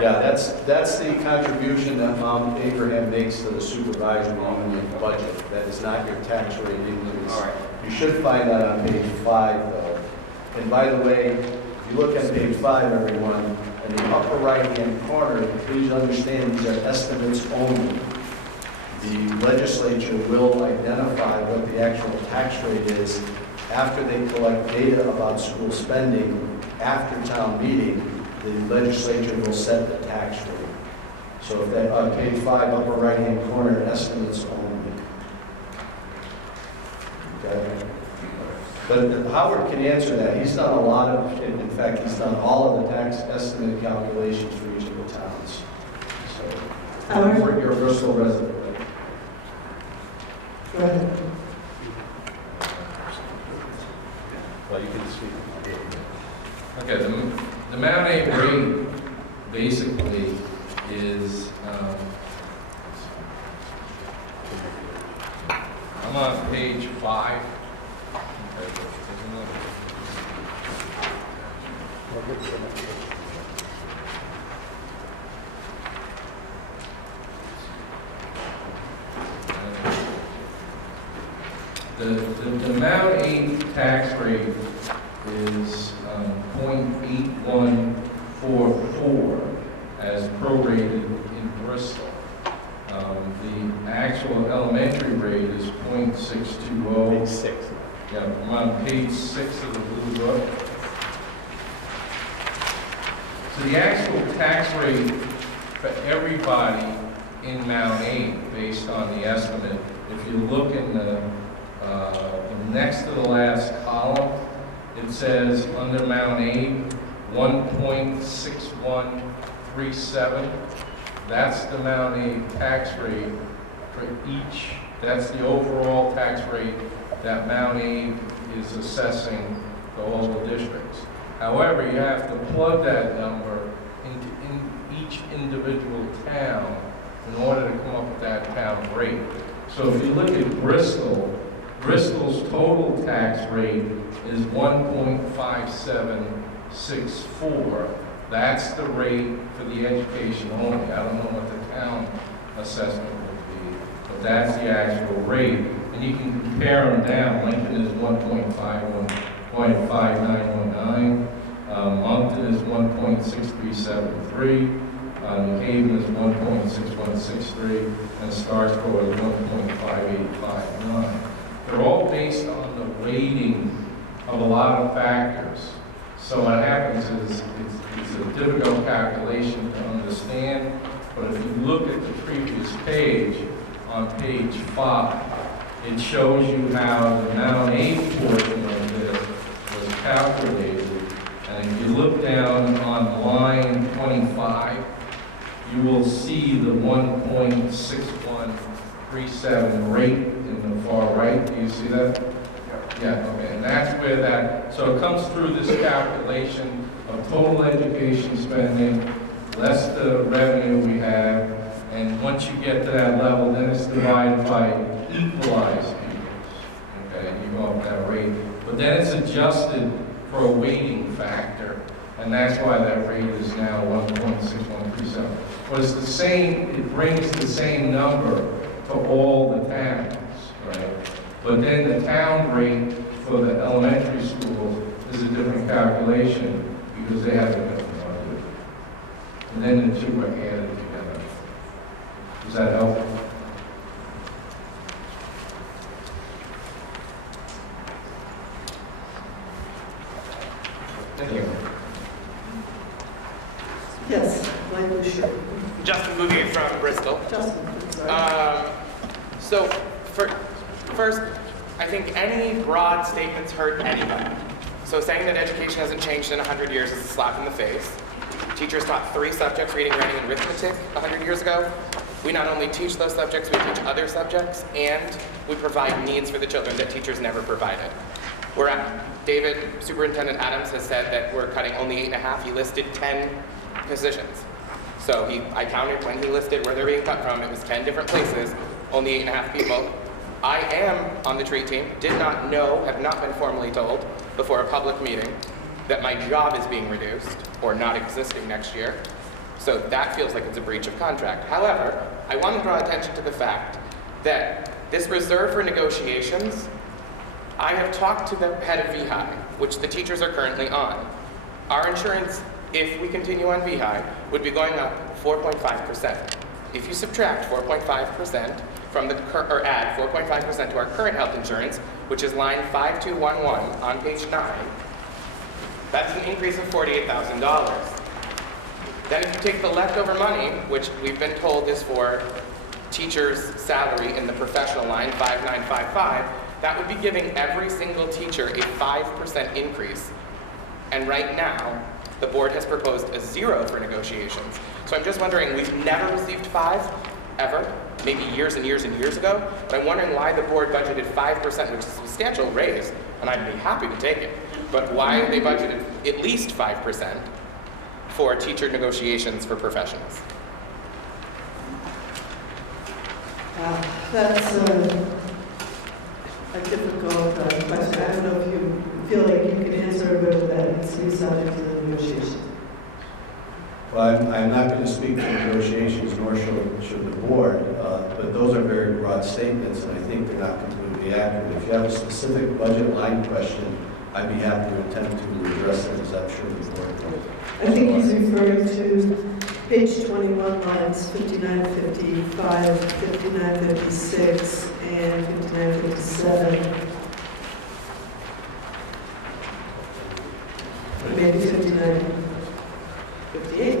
Yeah, that's the contribution that Abraham makes to the supervisory union budget. That is not your tax rate increase. All right. You should find that on page 5, though. And by the way, if you look at page 5, everyone, in the upper right-hand corner, please understand these are estimates only. The legislature will identify what the actual tax rate is after they collect data about school spending. After town meeting, the legislature will set the tax rate. So if that on page 5, upper right-hand corner, estimates only. Okay. But Howard can answer that. He's done a lot of, in fact, he's done all of the tax estimate calculations for each of the towns. So, Howard, you're a Bristol resident. Go ahead. Well, you can see. Okay, the Mount A rate basically is, I'm on page 5. The Mount A tax rate is 0.8144 as prorated in Bristol. The actual elementary rate is 0.620. Page 6. Yeah, I'm on page 6 of the blue book. So the actual tax rate for everybody in Mount A, based on the estimate, if you look in the next to the last column, it says under Mount A, 1.6137. That's the Mount A tax rate for each. That's the overall tax rate that Mount A is assessing to all the districts. However, you have to plug that number into each individual town in order to come up with that town rate. So if you look at Bristol, Bristol's total tax rate is 1.5764. That's the rate for the education only. I don't know what the town assessment would be, but that's the actual rate. And you can compare them down. Lincoln is 1.5919. Moncton is 1.6373. New Haven is 1.6163. And Starsboro is 1.5859. They're all based on the weighting of a lot of factors. So what happens is it's a difficult calculation to understand, but if you look at the previous page, on page 5, it shows you how the Mount A portion of this was calculated. And if you look down on line 25, you will see the 1.6137 rate in the far right. Do you see that? Yeah, okay, and that's where that, so it comes through this calculation of total education spending, less the revenue we have, and once you get to that level, then it's divided by equalized pupils, okay, and you go up that rate. But then it's adjusted for a weighting factor, and that's why that rate is now 1.6137. But it's the same, it brings the same number to all the towns, right? But then the town rate for the elementary schools is a different calculation because they have a different budget. And then the two are added together. Does that help? Thank you. Yes, Mike Boucher. Justin Bouvier from Bristol. Justin, sorry. So, first, I think any broad statements hurt anybody. So saying that education hasn't changed in 100 years is a slap in the face. Teachers taught 3 subjects, reading, writing, and arithmetic, 100 years ago. We not only teach those subjects, we teach other subjects, and we provide needs for the children that teachers never provided. We're at, David, Superintendent Adams has said that we're cutting only 8.5. He listed 10 positions. So I counted when he listed where they're being cut from. It was 10 different places, only 8.5 people. I am on the tree team, did not know, have not been formally told before a public meeting that my job is being reduced or not existing next year. So that feels like it's a breach of contract. However, I want to draw attention to the fact that this reserve for negotiations, I have talked to the head of VHI, which the teachers are currently on. Our insurance, if we continue on VHI, would be going up 4.5%. If you subtract 4.5% from the, or add 4.5% to our current health insurance, which is line 5211 on page 9, that's an increase of $48,000. Then if you take the leftover money, which we've been told is for teachers' salary in the professional line, 5955, that would be giving every single teacher a 5% increase. And right now, the board has proposed a 0 for negotiations. So I'm just wondering, we've never received 5, ever, maybe years and years and years ago, but I'm wondering why the board budgeted 5%, which is a substantial raise, and I'd be happy to take it, but why they budgeted at least 5% for teacher negotiations for professionals? That's a difficult question. I don't know if you feel like you can answer whether that needs to be subject to the negotiation. Well, I'm not going to speak to negotiations, nor should the board, but those are very broad statements, and I think they're not completely accurate. If you have a specific budget line question, I'd be happy to attempt to address it, as I'm sure the board will. I think he's referring to page 21, lines 5955, 5956, and 5957. Maybe 5958.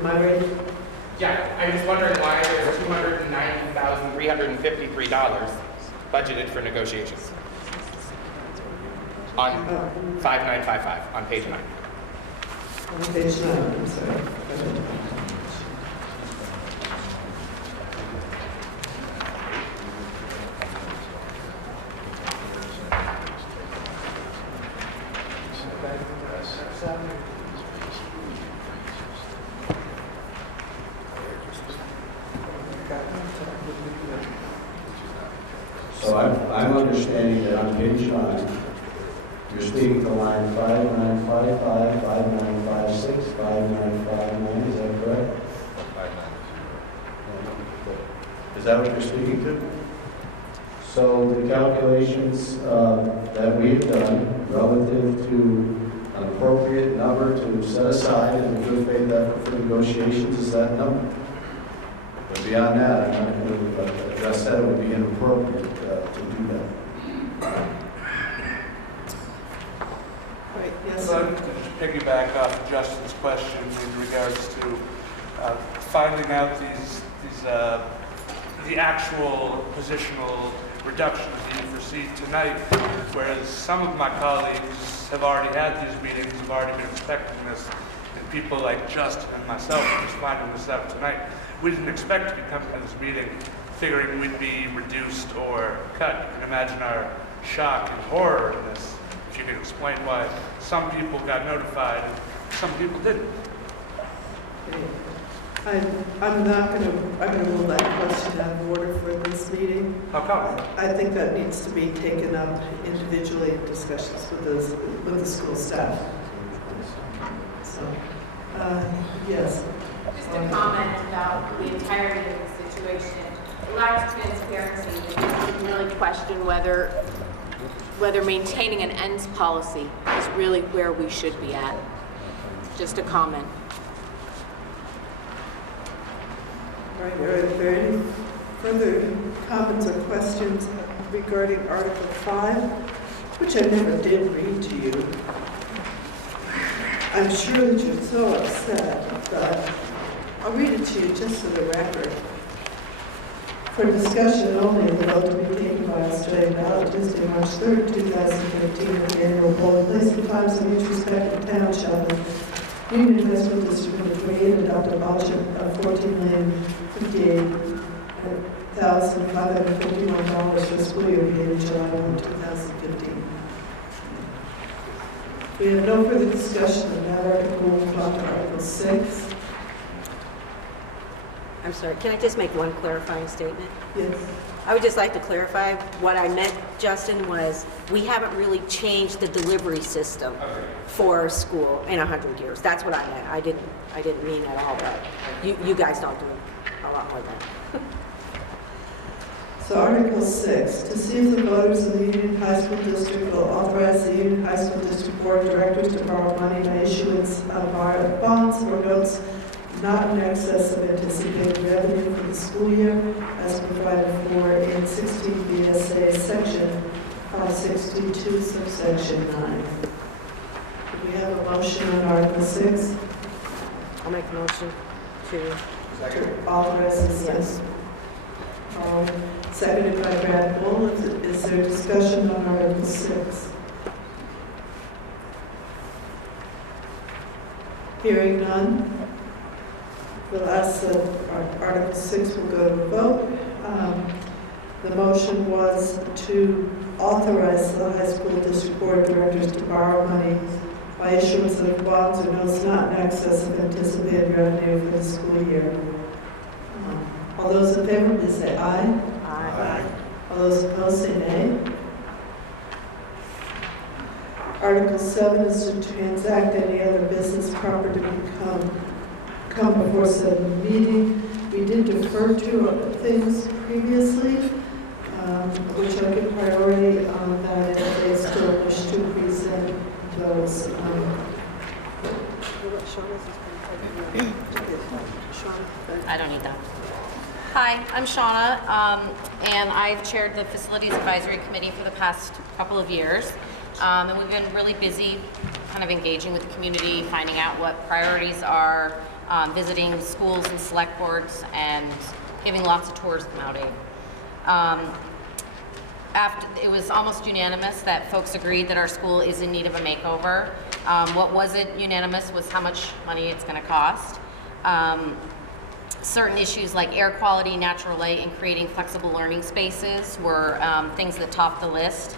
Am I right? Yeah, I'm just wondering why there's $290,353 budgeted for negotiations on 5955 on page 9. On page 9, I'm sorry. So I'm understanding that on page 9, you're speaking to line 5955, 5956, 5959, is that correct? 590. Is that what you're speaking to? So the calculations that we've done relative to an appropriate number to set aside in a good faith effort for negotiations is that number. But beyond that, I'm not going to address that. It would be inappropriate to do that. Right, yes, So to piggyback off Justin's question in regards to finding out the actual positional reductions that you foresee tonight, whereas some of my colleagues have already had these meetings, have already been expecting this, and people like Justin and myself are just finding this out tonight. We didn't expect to be coming to this meeting figuring we'd be reduced or cut. You can imagine our shock and horror in this. If you could explain why some people got notified and some people didn't. I'm going to rule that question out of order for this meeting. How come? I think that needs to be taken up individually in discussions with the school staff. So, yes. Just a comment about the entirety of the situation. It lacks transparency. We can really question whether maintaining an ends policy is really where we should be at. Just a comment. Right, are there any further comments or questions regarding Article 5, which I never did read to you? I'm sure that you're so upset, but I'll read it to you just for the record. For discussion only, the vote to be taken by Australian ballot Tuesday, March 3rd, 2015, at the annual polling place and times in each respective town shall the Union High School District Number 28 adopt a budget of $14,058,551 for school year beginning July 1, 2015. We have no further discussion on that article. We'll move on to Article 6. I'm sorry, can I just make one clarifying statement? Yes. I would just like to clarify, what I meant, Justin, was we haven't really changed the delivery system for school in 100 years. That's what I meant. I didn't mean at all that. You guys don't do a lot more than that. So Article 6, to see if the voters of the Union High School District will authorize the Union High School District Board of Directors to borrow money by issuance of bonds or notes not in excess of anticipated revenue for the school year as provided for in 16 VSA Section 562, subsection 9. Do we have a motion on Article 6? I'll make a motion to Authorize this? Yes. Seconded by Brad Bull. Is there discussion on Article 6? Hearing none, we'll ask that Article 6 will go to a vote. The motion was to authorize the high school district board of directors to borrow money by issuance of bonds or notes not in excess of anticipated revenue for the school year. All those in favor, please say aye. Aye. All those opposed, say nay. Article 7 is to transact any other business proper to come before said meeting. We did defer to things previously, which I give priority on that if they still wish to present those. I don't need that. Hi, I'm Shauna, and I've chaired the Facilities Advisory Committee for the past couple of years. And we've been really busy kind of engaging with the community, finding out what priorities are, visiting schools and select boards, and giving lots of tours of MtAbe. It was almost unanimous that folks agreed that our school is in need of a makeover. What wasn't unanimous was how much money it's going to cost. Certain issues like air quality, natural light, and creating flexible learning spaces were things that topped the list.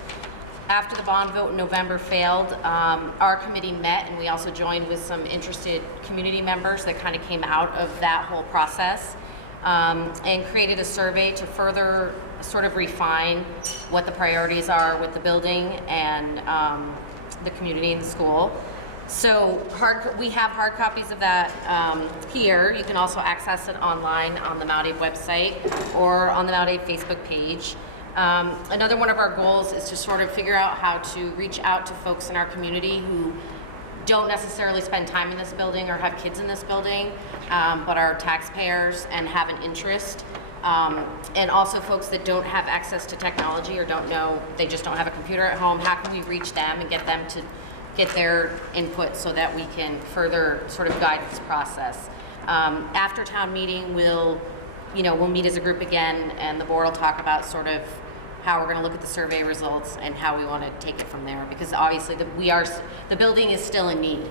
After the bond vote in November failed, our committee met, and we also joined with some interested community members that kind of came out of that whole process, and created a survey to further sort of refine what the priorities are with the building and the community and the school. So we have hard copies of that here. You can also access it online on the MtAbe website or on the MtAbe Facebook page. Another one of our goals is to sort of figure out how to reach out to folks in our community who don't necessarily spend time in this building or have kids in this building, but are taxpayers and have an interest. And also folks that don't have access to technology or don't know, they just don't have a computer at home. How can we reach them and get them to get their input so that we can further sort of guide this process? After town meeting, we'll meet as a group again, and the board will talk about sort of how we're going to look at the survey results and how we want to take it from there. Because obviously the building is still in need.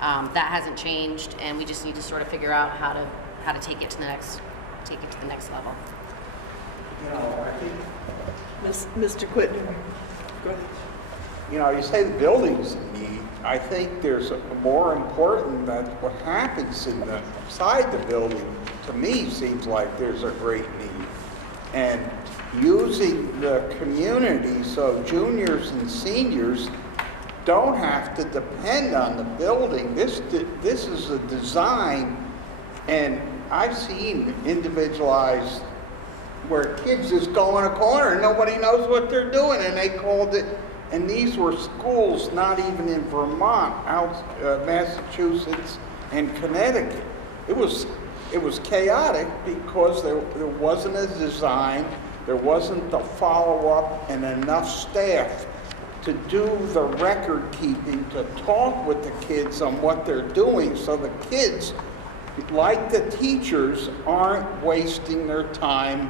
That hasn't changed, and we just need to sort of figure out how to take it to the next level. You know, I think, Mr. Quitner, go ahead. you know, you say the building's in need. I think there's more important that what happens inside the building, to me, seems like there's a great need. And using the community so juniors and seniors don't have to depend on the building. This is a design, and I've seen individualized where kids just go in a corner and nobody knows what they're doing, and they called it. And these were schools not even in Vermont, Massachusetts and Connecticut. It was chaotic because there wasn't a design, there wasn't the follow-up and enough staff to do the record keeping, to talk with the kids on what they're doing, so the kids, like the teachers, aren't wasting their time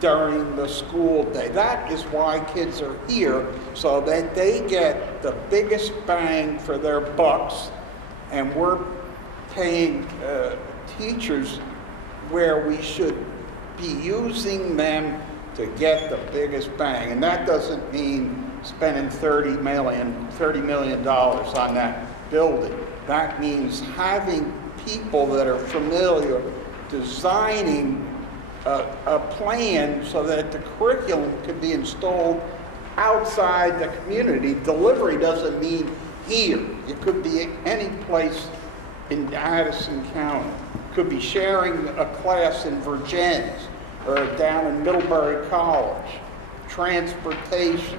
during the school day. That is why kids are here, so that they get the biggest bang for their bucks, and we're paying teachers where we should be using them to get the biggest bang. And that doesn't mean spending $30 million on that building. That means having people that are familiar designing a plan so that the curriculum can be installed outside the community. Delivery doesn't mean here. It could be any place in Addison County. It could be sharing a class in Virginia or down in Middlebury College. Transportation,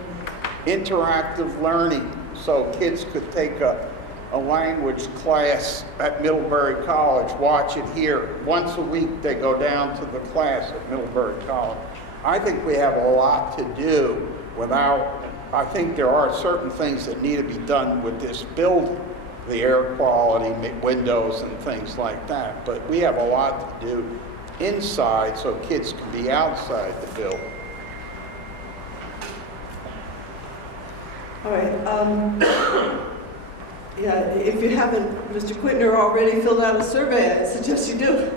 interactive learning, so kids could take a language class at Middlebury College, watch it here. Once a week they go down to the class at Middlebury College. I think we have a lot to do without, I think there are certain things that need to be done with this building, the air quality, windows and things like that, but we have a lot to do inside so kids can be outside the building. All right. Yeah, if you haven't, Mr. Quintner already filled out a survey, I suggest you do.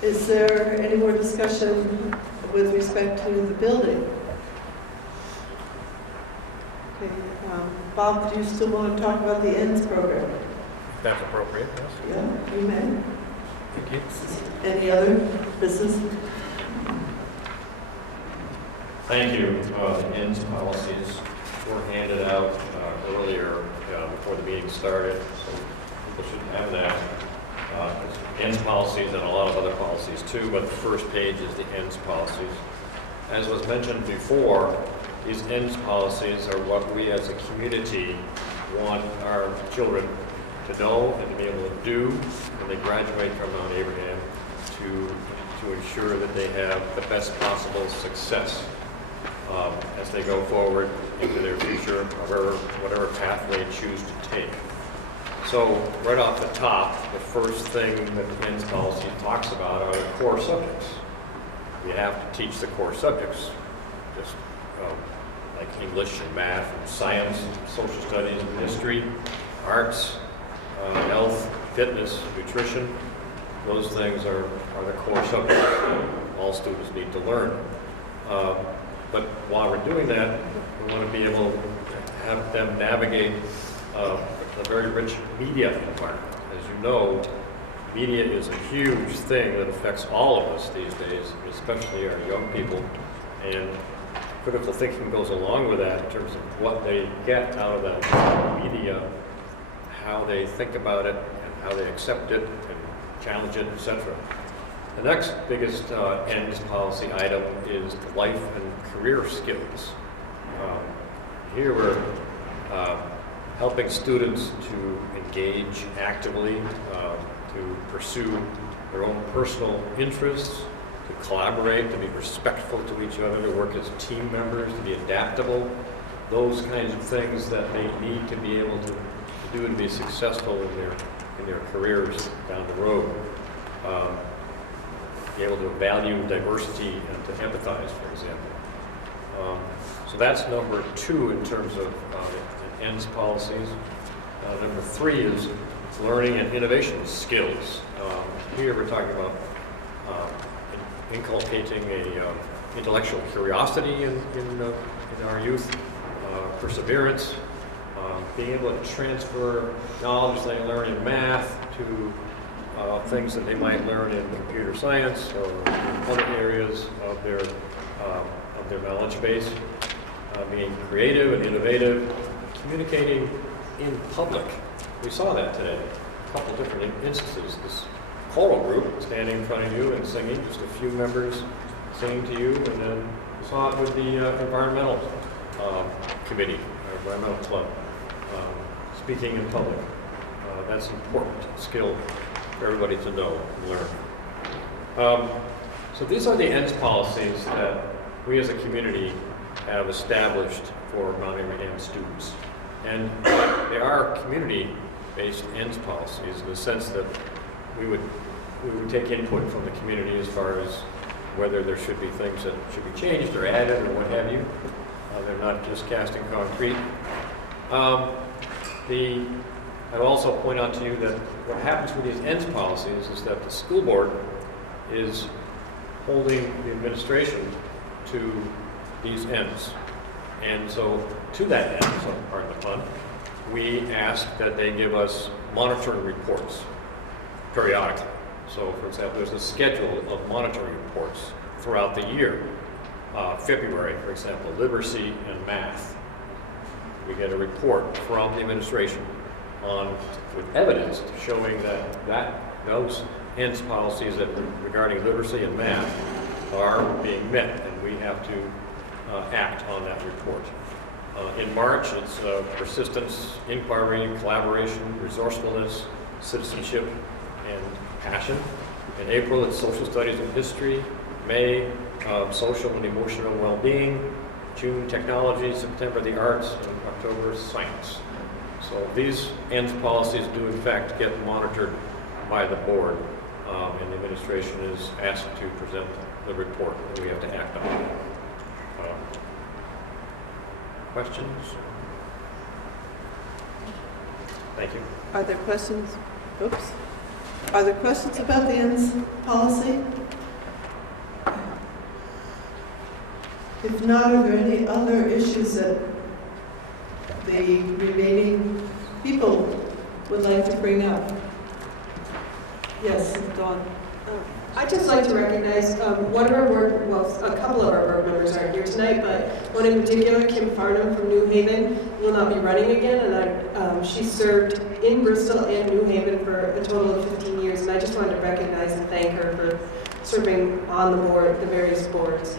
Is there any more discussion with respect to the building? Okay, Bob, do you still want to talk about the ENDS program? That's appropriate, yes. Yeah, you may. Thank you. Any other business? Thank you. The ENDS policies were handed out earlier before the meeting started, so people should have that. ENDS policies and a lot of other policies too, but the first page is the ENDS policies. As was mentioned before, these ENDS policies are what we as a community want our children to know and to be able to do when they graduate from Mount Abraham to ensure that they have the best possible success as they go forward into their future, whatever path they choose to take. So right off the top, the first thing that the ENDS policy talks about are the core subjects. You have to teach the core subjects, just like English and math and science, social studies and history, arts, health, fitness, nutrition. Those things are the core subjects that all students need to learn. But while we're doing that, we want to be able to have them navigate a very rich media environment. As you know, media is a huge thing that affects all of us these days, especially our young people. And critical thinking goes along with that in terms of what they get out of that media, how they think about it, and how they accept it, and challenge it, etc. The next biggest ENDS policy item is life and career skills. Here we're helping students to engage actively, to pursue their own personal interests, to collaborate, to be respectful to each other, to work as team members, to be adaptable, those kinds of things that they need to be able to do and be successful in their careers down the road. Be able to value diversity and to empathize, for example. So that's number 2 in terms of ENDS policies. Number 3 is learning and innovation skills. Here we're talking about inculcating a intellectual curiosity in our youth, perseverance, being able to transfer knowledge they learn in math to things that they might learn in computer science or other areas of their knowledge base, being creative and innovative, communicating in public. We saw that today, a couple different instances. This choral group standing in front of you and singing, just a few members singing to you, and then we saw it with the environmental committee, or environmental club, speaking in public. That's an important skill for everybody to know and learn. So these are the ENDS policies that we as a community have established for Mount Abraham students. And they are community-based ENDS policies in the sense that we would take input from the community as far as whether there should be things that should be changed or added or what have you. They're not just cast in concrete. I'd also point out to you that what happens with these ENDS policies is that the school board is holding the administration to these ends. And so to that end, so pardon the pun, we ask that they give us monitoring reports periodically. So for example, there's a schedule of monitoring reports throughout the year. February, for example, literacy and math. We get a report from the administration with evidence showing that those ends policies that regarding literacy and math are being met, and we have to act on that report. In March, it's persistence, inquiry, collaboration, resourcefulness, citizenship, and passion. In April, it's social studies and history. May, social and emotional well-being. June, technology. September, the arts. And October, science. So these ends policies do in fact get monitored by the board, and the administration is asked to present the report that we have to act on. Questions? Thank you. Are there questions? Oops. Are there questions about the ends policy? If not, are there any other issues that the remaining people would like to bring up? Yes, Dawn. I'd just like to recognize one of our board, well, a couple of our board members aren't here tonight, but one in particular, Kim Farnham from New Haven, will not be running again, and she served in Bristol and New Haven for a total of 15 years, and I just wanted to recognize and thank her for serving on the board, the various boards.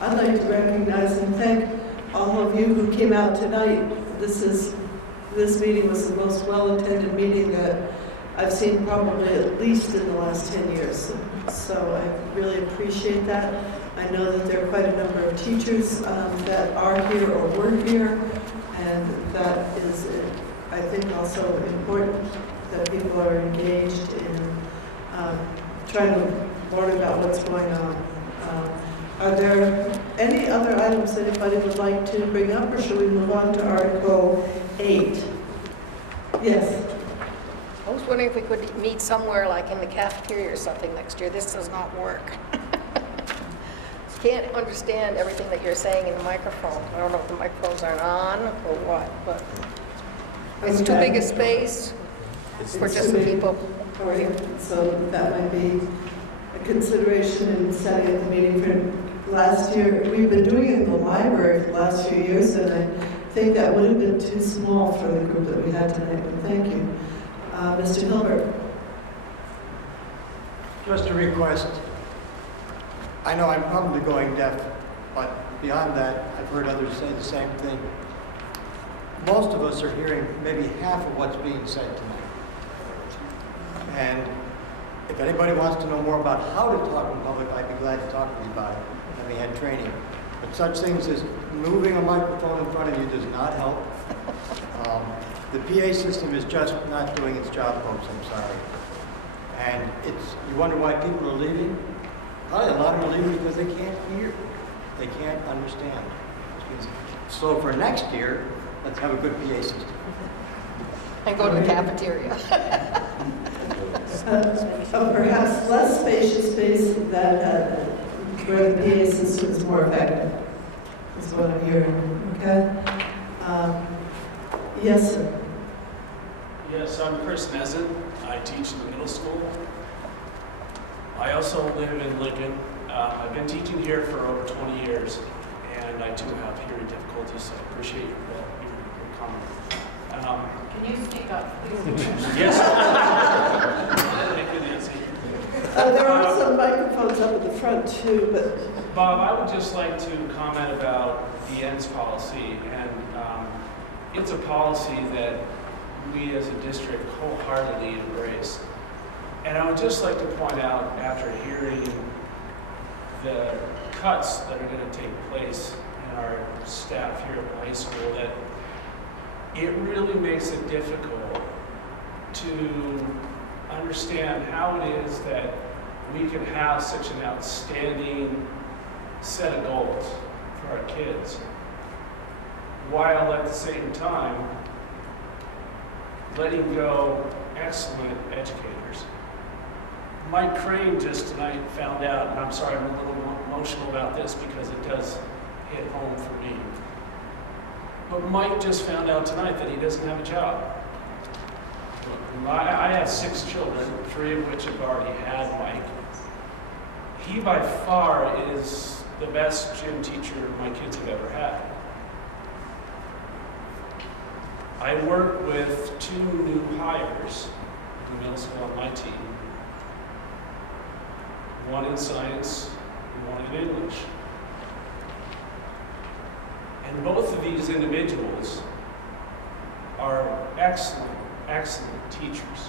I'd like to recognize and thank all of you who came out tonight. This meeting was the most well-attended meeting that I've seen probably at least in the last 10 years. So I really appreciate that. I know that there are quite a number of teachers that are here or were here, and that is, I think, also important that people are engaged in trying to learn about what's going on. Are there any other items that anybody would like to bring up, or should we move on to Article 8? Yes. I was wondering if we could meet somewhere like in the cafeteria or something next year. This does not work. Can't understand everything that you're saying in the microphone. I don't know if the microphones aren't on or what, but it's too big a space for just the people who are here. So that might be a consideration in setting up the meeting for last year. We've been doing it in the library for the last few years, and I think that would have been too small for the group that we had tonight, but thank you. Mr. Hilbert. Just a request. I know I'm probably going deaf, but beyond that, I've heard others say the same thing. Most of us are hearing maybe half of what's being said tonight. And if anybody wants to know more about how to talk in public, I'd be glad to talk to you about it. Having had training. But such things as moving a microphone in front of you does not help. The PA system is just not doing its job, folks, I'm sorry. And you wonder why people are leaving? Probably a lot of them are leaving because they can't hear. They can't understand. So for next year, let's have a good PA system. And go to the cafeteria. Perhaps less spacious space that where the PA system is more effective, is what I'm hearing, okay? Yes, sir. Yes, I'm Chris Nezen. I teach in the middle school. I also live in Lincoln. I've been teaching here for over 20 years, and I too have hearing difficulties, so I appreciate your comment. Can you speak up, please? Yes. Thank you, Nancy. There are some microphones up at the front too, but... Bob, I would just like to comment about the ends policy, and it's a policy that we as a district wholeheartedly embrace. And I would just like to point out, after hearing the cuts that are going to take place in our staff here at the high school, that it really makes it difficult to understand how it is that we can have such an outstanding set of goals for our kids, while at the same time letting go excellent educators. Mike Crane just tonight found out, and I'm sorry I'm a little emotional about this because it does hit home for me. But Mike just found out tonight that he doesn't have a job. I have 6 children, 3 of which have already had Mike. He by far is the best gym teacher my kids have ever had. I work with 2 new hires in middle school on my team. One in science and one in English. And both of these individuals are excellent, excellent teachers.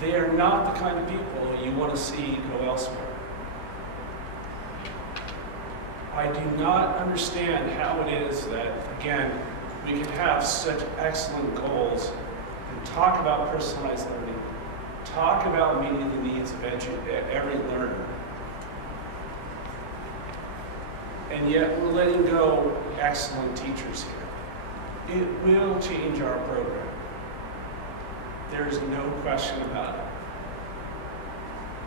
They are not the kind of people you want to see go elsewhere. I do not understand how it is that, again, we can have such excellent goals and talk about personalized learning, talk about meeting the needs of every learner, and yet we're letting go excellent teachers here. It will change our program. There's no question about it.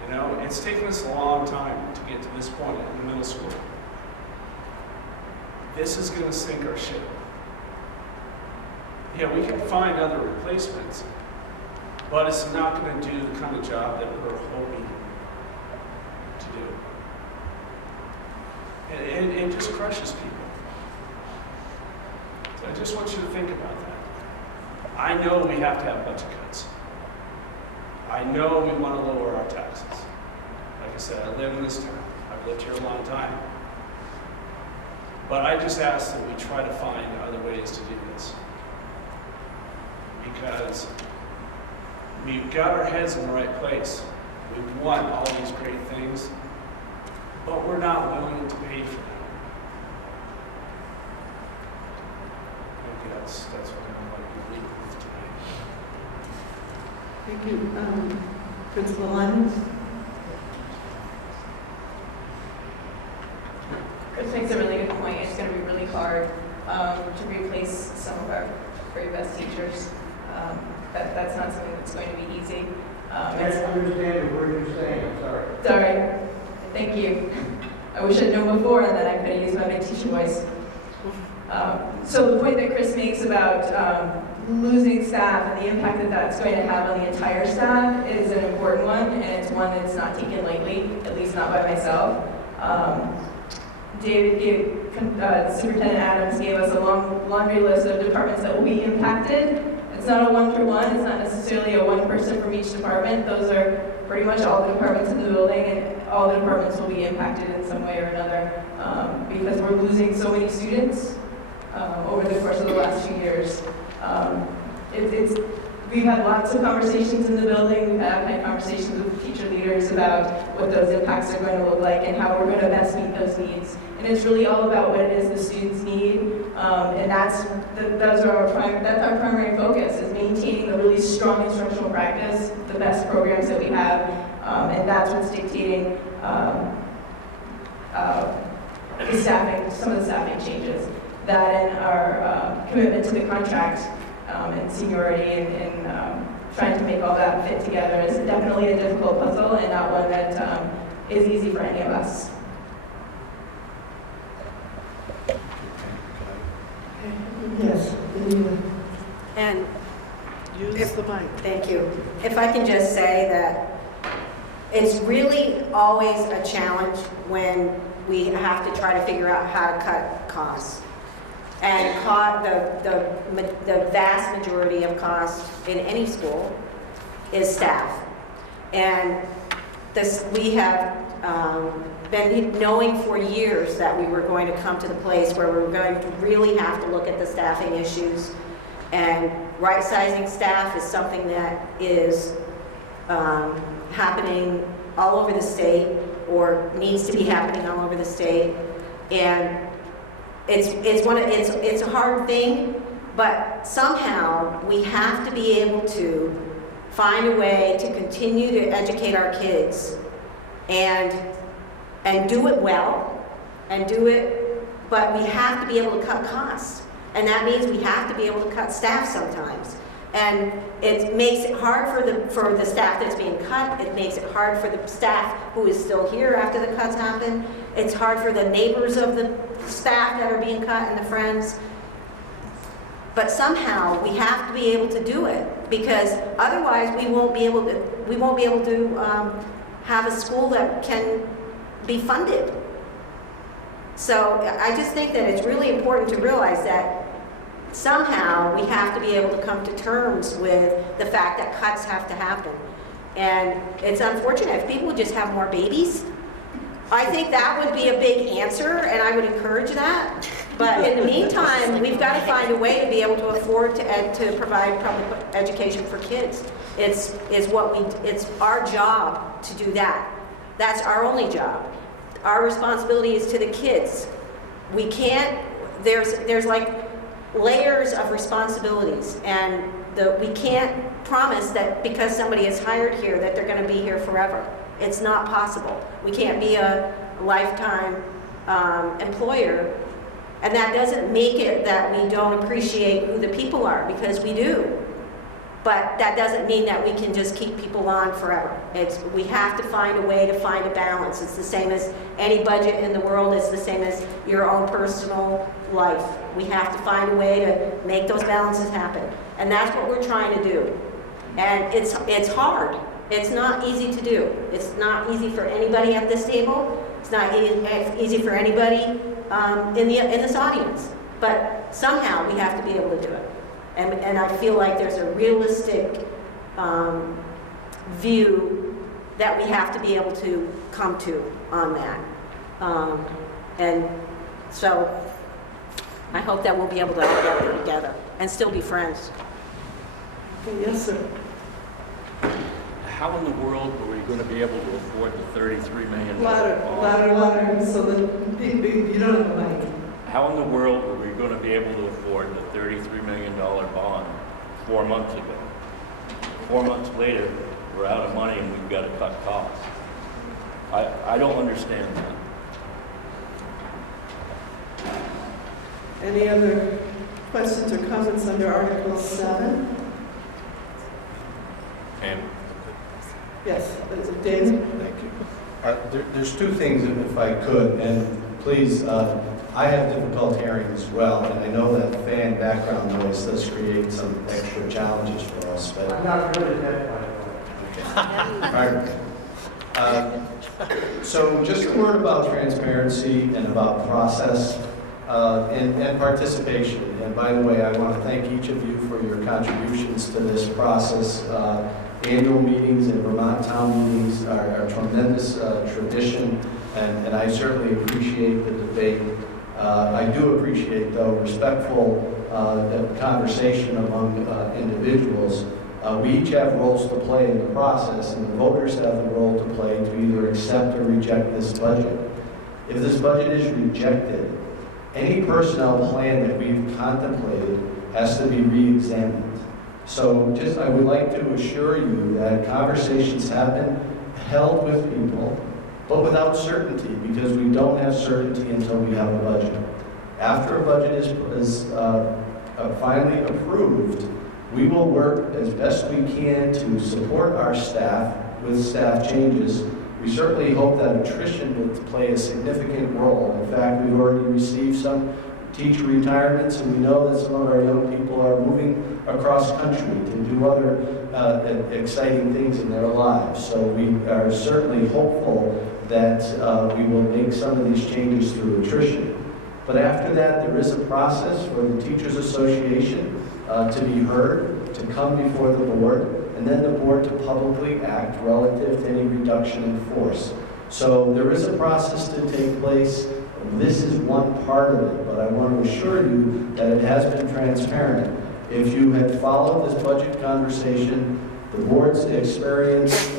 You know, it's taken us a long time to get to this point in the middle school. This is going to sink our ship. Yeah, we can find other replacements, but it's not going to do the kind of job that we're hoping to do. And it just crushes people. So I just want you to think about that. I know we have to have budget cuts. I know we want to lower our taxes. Like I said, I live in this town. I've lived here a long time. But I just ask that we try to find other ways to do this. Because we've got our heads in the right place. We've won all these great things, but we're not willing to pay for them. I think that's what I'm like to leave with tonight. Thank you. Principal Lyons? Chris makes a really good point. It's going to be really hard to replace some of our very best teachers. That's not something that's going to be easy. I understand the word you're saying, I'm sorry. It's all right. Thank you. I wish I'd known before and that I could have used my big teacher voice. So the point that Chris makes about losing staff and the impact that that's going to have on the entire staff is an important one, and it's one that's not taken lightly, at least not by myself. Superintendent Adams gave us a long laundry list of departments that will be impacted. It's not a one-for-one, it's not necessarily a one person from each department. Those are pretty much all the departments in the building, and all the departments will be impacted in some way or another because we're losing so many students over the course of the last few years. We've had lots of conversations in the building. We've had conversations with teacher leaders about what those impacts are going to look like and how we're going to best meet those needs. And it's really all about what it is the students need, and that's our primary focus, is maintaining the really strong instructional practice, the best programs that we have, and that's what's dictating the staffing, some of the staffing changes. That and our commitment to the contract and seniority and trying to make all that fit together is definitely a difficult puzzle and not one that is easy for any of us. Yes. And use the mic. Thank you. If I can just say that it's really always a challenge when we have to try to figure out how to cut costs. And the vast majority of cost in any school is staff. And we have been knowing for years that we were going to come to the place where we were going to really have to look at the staffing issues. And right-sizing staff is something that is happening all over the state, or needs to be happening all over the state. And it's a hard thing, but somehow we have to be able to find a way to continue to educate our kids and do it well, but we have to be able to cut costs. And that means we have to be able to cut staff sometimes. And it makes it hard for the staff that's being cut. It makes it hard for the staff who is still here after the cuts happen. It's hard for the neighbors of the staff that are being cut and the friends. But somehow we have to be able to do it, because otherwise we won't be able to have a school that can be funded. So I just think that it's really important to realize that somehow we have to be able to come to terms with the fact that cuts have to happen. And it's unfortunate if people just have more babies. I think that would be a big answer, and I would encourage that. But in the meantime, we've got to find a way to be able to afford to provide public education for kids. It's our job to do that. That's our only job. Our responsibility is to the kids. We can't, there's like layers of responsibilities, and we can't promise that because somebody is hired here that they're going to be here forever. It's not possible. We can't be a lifetime employer, and that doesn't make it that we don't appreciate who the people are, because we do. But that doesn't mean that we can just keep people on forever. We have to find a way to find a balance. It's the same as any budget in the world. It's the same as your own personal life. We have to find a way to make those balances happen. And that's what we're trying to do. And it's hard. It's not easy to do. It's not easy for anybody at this table. It's not easy for anybody in this audience. But somehow we have to be able to do it. And I feel like there's a realistic view that we have to be able to come to on that. And so I hope that we'll be able to all get there together and still be friends. Yes, sir. How in the world are we going to be able to afford the $33 million? Louder, so that you don't have a mic. How in the world are we going to be able to afford the $33 million bond 4 months ago? 4 months later, we're out of money and we've got to cut costs. I don't understand that. Any other questions or comments under Article 7? And yes, David? Thank you. There's two things, if I could, and please, I have difficult hearing as well, and I know that fan background noise does create some extra challenges for us. But I'm not good at that, so just a word about transparency and about process and participation. And by the way, I want to thank each of you for your contributions to this process. Annual meetings and Vermont town meetings are a tremendous tradition, and I certainly appreciate the debate. I do appreciate, though, respectful conversation among individuals. We each have roles to play in the process, and the voters have a role to play to either accept or reject this budget. If this budget is rejected, any personnel plan that we've contemplated has to be re-examined. So I would like to assure you that conversations have been held with people, but without certainty, because we don't have certainty until we have a budget. After a budget is finally approved, we will work as best we can to support our staff with staff changes. We certainly hope that attrition will play a significant role. In fact, we've already received some teacher retirements, and we know that some of our young people are moving across country to do other exciting things in their lives. So we are certainly hopeful that we will make some of these changes through attrition. But after that, there is a process for the Teachers Association to be heard, to come before the board, and then the board to publicly act relative to any reduction in force. So there is a process to take place. This is one part of it, but I want to assure you that it has been transparent. If you had followed this budget conversation, the board's experience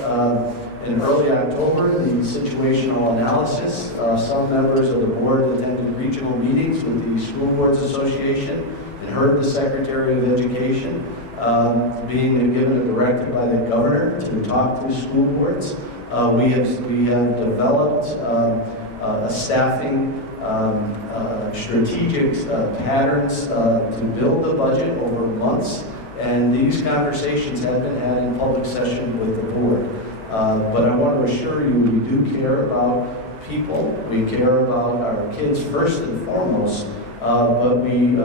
in early October, the situational analysis, some members of the board attended regional meetings with the School Boards Association and heard the Secretary of Education being given a directive by the governor to talk to school boards. We have developed a staffing strategic patterns to build the budget over months, and these conversations have been had in public session with the board. But I want to assure you, we do care about people. We care about our kids first and foremost, but we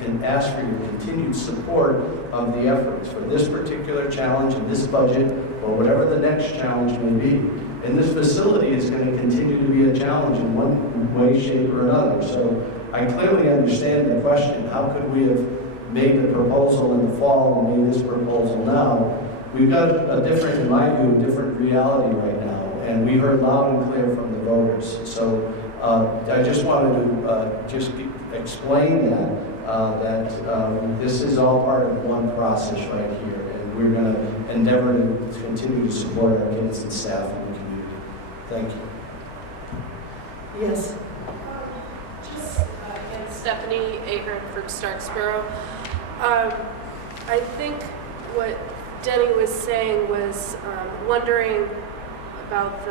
can ask for your continued support of the efforts for this particular challenge and this budget, or whatever the next challenge may be. And this facility is going to continue to be a challenge in one way, shape, or another. So I clearly understand the question, how could we have made the proposal in the fall and made this proposal now? We've got a different, in my view, different reality right now, and we heard loud and clear from the voters. So I just wanted to explain that this is all part of one process right here, and we're going to endeavor to continue to support our kids and staff in the community. Thank you. Yes. And Stephanie Ahern from Starksboro. I think what Denny was saying was wondering about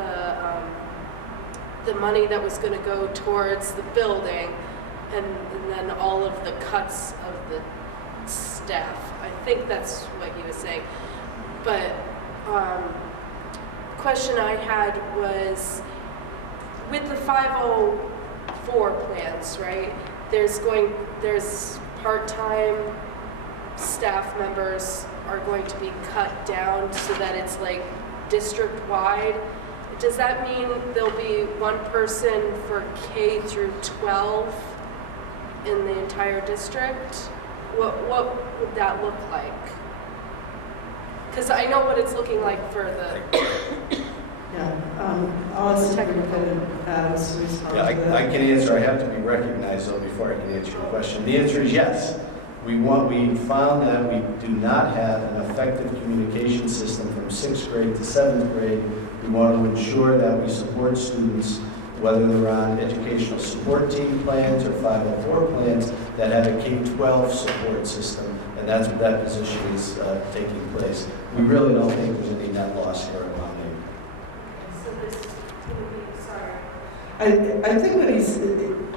the money that was going to go towards the building, and then all of the cuts of the staff. I think that's what he was saying. But question I had was, with the 504 plans, right? There's part-time staff members are going to be cut down so that it's like district-wide. Does that mean there'll be one person for K through 12 in the entire district? What would that look like? Because I know what it's looking like for the... I'll ask Secretary Adams to respond to that. I can answer. I have to be recognized, though, before I can answer your question. The answer is yes. We found that we do not have an effective communication system from 6th grade to 7th grade. We want to ensure that we support students, whether they're on educational support team plans or 504 plans, that have a K-12 support system, and that's what that position is taking place. We really don't think there's any net loss here at Mount Airy. So this would be, sorry. I think what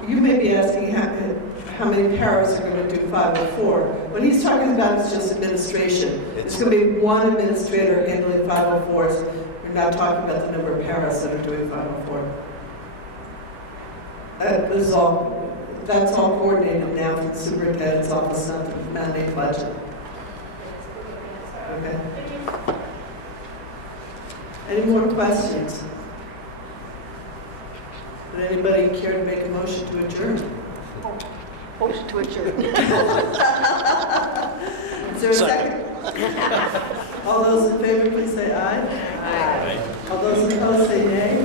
you may be asking how many paras are going to do 504. What he's talking about is just administration. It's going to be one administrator handling 504s. We're not talking about the number of paras that are doing 504. That's all coordinated now from the superintendent's office, not the mandated budget. Okay. Any more questions? Would anybody care to make a motion to adjourn? Motion to adjourn. Is there a second? All those in favor, please say aye. Aye. All those opposed, say nay.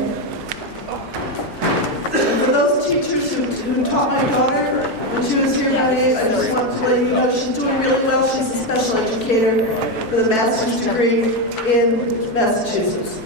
And for those teachers who taught my daughter when she was here, I just want to let you know she's doing really well. She's a special educator with a master's degree in Massachusetts.